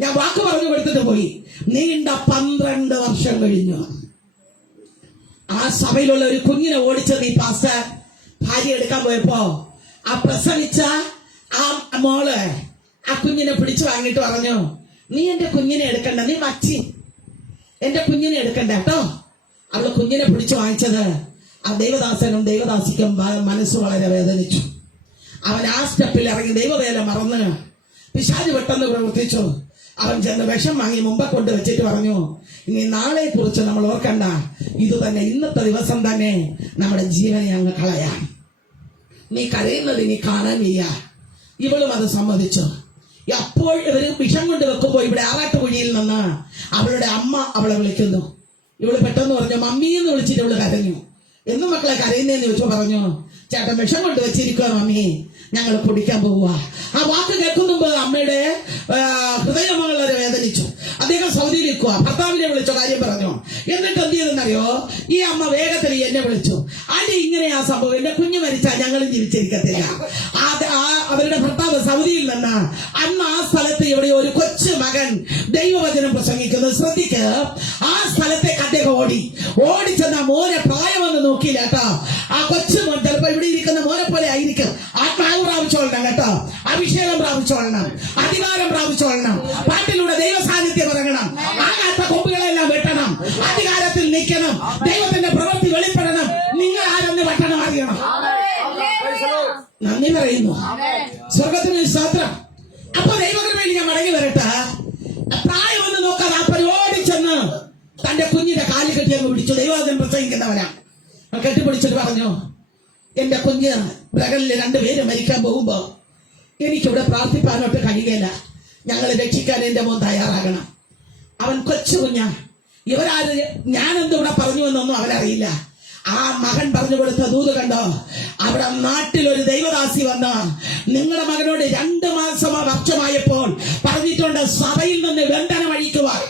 ഞാൻ വാക്ക് പറഞ്ഞു കൊടുത്തിട്ട് പോയി. നീണ്ട 12 വർഷം കഴിഞ്ഞു. ആ സഭയിലുള്ള ഒരു കുഞ്ഞിനെ ഓടിച്ചത് ഈ പാസ്റ്റർ ഭാര്യ എടുക്കാൻ പോയപ്പോ ആ പ്രസവിച്ച ആ മോള് ആ കുഞ്ഞിനെ പിടിച്ചു വാങ്ങിയിട്ട് പറഞ്ഞു, നീ എന്റെ കുഞ്ഞിനെ എടുക്കണ്ട, നീ മച്ചി എന്റെ കുഞ്ഞിനെ എടുക്കണ്ട കേട്ടോ. അവള് കുഞ്ഞിനെ പിടിച്ചു വാങ്ങിച്ചത് ആ ദൈവദാസനും ദൈവദാസിക്കും മനസ്സ് വളരെ വേദനിച്ചു. അവൻ ആ സ്റ്റെപ്പിൽ ഇറങ്ങി ദൈവവേല മറന്ന് പിശാച് പെട്ടെന്ന് പ്രവർത്തിച്ചു. അവൻ ചെന്ന് വിഷം വാങ്ങി മുമ്പെ കൊണ്ട് വെച്ചിട്ട് പറഞ്ഞു, ഇനി നാളെ കുറിച്ച് നമ്മൾ ഓർക്കണ്ട, ഇത് തന്നെ ഇന്നത്തെ ദിവസം തന്നെ നമ്മുടെ ജീവനെ അങ്ങ് കളയാം, നീ കരയുന്നത് ഇനി കാണാൻ വയ്യ. ഇവളും അത് സമ്മതിച്ചു. അപ്പോൾ ഇവര് വിഷം കൊണ്ട് വെക്കുമ്പോ ഇവിടെ ആറാട്ടുകുഴിയിൽ നിന്ന് അവളുടെ അമ്മ അവളെ വിളിക്കുന്നു. ഇവള് പെട്ടെന്ന് പറഞ്ഞു, മമ്മി എന്ന് വിളിച്ചിട്ട് ഇവള് കരഞ്ഞു. എന്നും മക്കളെ കരയുന്നേന്ന് ചോദിച്ചു. പറഞ്ഞു, ചേട്ടൻ വിഷം കൊണ്ട് വെച്ചിരിക്കുക മമ്മി, ഞങ്ങൾ കുടിക്കാൻ പോവുക. ആ വാക്ക് കേൾക്കുമ്പോ അമ്മയുടെ ഹൃദയം വളരെ വേദനിച്ചു. അദ്ദേഹം സൗദിയിലിരിക്കുക, ഭർത്താവിനെ വിളിച്ചോ കാര്യം പറഞ്ഞു. എന്നിട്ട് എന്ത് ചെയ്തെന്നറിയോ, ഈ അമ്മ വേഗത്തിൽ എന്നെ വിളിച്ചു. ആന്റി, ഇങ്ങനെയാ സംഭവം, എന്റെ കുഞ്ഞു മരിച്ചാൽ ഞങ്ങളും ജീവിച്ചിരിക്കത്തില്ല. അവരുടെ ഭർത്താവ് സൗദിയിൽ നിന്ന് അന്ന് ആ സ്ഥലത്ത് ഇവിടെ ഒരു കൊച്ചു മകൻ ദൈവവചനം പ്രസംഗിക്കുന്നത് ശ്രദ്ധിക്ക്. ആ സ്ഥലത്തേക്ക് അദ്ദേഹം ഓടിച്ചെന്ന മോനെ പ്രായമെന്ന് നോക്കിയില്ല കേട്ടോ. ആ കൊച്ചു മോൻ ചിലപ്പോ ഇവിടെ ഇരിക്കുന്ന മോനെ പോലെ ആയിരിക്കും. ആത്മാവ് പ്രാപിച്ചോളണം കേട്ടോ, അഭിഷേകം പ്രാപിച്ചോളണം, അധികാരം പ്രാപിച്ചോളണം, പാട്ടിലൂടെ ദൈവ സാന്നിധ്യം ഇറങ്ങണം, ആകാത്ത കൊമ്പുകളെല്ലാം വെട്ടണം, അധികാരത്തിൽ നിൽക്കണം, ദൈവത്തിന്റെ പ്രവൃത്തി വെളിപ്പെടണം, നിങ്ങൾ ആരെന്ന് വെട്ടണം അറിയണം. നന്ദി പറയുന്നു. സ്വർഗത്തിന് സ്തോത്രം. അപ്പൊ ദൈവകൃപയിൽ ഞാൻ മടങ്ങി വരട്ടെ. പ്രായമെന്ന് നോക്കാതെ അപ്പൻ ഓടിച്ചെന്ന് തന്റെ കുഞ്ഞിന്റെ കാലിൽ കെട്ടി അങ്ങ് പിടിച്ചു. ദൈവവചനം പ്രസംഗിക്കുന്നവനാ. കെട്ടിപ്പിടിച്ചിട്ട് പറഞ്ഞു, എന്റെ കുഞ്ഞ് ബ്രഗലില് 2 പേര് മരിക്കാൻ പോകുമ്പോ എനിക്കിവിടെ പ്രാർത്ഥിപ്പാനോട്ട് കഴിയില്ല, ഞങ്ങൾ രക്ഷിക്കാൻ എന്റെ മോൻ തയ്യാറാകണം. അവൻ കൊച്ചു കുഞ്ഞാ, ഇവരാര് ഞാനെന്തിവിടെ പറഞ്ഞു എന്നൊന്നും അവനറിയില്ല. ആ മകൻ പറഞ്ഞു കൊടുത്ത ദൂത് കണ്ടോ, അവിടെ നാട്ടിൽ ഒരു ദൈവദാസി വന്ന് നിങ്ങളുടെ മകനോട് 2 മാസം വർഷമായപ്പോൾ പറഞ്ഞിട്ടുണ്ട് സഭയിൽ നിന്ന് ബന്ധനം അഴിക്കുവാൻ.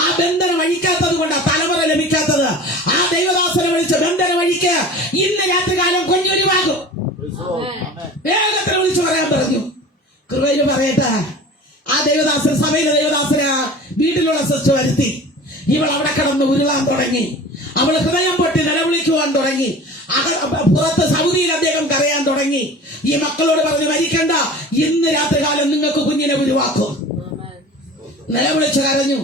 ആ ബന്ധനം അഴിക്കാത്തത് കൊണ്ട് തലമുറ ലഭിക്കാത്തത്. ആ ദൈവദാസനെ വിളിച്ച് ബന്ധനം അഴിക്ക്, ഇന്ന് രാത്രികാലം കുഞ്ഞൊരുവാകും. വേഗത്തിൽ വിളിച്ചു പറയാൻ പറഞ്ഞു. കൃപയില് പറയട്ടെ, ആ ദൈവദാസൻ സഭയിലെ ദൈവദാസനെ വീട്ടിലുള്ള സിസ്റ്റർ വരുത്തി. ഇവൾ അവിടെ കിടന്ന് ഉരുളാൻ തുടങ്ങി. അവൾ ഹൃദയം പൊട്ടി നിലവിളിക്കുവാൻ തുടങ്ങി. പുറത്ത് സൗദിയിൽ അദ്ദേഹം കരയാൻ തുടങ്ങി. ഈ മക്കളോട് പറഞ്ഞു, മരിക്കണ്ട, ഇന്ന് രാത്രികാലം നിങ്ങൾക്ക് കുഞ്ഞിനെ ഉരുവാക്കും. നിലവിളിച്ചു കരഞ്ഞു.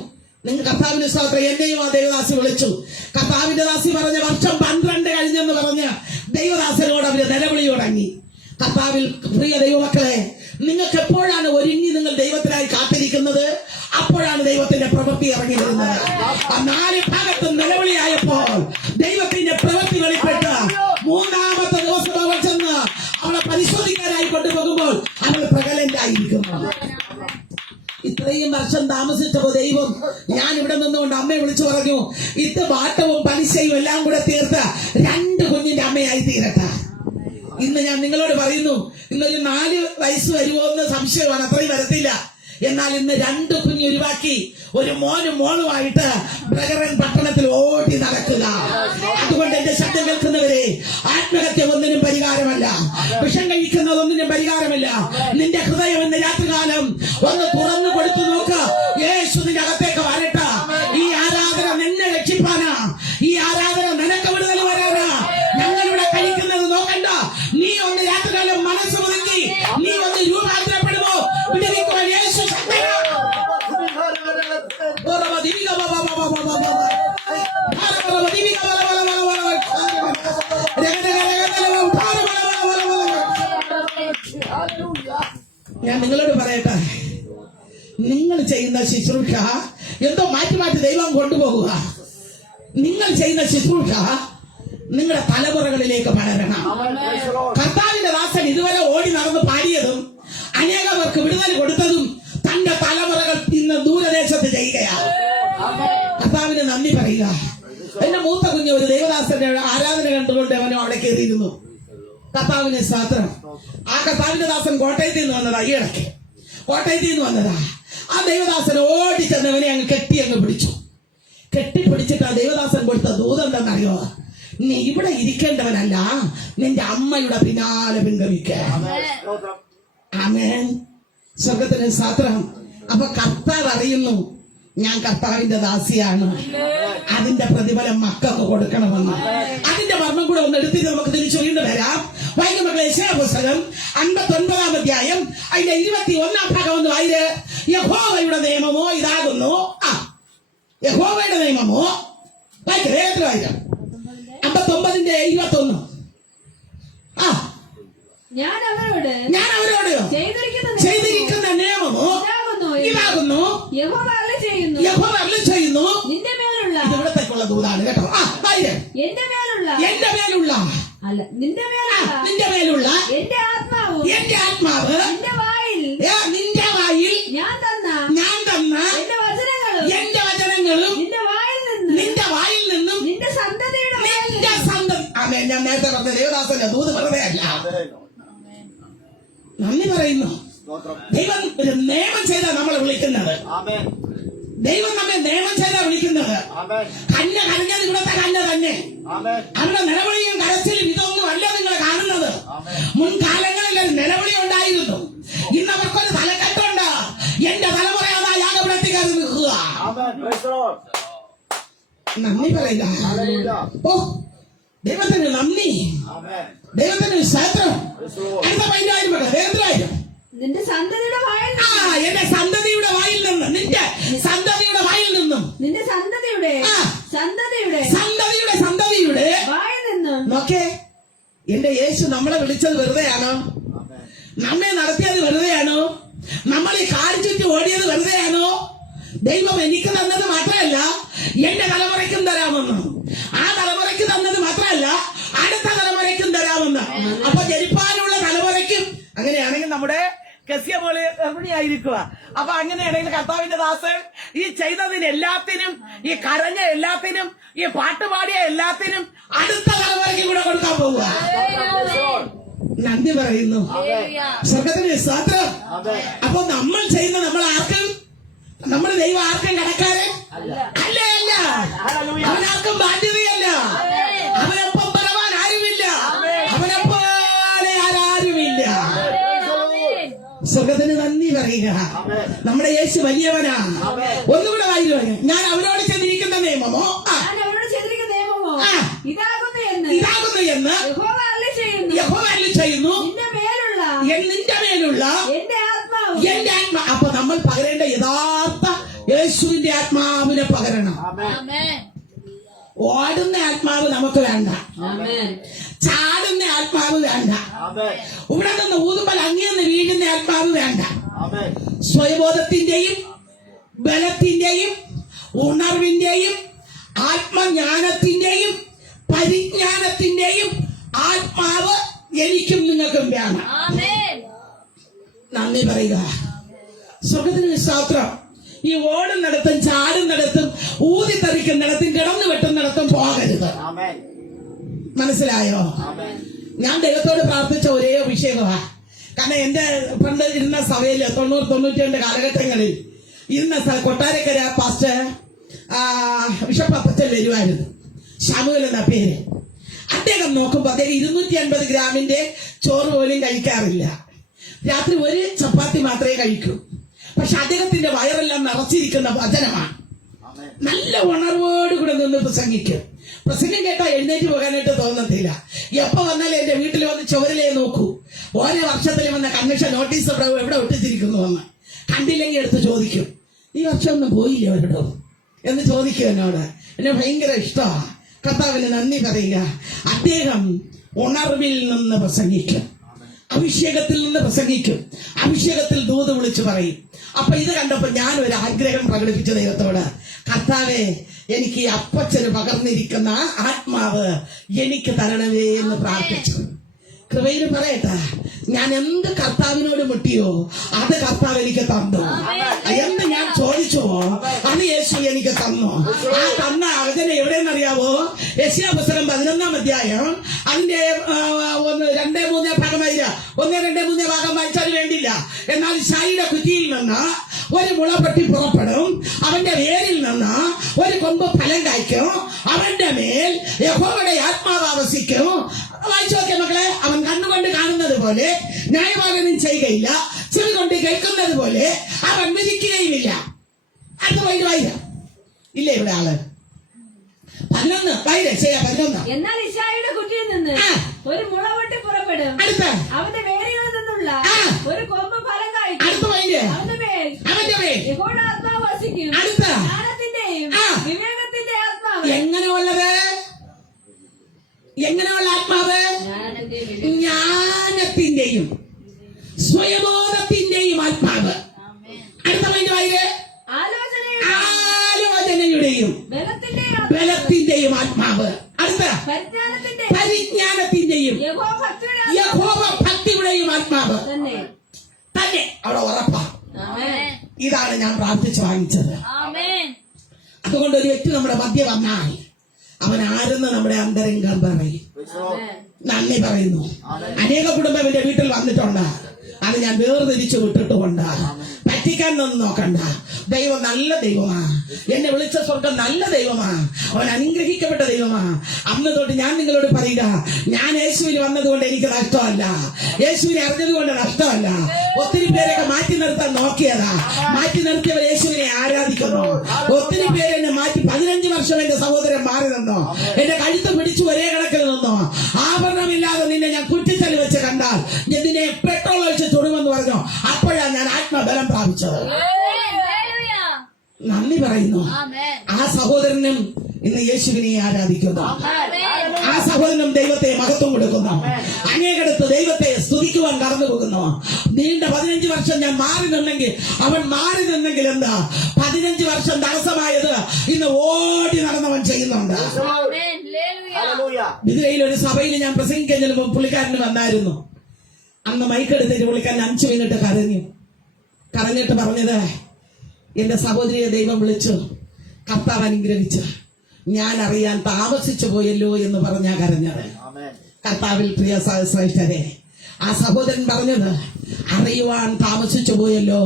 നിങ്ങൾ കർത്താവിന്റെ സ്തോത്രം. എന്നെയും ആ ദൈവദാസി വിളിച്ചു. കർത്താവിന്റെ ദാസി പറഞ്ഞ വർഷം 12 കഴിഞ്ഞെന്ന് പറഞ്ഞ് ദൈവദാസനോട് അവര് നിലവിളി തുടങ്ങി. കർത്താവിൽ പ്രിയ ദൈവമക്കളെ, നിങ്ങൾക്ക് എപ്പോഴാണ് ഒരുങ്ങി നിങ്ങൾ ദൈവത്തിനായി കാത്തിരിക്കുന്നത്, അപ്പോഴാണ് ദൈവത്തിന്റെ പ്രവൃത്തി ഇറങ്ങി വരുന്നത്. ആ 4 ഭാഗത്തും നിലവിളിയായപ്പോൾ ദൈവത്തിന്റെ പ്രവൃത്തി വെളിപ്പെട്ട് 3ാമത്തെ ദിവസം അവൾ ചെന്ന് അവളെ പരിശോധിക്കാനായി കൊണ്ടുപോകുമ്പോൾ അവൾ പ്രഗലന്റായിരിക്കും. ഇത്രയും വർഷം താമസിച്ചപ്പോ ദൈവം, ഞാൻ ഇവിടെ നിന്നുകൊണ്ട് അമ്മയെ വിളിച്ചു പറഞ്ഞു, ഇത് വാട്ടവും പലിശയും എല്ലാം കൂടെ തീർത്ത് 2 കുഞ്ഞിന്റെ അമ്മയായി തീരട്ടെ. ഇന്ന് ഞാൻ നിങ്ങളോട് പറയുന്നു, ഇന്നൊരു 4 വയസ്സ് വരുമോ എന്ന് സംശയമാണ്, അത്രയും വരത്തില്ല. എന്നാൽ ഇന്ന് 2 കുഞ്ഞ് ഒഴിവാക്കി ഒരു മോനും മോളുമായിട്ട് ബ്രഗറൻ പട്ടണത്തിൽ ഓടി നടക്കുക. അതുകൊണ്ട് എന്റെ ശബ്ദം കേൾക്കുന്നവരെ, ആത്മഹത്യ ഒന്നിനും പരിഹാരമല്ല, വിഷം കഴിക്കുന്നത് ഒന്നിനും പരിഹാരമല്ല. നിന്റെ ഹൃദയം ഇന്ന് രാത്രികാലം ഒന്ന് തുറന്നു കൊടുത്തു നോക്ക്. യേശു നിന്റെ അകത്തേക്ക് വരട്ടെ. ഈ ആരാധന നിന്നെ രക്ഷിപ്പാനാ, ഈ ആരാധന നിനക്ക് വിടുതൽ വരാനാ. ഞങ്ങളിവിടെ കഴിക്കുന്നത് നോക്കണ്ട. നീ ഒന്ന് രാത്രികാലം മനസ്സ് മുതക്കി നീ ഒന്ന് രൂപാന്തരപ്പെടുമോ വിടുവിക്കുവാൻ യേശു ശക്തനാ. ഞാൻ നിങ്ങളോട് പറയട്ടെ, നിങ്ങൾ ചെയ്യുന്ന ശുശ്രൂഷ എന്തോ മാറ്റി മാറ്റി ദൈവം കൊണ്ടുപോകുക. നിങ്ങൾ ചെയ്യുന്ന ശുശ്രൂഷ നിങ്ങളുടെ തലമുറകളിലേക്ക് പടരണം. കർത്താവിന്റെ ദാസൻ ഇതുവരെ ഓടി നടന്ന് പാടിയതും അനേകർക്ക് വിടുതൽ കൊടുത്തതും തന്റെ തലമുറകൾ ഇന്ന് ദൂരദേശത്ത് ചെയ്യുകയാണ്. കർത്താവിന് നന്ദി പറയുക. മൂത്ത കുഞ്ഞ് ഒരു ദൈവദാസന്റെ ആരാധന കണ്ടുകൊണ്ട് അവനും അവിടെ കയറിയിരുന്നു. കർത്താവിന് സ്തോത്രം. ആ കർത്താവിന്റെ ദാസൻ കോട്ടയത്തിൽ നിന്ന് വന്നതാ. ഈ ഇടയ്ക്ക് കോട്ടയത്തിൽ നിന്ന് വന്നതാ. ആ ദൈവദാസൻ ഓടിച്ചെന്നവനെ അങ്ങ് അങ്ങ് പിടിച്ചു. കെട്ടിപ്പിടിച്ചിട്ട് ആ ദൈവദാസൻ കൊടുത്ത ദൂതെന്തെന്നറിയോ? നീ ഇവിടെ ഇരിക്കേണ്ടവനല്ല, നിന്റെ അമ്മയുടെ പിന്നാലെ പിൻഗമിക്ക. ആമേൻ. സ്വർഗത്തിന് സ്തോത്രം. അപ്പൊ കർത്താവ് അറിയുന്നു ഞാൻ കർത്താവിന്റെ ദാസിയാണ്, അതിന്റെ പ്രതിഫലം മക്കൾക്ക് കൊടുക്കണമെന്ന്. അതിന്റെ മർമ്മം കൂടെ ഒന്ന് എടുത്തിട്ട് നമുക്ക് തിരിച്ചു വീണ്ടും വരാം. വായിക്കുമ്പോൾ യെശയ്യാ പുസ്തകം 59-ാം അധ്യായം അതിന്റെ 21-ാം ഭാഗം ഒന്ന് വായിര്. യഹോവയുടെ നിയമമോ ഇതാകുന്നു. യഹോവയുടെ നിയമമോ വായിക്കാം, വേഗത്തിൽ വായിക്കാം. 59-ന്റെ 21. ഞാൻ അവരോട് ചെയ്തിരിക്കുന്ന നിയമമോ ഇതാകുന്നു. യഹോവ അരുളിച്ചെയ്യുന്നു. നിന്റെ മേലുള്ള ഇവിടത്തേക്കുള്ള ദൂതാണ് കേട്ടോ. എന്റെ മേലുള്ള അല്ല നിന്റെ മേലുള്ള എന്റെ ആത്മാവ് നിന്റെ വായിൽ ഞാൻ തന്ന എന്റെ വചനങ്ങളും നിന്റെ വായിൽ നിന്നും നിന്റെ സന്തതി. ആമേൻ. ഞാൻ നേരത്തെ പറഞ്ഞ ദേവദാസന്റെ ദൂത് വെറുതെ അല്ല. നന്ദി പറയുന്നു. ദൈവം ഒരു നിയമം ചെയ്താ നമ്മളെ വിളിക്കുന്നത്. ദൈവം നമ്മെ നിയമം ചെയ്താ വിളിക്കുന്നത്. കഞ്ഞ കരഞ്ഞത് ഇവിടത്തെ കഞ്ഞ തന്നെ. അവരുടെ നിലവിളിയും കരച്ചിലും ഇതൊന്നും അല്ല നിങ്ങൾ കാണുന്നത്. മുൻകാലങ്ങളിൽ ഒരു നിലവിളി ഉണ്ടായിരുന്നു. ഇന്ന് അവർക്കൊരു തലക്കെട്ടുണ്ട്. എന്റെ തലമുറയാതാ യാഗപീഠത്തിൽ കയറി നിൽക്കുക. നന്ദി പറയുക. ഓ ദൈവത്തിന് നന്ദി, ദൈവത്തിന് സ്തോത്രം. അടുത്ത 15,000 വേഗത്തിലായിരുന്നു. നിന്റെ സന്തതിയുടെ വായിൽ എന്റെ സന്തതിയുടെ വായിൽ നിന്ന്, നിന്റെ സന്തതിയുടെ വായിൽ നിന്നും, നിന്റെ സന്തതിയുടെ വായിൽ നിന്നും. നോക്കേ, എന്റെ യേശു നമ്മളെ വിളിച്ചത് വെറുതെയാണോ? നമ്മെ നടത്തിയത് വെറുതെയാണോ? നമ്മൾ ഈ കാണിച്ചിട്ട് ഓടിയത് വെറുതെയാണോ? ദൈവം എനിക്ക് തന്നത് മാത്രമല്ല എന്റെ തലമുറയ്ക്കും തരാമെന്ന്. ആ തലമുറയ്ക്ക് തന്നത് മാത്രമല്ല അടുത്ത തലമുറയ്ക്കും തരാമെന്ന്. അപ്പൊ ജനിപ്പാനുള്ള തലമുറയ്ക്കും. അങ്ങനെയാണെങ്കിൽ നമ്മുടെ കസ്യ പോലെ ഗർഭിണിയായിരിക്കുക. അപ്പൊ അങ്ങനെയാണെങ്കിൽ കർത്താവിന്റെ ദാസൻ ഈ ചെയ്തതിന് എല്ലാത്തിനും, ഈ കരഞ്ഞ എല്ലാത്തിനും, ഈ പാട്ടുപാടിയ എല്ലാത്തിനും അടുത്ത തലമുറയ്ക്ക് കൂടെ കൊടുക്കാൻ പോവുക. നന്ദി പറയുന്നു. സ്വർഗത്തിന് സ്തോത്രം. അപ്പൊ നമ്മൾ ചെയ്യുന്ന നമ്മൾ ആർക്കും, നമ്മുടെ ദൈവം ആർക്കും കടക്കാരൻ അല്ല. അവനാർക്കും ബാധ്യതയല്ല. അവനൊപ്പം പറവാൻ ആരുമില്ല. അവനെപ്പോലെ ആരുമില്ല. സ്വർഗത്തിന് നന്ദി പറയുക. നമ്മുടെ യേശു വലിയവനാ. ഒന്നുകൂടെ വായില്ലോ. ഞാൻ അവരോട് ചെയ്തിരിക്കുന്ന നിയമമോ ഇതാകുന്നു എന്ന് യഹോവ അരുളിച്ചെയ്യുന്നു. നിന്റെ മേലുള്ള എന്റെ ആത്മാ. അപ്പൊ നമ്മൾ പകരേണ്ട യഥാർത്ഥ യേശുവിന്റെ ആത്മാവിനെ പകരണം. ഓടുന്ന ആത്മാവ് നമുക്ക് വേണ്ട. ചാടുന്ന ആത്മാവ് വേണ്ട. ഇവിടെ നിന്ന് ഊതുമ്പോൾ അങ്ങേന്ന് വീഴുന്ന ആത്മാവ് വേണ്ട. സ്വയബോധത്തിന്റെയും ബലത്തിന്റെയും ഉണർവിന്റെയും ആത്മജ്ഞാനത്തിന്റെയും പരിജ്ഞാനത്തിന്റെയും ആത്മാവ് എനിക്കും നിങ്ങൾക്കും വേണം. നന്ദി പറയുക. സ്വർഗത്തിന് സ്തോത്രം. ഈ ഓടുന്നിടത്തും ചാടുന്നിടത്തും ഊതിത്തെറിക്കുന്നിടത്തും കിടന്നു വെട്ടുന്നിടത്തും പോകരുത്. മനസ്സിലായോ? ഞാൻ ദൈവത്തോട് പ്രാർത്ഥിച്ച ഒരേ വിഷയമാണ്. കാരണം എന്റെ പണ്ട് ഇരുന്ന സഭയിൽ 90-92 കാലഘട്ടങ്ങളിൽ ഇരുന്ന കൊട്ടാരക്കര പാസ്റ്റർ ബിഷപ്പ് അപ്പച്ചൻ വരുമായിരുന്നു. ശാമുവേൽ എന്ന പേര്. അദ്ദേഹം നോക്കുമ്പോ അദ്ദേഹം 250 ഗ്രാമിന്റെ ചോറ് പോലും കഴിക്കാറില്ല. രാത്രി ഒരു ചപ്പാത്തി മാത്രമേ കഴിക്കൂ. പക്ഷെ അദ്ദേഹത്തിന്റെ വയറെല്ലാം നിറച്ചിരിക്കുന്ന വചനമാണ്. നല്ല ഉണർവോടുകൂടെ നിന്ന് പ്രസംഗിക്കും. പ്രസംഗം കേട്ടാൽ എഴുന്നേറ്റ് പോകാനായിട്ട് തോന്നത്തില്ല. എപ്പോ വന്നാലും എന്റെ വീട്ടിൽ വന്ന് ചുവരിലേ നോക്കൂ. ഓരോ വർഷത്തിൽ വന്ന കമ്മീഷൻ നോട്ടീസ് എവിടെ ഒട്ടിച്ചിരിക്കുന്നു എന്ന് കണ്ടില്ലെങ്കിൽ എടുത്ത് ചോദിക്കും, ഈ വർഷം ഒന്നും പോയില്ലേ അവരോടോ എന്ന് ചോദിക്കും എന്നോട്. എന്നെ ഭയങ്കര ഇഷ്ടമാണ്. കർത്താവിന് നന്ദി പറയുക. അദ്ദേഹം ഉണർവിൽ നിന്ന് പ്രസംഗിക്കും, അഭിഷേകത്തിൽ നിന്ന് പ്രസംഗിക്കും, അഭിഷേകത്തിൽ ദൂത് വിളിച്ചു പറയും. അപ്പൊ ഇത് കണ്ടപ്പോ ഞാൻ ഒരു ആഗ്രഹം പ്രകടിപ്പിച്ച ദൈവത്തോട്, കർത്താവേ എനിക്ക് ഈ അപ്പച്ചന് പകർന്നിരിക്കുന്ന ആത്മാവ് എനിക്ക് തരണമേ എന്ന് പ്രാർത്ഥിച്ചു. കൃപയിൽ പറയട്ടെ, ഞാൻ എന്ത് കർത്താവിനോട് മുട്ടിയോ അത് കർത്താവ് എനിക്ക് തന്നു. എന്ത് ഞാൻ ചോദിച്ചുവോ അത് യേശു എനിക്ക് തന്നു. ആ തന്ന അവനെ എവിടെയെന്നറിയാവോ? യെശയ്യാ പുസ്തകം 11-ാം അധ്യായം അതിന്റെ 1-2-3 ഭാഗം വായിച്ച 1-2-3 ഭാഗം വായിച്ചാൽ വേണ്ടില്ല. എന്നാൽ ഇശായിയുടെ കുറ്റിയിൽ നിന്ന് ഒരു മുള പൊട്ടി പുറപ്പെടും, അവന്റെ വേരിൽ നിന്ന് ഒരു കൊമ്പ് ഫലം കായ്ക്കും, അവന്റെ മേൽ യഹോവയുടെ ആത്മാവ് ആവസിക്കും. വായിച്ചു നോക്കിയ മക്കളെ, അവൻ കണ്ണുകൊണ്ട് കാണുന്നത് പോലെ ന്യായപാലനം ചെയ്യുകയില്ല, ചെവി കൊണ്ട് കേൾക്കുന്നത് പോലെ അവൻ വിധിക്കുകയുമില്ല. അടുത്ത വായിര ഇല്ലേ ഇവിടെ ആള് 11 വായിര ചെയ്യാ 11. എന്നാൽ ഇശായിയുടെ കുറ്റിയിൽ നിന്ന് ഒരു മുള പൊട്ടി പുറപ്പെടും, അടുത്ത അവന്റെ വേരുകളിൽ നിന്നുള്ള ഒരു കൊമ്പ് ഫലം കായ്ക്കും, അടുത്ത വായിര അവന്റെ മേൽ യഹോവയുടെ ആത്മാവ് വസിക്കും, അടുത്ത ജ്ഞാനത്തിന്റെയും വിവേകത്തിന്റെ ആത്മാവ്. എങ്ങനെയുള്ള ആത്മാവ്? ജ്ഞാനത്തിന്റെയും സ്വയബോധത്തിന്റെയും ആത്മാവ്. അടുത്ത വായിര ആലോചനയുടെയും ബലത്തിന്റെയും ആത്മാവ്. അടുത്ത പരിജ്ഞാനത്തിന്റെയും യഹോവ ഭക്തിയുടെയും ആത്മാവ് തന്നെ. അവിടെ ഉറപ്പാ. ഇതാണ് ഞാൻ പ്രാർത്ഥിച്ചു വാങ്ങിച്ചത്. അതുകൊണ്ട് ഒരു വ്യക്തി നമ്മുടെ മധ്യ വന്നാൽ അവൻ ആരെന്ന് നമ്മുടെ അന്തരംഗം പറയും. നന്ദി പറയുന്നു. അനേക കുടുംബം എന്റെ വീട്ടിൽ വന്നിട്ടുണ്ട്. അത് ഞാൻ വേർതിരിച്ചു വിട്ടിട്ടുകൊണ്ട് പറ്റിക്കാനൊന്നും നോക്കണ്ട. ദൈവം നല്ല ദൈവമാ. എന്നെ വിളിച്ച സ്വർഗം നല്ല ദൈവമാ. അവൻ അനുഗ്രഹിക്കപ്പെട്ട ദൈവമാ. അന്ന് തൊട്ട് ഞാൻ നിങ്ങളോട് പറയുക, ഞാൻ യേശുവിൽ വന്നതുകൊണ്ട് എനിക്ക് നഷ്ടമല്ല, യേശുവിനെ അറിഞ്ഞതുകൊണ്ട് നഷ്ടമല്ല. ഒത്തിരി പേരൊക്കെ മാറ്റി നിർത്താൻ നോക്കിയതാ. മാറ്റി നിർത്തിയവർ യേശുവിനെ ആരാധിക്കുന്നു. ഒത്തിരി പേര് എന്നെ മാറ്റി 15 വർഷം എന്റെ സഹോദരൻ മാറി നിന്നോ, എന്റെ കഴുത്ത് പിടിച്ചു ഒരേ കണക്കിൽ നിന്നോ. ആഭരണമില്ലാതെ നിന്നെ ഞാൻ കുറ്റിച്ചല് വെച്ച് കണ്ടാൽ ഇതിനെ പെട്രോൾ ഒഴിച്ച് തൊടുമെന്ന് പറഞ്ഞു. അപ്പോഴാണ് ഞാൻ ആത്മബലം പ്രാപിച്ചത്. നന്ദി പറയുന്നു. ആ സഹോദരനും ഇന്ന് യേശുവിനെ ആരാധിക്കുന്നു. ആ സഹോദരനും ദൈവത്തെ മഹത്വം കൊടുക്കുന്നു. അനേകടത്ത് ദൈവത്തെ സ്തുതിക്കുവാൻ കടന്നു പോകുന്നു. നീണ്ട 15 വർഷം ഞാൻ മാറി നിന്നെങ്കിൽ, അവൻ മാറി നിന്നെങ്കിൽ എന്താ 15 വർഷം തടസ്സമായത് ഇന്ന് ഓടി നടന്നവൻ ചെയ്യുന്നുണ്ട്. വിതുരയിൽ ഒരു സഭയിൽ ഞാൻ പ്രസംഗിക്കാൻ ചെല്ലുമ്പോൾ പുള്ളിക്കാരന് വന്നായിരുന്നു. അന്ന് മൈക്കെടുത്തിട്ട് പുള്ളിക്കാരൻ 5 മിനിറ്റ് കരഞ്ഞിട്ട് പറഞ്ഞത്, എന്റെ സഹോദരിയെ ദൈവം വിളിച്ചു, കർത്താവ് അനുഗ്രഹിച്ചു, ഞാൻ അറിയാൻ താമസിച്ചു പോയല്ലോ എന്ന് പറഞ്ഞാ കരഞ്ഞത്. കർത്താവിൽ പ്രിയ ശ്രേഷ്ഠരെ, ആ സഹോദരൻ പറഞ്ഞത്, അറിയുവാൻ താമസിച്ചു പോയല്ലോ.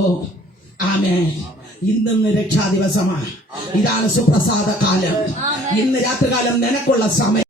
ആമേൻ. ഇന്ന് രക്ഷാ ദിവസമാണ്. ഇതാണ് സുപ്രസാദ കാലം. ഇന്ന് രാത്രികാലം നിനക്കുള്ള സമയം.